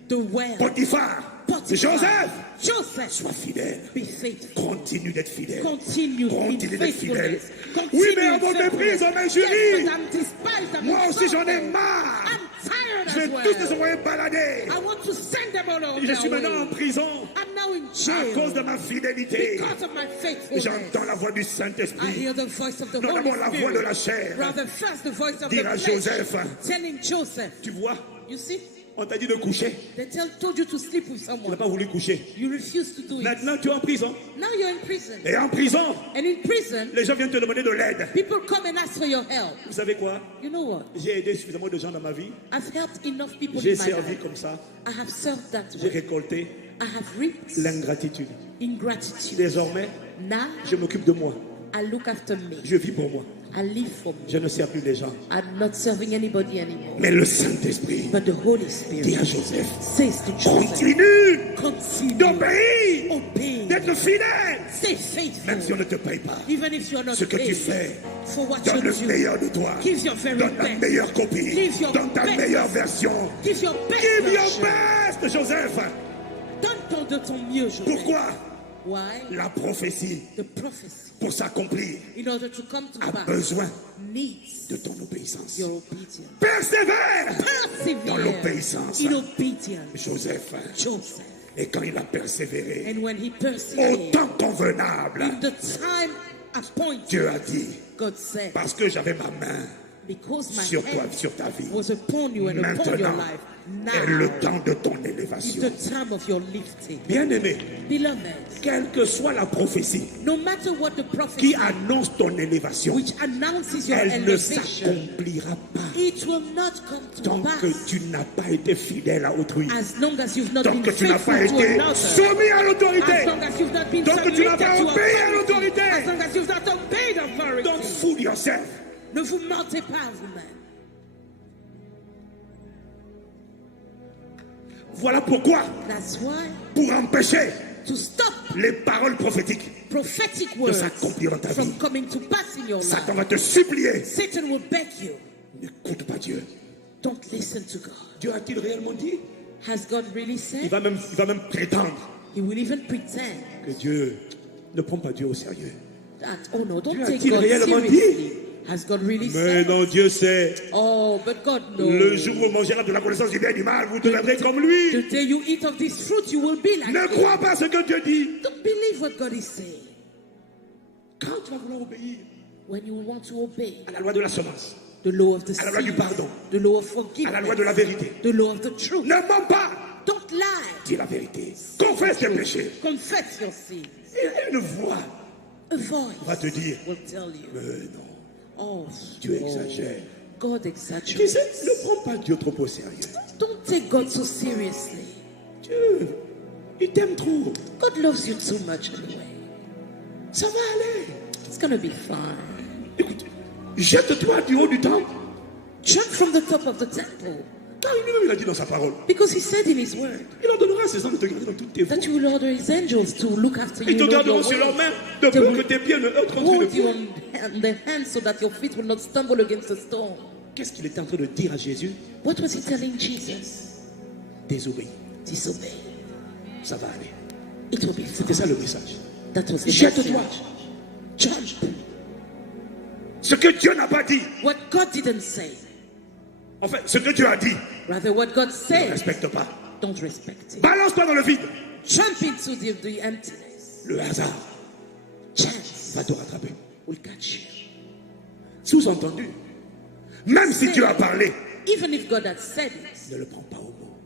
the well, Potiphar, Potiphar, Joseph, Joseph, sois fidèle. be faithful. Continue d'être fidèle. Continue in Continue d'être fidèle. faithfulness. Oui, mais Continue on in me méprise, faithfulness. on m'injurie. Yes, but I'm despised, I'm Moi aussi j'en ai insulted. marre. I'm tired Je vais as tous les well. envoyer balader. I want to send them all over Et je suis their maintenant en way. prison I'm now in à cause de jail ma fidélité. because of my faithfulness. J'entends la voix du I Saint-Esprit. hear the voice of the Non, Holy d'abord la voix de la Spirit. chair. Rather first the voice of Dire the à flesh. Joseph, Telling Joseph, tu vois, you see, on t'a dit de coucher. they told you to sleep with Tu n'as someone. pas voulu coucher. You refused to do it. Maintenant tu es en prison. Now you're in prison. Et en prison, And in prison, les gens viennent te demander de l'aide. people come and ask for your help. Vous savez quoi? You know what? J'ai aidé suffisamment de gens dans ma vie. I've helped enough people J'ai in my servi life. comme ça. I have served that J'ai way. récolté I have reaped l'ingratitude. ingratitude. Désormais, Now je m'occupe de moi. I look after me. Je vis pour moi. I live for me. Je ne sers plus les gens. I'm not serving anybody anymore. Mais le Saint-Esprit But the Holy dit Spirit à Joseph, says to Joseph, continue d'obéir, obey, d'être fidèle. stay faithful. Même si on ne te paye pas, Even if you're not ce que tu paid fais, for what donne you le do, meilleur de toi. give your very Donne ta best. meilleure copie. Give your Donne ta best. meilleure version. Give your best. Give your version. best, Joseph. Donne de ton mieux, Joseph. Pourquoi? Why? La prophétie, The prophecy, pour s'accomplir, in order to come to a pass, besoin needs de ton obéissance. your obedience. Persévère dans Persevere l'obéissance. in obedience. Joseph. Joseph. Et quand il a persévéré, And when he au persevered, temps convenable, in the time appointed, Dieu a dit, God said, parce que j'avais ma main because my sur toi, hand sur ta vie, was upon you and upon your maintenant life, est le now temps de ton is élévation. the time of your lifting. Bien-aimé, Beloved, quelle que soit la prophétie no matter what the qui prophecy annonce ton élévation, which announces your elle ne elevation, s'accomplira pas it will not come to tant pass que tu n'as pas été fidèle à autrui, as long as you've not tant been que tu n'as faithful pas to été another, soumis à as l'autorité, long as you've not been tant que tu n'as submitted pas to obéi à authority, l'autorité. as long as you've not obeyed authority. Don't fool yourself. Ne vous mentez pas, vous-même. Voilà pourquoi, That's why, pour empêcher to stop les paroles prophétiques prophetic de words s'accomplir dans ta from vie, coming to pass in your Satan life, va te supplier. Satan will beg you, N'écoute pas Dieu. don't listen to God. Dieu a-t-il réellement dit? Has God really Il said? va même prétendre He will even pretend que Dieu ne prend pas Dieu au sérieux. that, oh no, don't Dieu take a-t-il God réellement dit? seriously. Has God really Mais said? non, Dieu sait. Oh, but God Le knows. jour où vous mangerez de la connaissance du bien et du mal, vous deviendrez comme lui. The day you eat of this fruit, you will be like Ne him. crois pas ce que Dieu dit. Don't believe what God is saying. Quand tu vas vouloir obéir When you want to obey à la loi de la semence, the law of the à la loi du seed, pardon, the law of à la loi forgiveness, de la vérité, the law of the truth, ne mens pas. don't lie. Dis la vérité. Confesse tes péchés. Confess your sins. Et une voix A voice va te dire, will tell you, mais non, oh, Dieu exagère. God Qui exaggerates. sait, ne prends pas Dieu trop au sérieux. Don't take God so seriously. Dieu, il t'aime trop. God loves you too much anyway. Ça va aller. It's gonna be fine. Écoute, jette-toi du haut du temple. Jump from the top of the temple. Car lui-même, il a dit dans sa parole, Because he said in his word il ordonnera à ses anges de te garder dans toutes tes voies. that you will order his angels to look after you. Ils te in all garderont your sur leurs ways. mains de They peur will que tes pieds ne heurtent contre une hold you pierre. on their hands so that your feet will not stumble against a stone. Qu'est-ce qu'il était en train de dire à Jésus? What was he telling Jesus? Désobéis. Disobey. Ça va aller. It will be C'était fine. ça le message. That was the Jette-toi. message. Jump. Ce que Dieu n'a pas dit. What God didn't say. En fait, ce que Dieu a dit, Rather, what God ne said, respecte pas. don't respect it. Balance-toi dans le vide. Jump into the emptiness. Le hasard Chance va te rattraper. will catch you. Sous-entendu, même si Dieu a parlé, Even if God had said it, ne le prends pas au mot.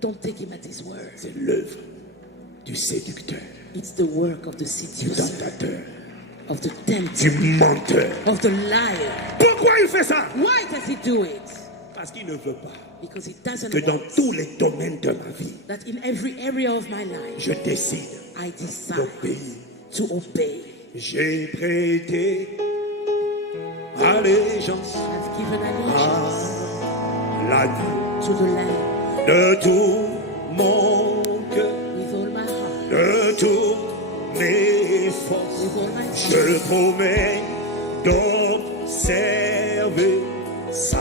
don't take him at his word. C'est l'œuvre du séducteur, It's the work of the du seducer, tentateur, of the tempter, du menteur. of the liar. Pourquoi il fait ça? Why does he do it? Parce qu'il ne veut pas Because he doesn't que dans want tous les domaines de ma vie, that in every area of my life, je décide I decide d'obéir. to obey. J'ai prêté allégeance I've given allegiance à l'agneau to the Lamb de tout mon cœur, with all my heart, de toutes mes forces. with all my Je soul. le promets d'observer sa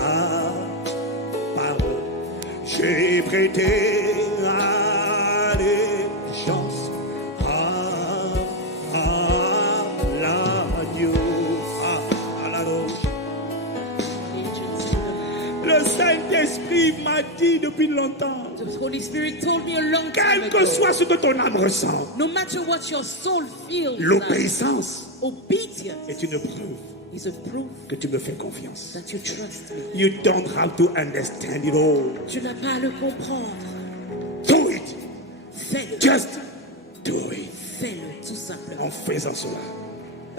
parole. J'ai prêté allégeance à l'agneau. À l'agneau. Le Saint-Esprit m'a dit depuis longtemps, The Holy Spirit told me a long time quel que ago, soit ce que ton âme ressent, no matter what your soul feels, l'obéissance obedience est une preuve is a proof que tu me fais confiance. that you trust me. You don't have to understand it all. Tu n'as pas à le comprendre. Do it. Fais-le. Just do it. Fais-le, tout simplement. En faisant cela,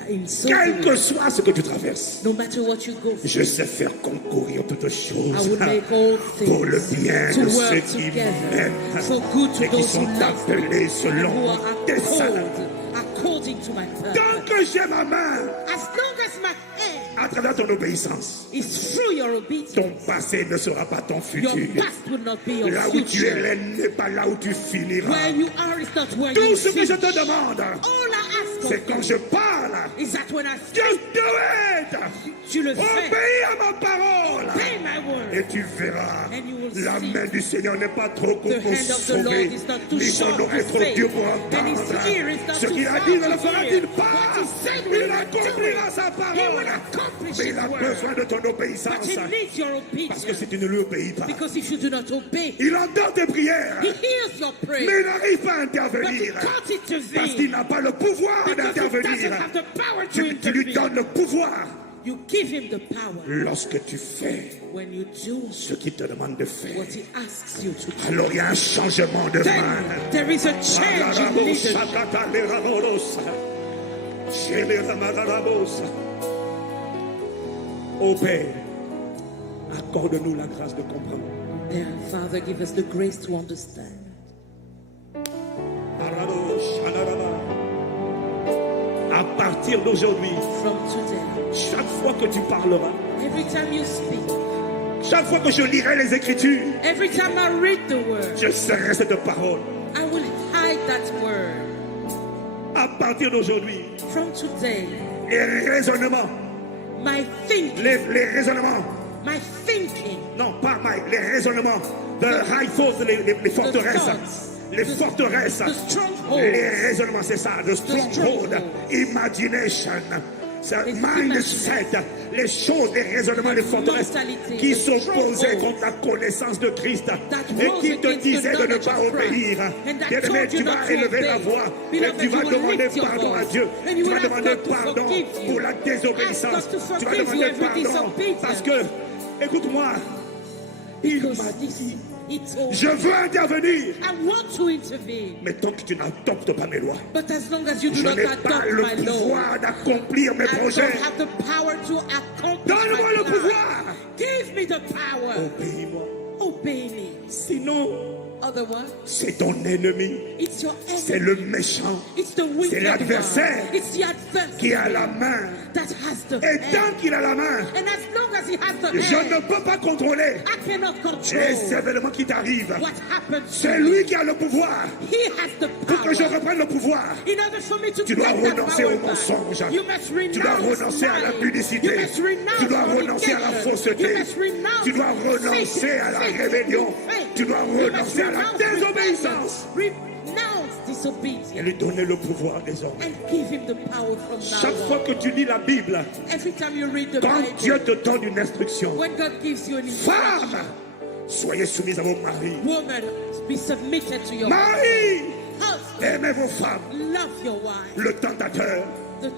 In so quel doing, que soit ce que tu traverses, no matter what you go through, je sais faire concourir toutes I choses will make all pour le things bien to de ceux work qui together m'aiment for good to et qui those sont who love me appelés and selon who mon are dessein. called according to my Tant purpose. que j'ai ma main As long as my hand À travers ton obéissance. It's through your obedience. Ton passé ne sera pas ton futur. Your past will not be your Là où tu es future. n'est pas là où tu finiras. Where you are is not where Tout you ce que je finish. te demande, All I ask c'est of quand you je parle, is that when I just speak, do it. tu le fais. Obéis à ma parole. Obey my word. Et tu verras, And you will la see. main du Seigneur n'est pas trop courte The pour hand of the Lord sauver, is not too ni son short oreille to trop save, dure pour and his entendre. ear is not Ce too qu'il a far dit ne le to fera-t-il hear. pas? What he said Il will not do accomplira it. sa He parole. will accomplish Mais his il a word. besoin de ton But obéissance. he needs your Parce que obedience. si tu ne lui obéis pas, Because if you do not obey, il entend tes prières, he hears your mais prayer. il n'arrive pas à But he intervenir. can't Parce qu'il intervene. n'a pas le pouvoir Because he doesn't d'intervenir. have the power to Tu lui intervene. donnes le pouvoir You give him the power lorsque tu fais when you do ce qu'il te demande de faire. what he asks you to do. Alors il y a un changement de Then main. there is a change in leadership. Ô Père, accorde-nous la grâce de comprendre. Then, Father, give us the grace to understand. À partir d'aujourd'hui, From today, chaque fois que tu parleras, every time you speak, chaque fois que je lirai les Écritures, every time I read the word, je serai cette parole. I will hide that word. À partir d'aujourd'hui, From today, les raisonnements, my thinking, les raisonnements, my thinking, non pas les raisonnements de high thoughts, les forteresses, les forteresses, the stronghold, les raisonnements, c'est ça, le stronghold, stronghold. imagination, ce Les mindset, les choses, les raisonnements, les forteresses mentalité, qui the s'opposaient stronghold contre la connaissance de Christ that et rose qui te against the disaient de ne knowledge pas of Christ, obéir. and that Bien-aimé, told you tu not vas to élever la obey. voix et Beloved, tu vas you will demander lift your pardon à voice, Dieu. and you Tu will vas ask demander God to pardon forgive you. pour la désobéissance. Ask God to Tu vas forgive demander you every pardon disobedience. parce que, écoute-moi, il because m'a this, dit, he told je me, veux intervenir, I want to intervene, mais tant que tu n'adoptes pas mes lois, but as long as you do je not n'ai pas adopt le my law, pouvoir d'accomplir mes I don't projets. have the power to accomplish Donne-moi my le plan. pouvoir. Give me the power. Obéis-moi. Obey me. Sinon, Otherwise, c'est ton ennemi, it's your c'est enemy. le méchant It's the wicked l'adversaire one. It's the adversary qui a la main. that has the Et tant hand. qu'il a la main, And as long as he has the je ne hand, peux pas contrôler I cannot les control événements qui t'arrivent. what happens to C'est me. lui qui a le pouvoir. He has the Pour que je power. reprenne le pouvoir, In order for me to tu dois take that renoncer power au back, mensonge. you must renounce Tu dois renoncer à la lying. publicité. You must renounce Tu dois renoncer à la fornication. fausseté. You must renounce Tu dois renoncer à la fake rébellion. fake. Tu dois You must renoncer à la renounce désobéissance. rebellion. Renounce Et disobedience lui donner le pouvoir désormais. and give him the power from Chaque now fois on. que tu lis la Bible, Every time you read the quand Dieu Bible, te donne une instruction, when God gives you an instruction, femme, soyez soumise à vos maris. woman, be submitted to your Mari, husband. aimez vos femmes. Love your wife. Le tentateur The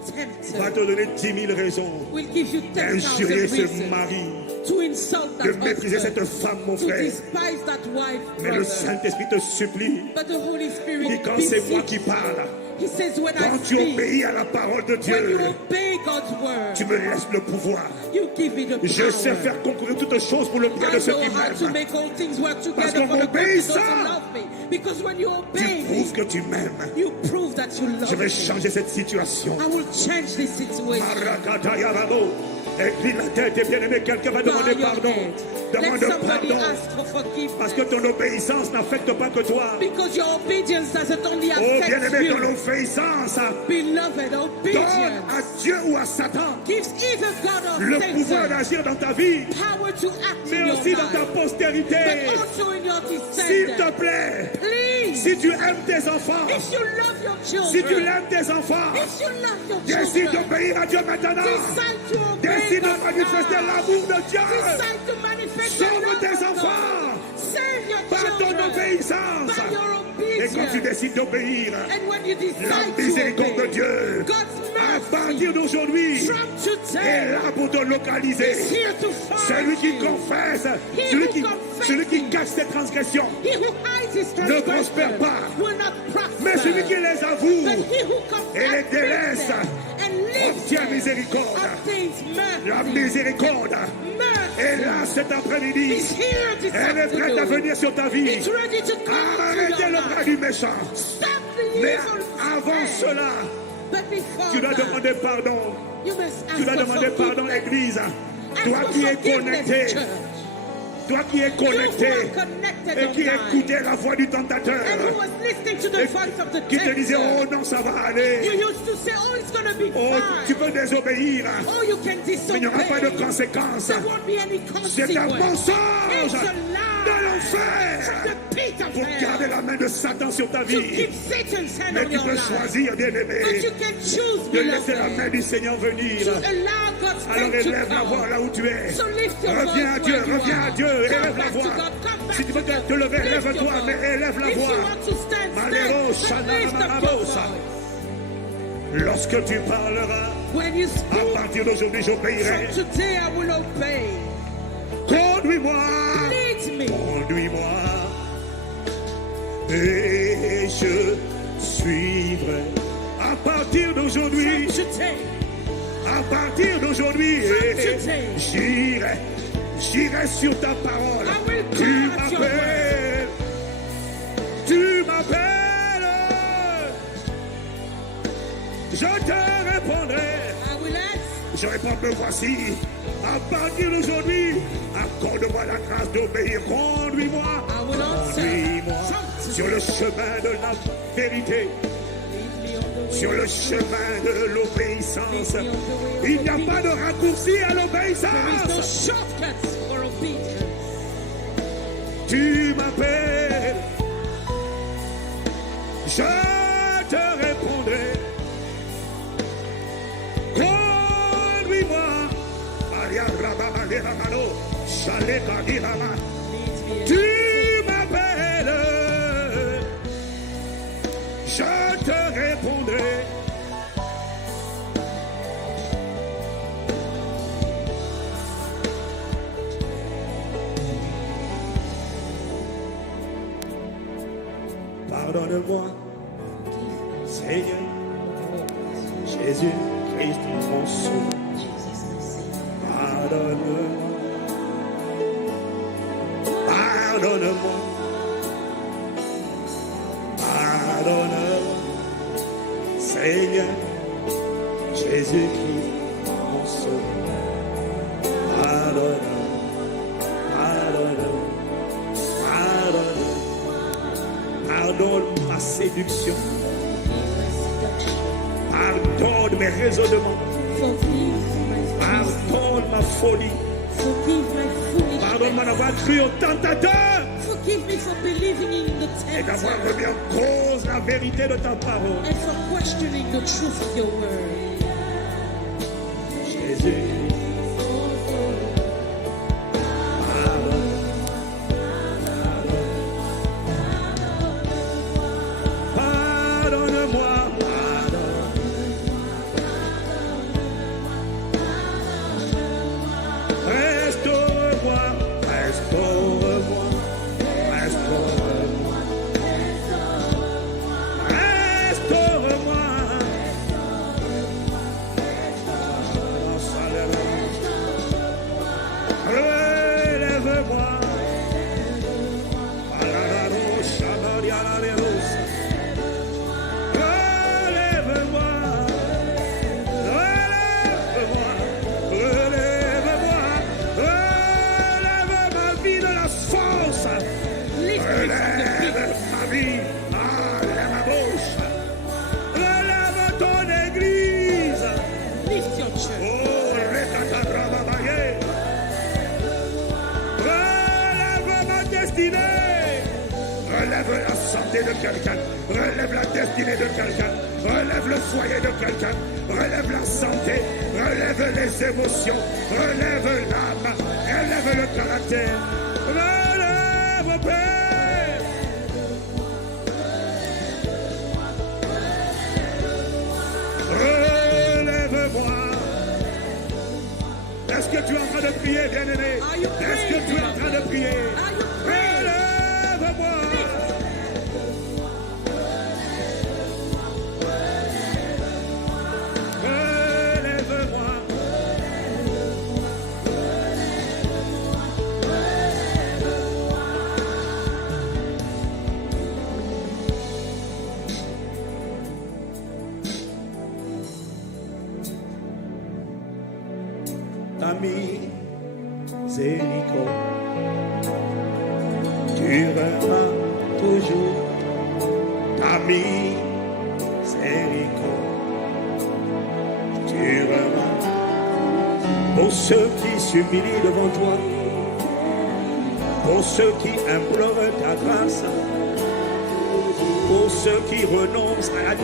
va tempter te donner 10 000 raisons will give you 10,000 d'injurier ce reasons mari, to insult de that mépriser husband, cette femme, mon to frère. despise that wife, Mais le brother. Saint-Esprit te supplie. But the Holy Spirit Et quand c'est moi beseech- qui parle, He says, when I quand tu speak, obéis à la parole de when Dieu, you obey God's word, tu me laisses le pouvoir. you give me the power. Je sais faire concourir toutes choses pour le bien I de ceux know qui how to m'aiment. make all things work Parce together qu'en for the good of those m'obéissant, who love me. Because when you Tu obey prouves me, que tu m'aimes. you prove that you Je love vais me. changer cette situation. I will change this situation. Marakatayarabo. Incline la tête et bien-aimé, quelqu'un va Bow demander your pardon. head. Demande Let somebody pardon. ask for forgiveness. Parce que ton obéissance n'affecte pas que toi. Because your obedience doesn't only Oh affect bien-aimé, ton you. obéissance Beloved, donne obedience à Dieu ou à Satan gives either God or le pouvoir Satan d'agir dans ta vie, power to act mais in your aussi dans ta life, postérité. but also in your S'il te descendants. plaît, Please, si tu aimes tes enfants, if you love your si tu children, aimes tes enfants, if you love your décide children, d'obéir à Dieu maintenant. decide to obey Décide de God manifester now. l'amour de Dieu. Decide to manifest the Sauve love tes of God. enfants Save your par ton children obéissance. by your Et quand tu obedience. décides d'obéir, And when you la decide to miséricorde de obey, Dieu, God's à mercy partir d'aujourd'hui, from est today là pour te localiser. is here to Celui find qui you. confesse, He celui who qui, confesses celui qui cache ses transgressions, He who hides his ne prospère transgression pas. will not Mais celui qui prosper. les avoue But he who et les confesses délaisse them and lives obtient them miséricorde. obtains La mercy. miséricorde est Mercy là cet après-midi. is here this Elle est prête à afternoon. venir sur ta vie. It's ready to come to Arrêtez your le bras life. du méchant. Stop the Mais evil avant hand. cela, Tu dois demander pardon. Tu dois demander pardon, l'église. Toi qui es connecté. Toi qui es connecté et qui écoutais la voix du tentateur et qui te disait oh non ça va aller, oh tu peux désobéir, mais il n'y aura pas de conséquences. C'est un mensonge de l'enfer pour garder la main de Satan sur ta vie. Mais tu peux choisir, bien-aimé, de laisser la main du Seigneur venir. Alors élève la voix là où tu es. Reviens à Dieu, reviens à Dieu, élève la voix. Si tu veux te lever, lève-toi, mais élève la voix. Lorsque tu parleras, à partir d'aujourd'hui, j'obéirai. Conduis-moi, conduis-moi, et je suivrai. À partir d'aujourd'hui, à partir d'aujourd'hui, j'irai sur ta parole. Tu m'appelles, tu m'appelles, je te répondrai. Je réponds, me voici. À partir d'aujourd'hui, accorde-moi la grâce d'obéir. Conduis-moi, conduis-moi sur le chemin de la vérité, sur le chemin de l'obéissance. Il n'y a pas de raccourci à l'obéissance. Tu m'appelles, je te répondrai. Conduis-moi. Tu m'appelles, je te répondrai. Pardonne-moi, Seigneur, Jésus-Christ, mon sauveur. Pardonne-moi, pardonne-moi, pardonne-moi, Seigneur, Jésus-Christ, mon sauveur. Pardonne-moi, pardonne-moi, pardonne-moi, pardonne ma séduction, pardonne mes raisonnements, pardonne ma folie. Pardonne-moi d'avoir cru au tentateur et d'avoir remis en cause la vérité de ta parole. Jésus, pardonne-moi. Relève la santé de quelqu'un, relève la destinée de quelqu'un, relève le foyer de quelqu'un, relève la santé, relève les émotions, relève l'âme, relève le caractère, relève Père. Relève-moi. Est-ce que tu es en train de prier, bien-aimé? Est-ce que tu es en train de prier? Relève-moi. miséricorde durera toujours. Ta miséricorde durera. Pour ceux qui s'humilient devant toi, pour ceux qui implorent ta grâce, pour ceux qui renoncent à la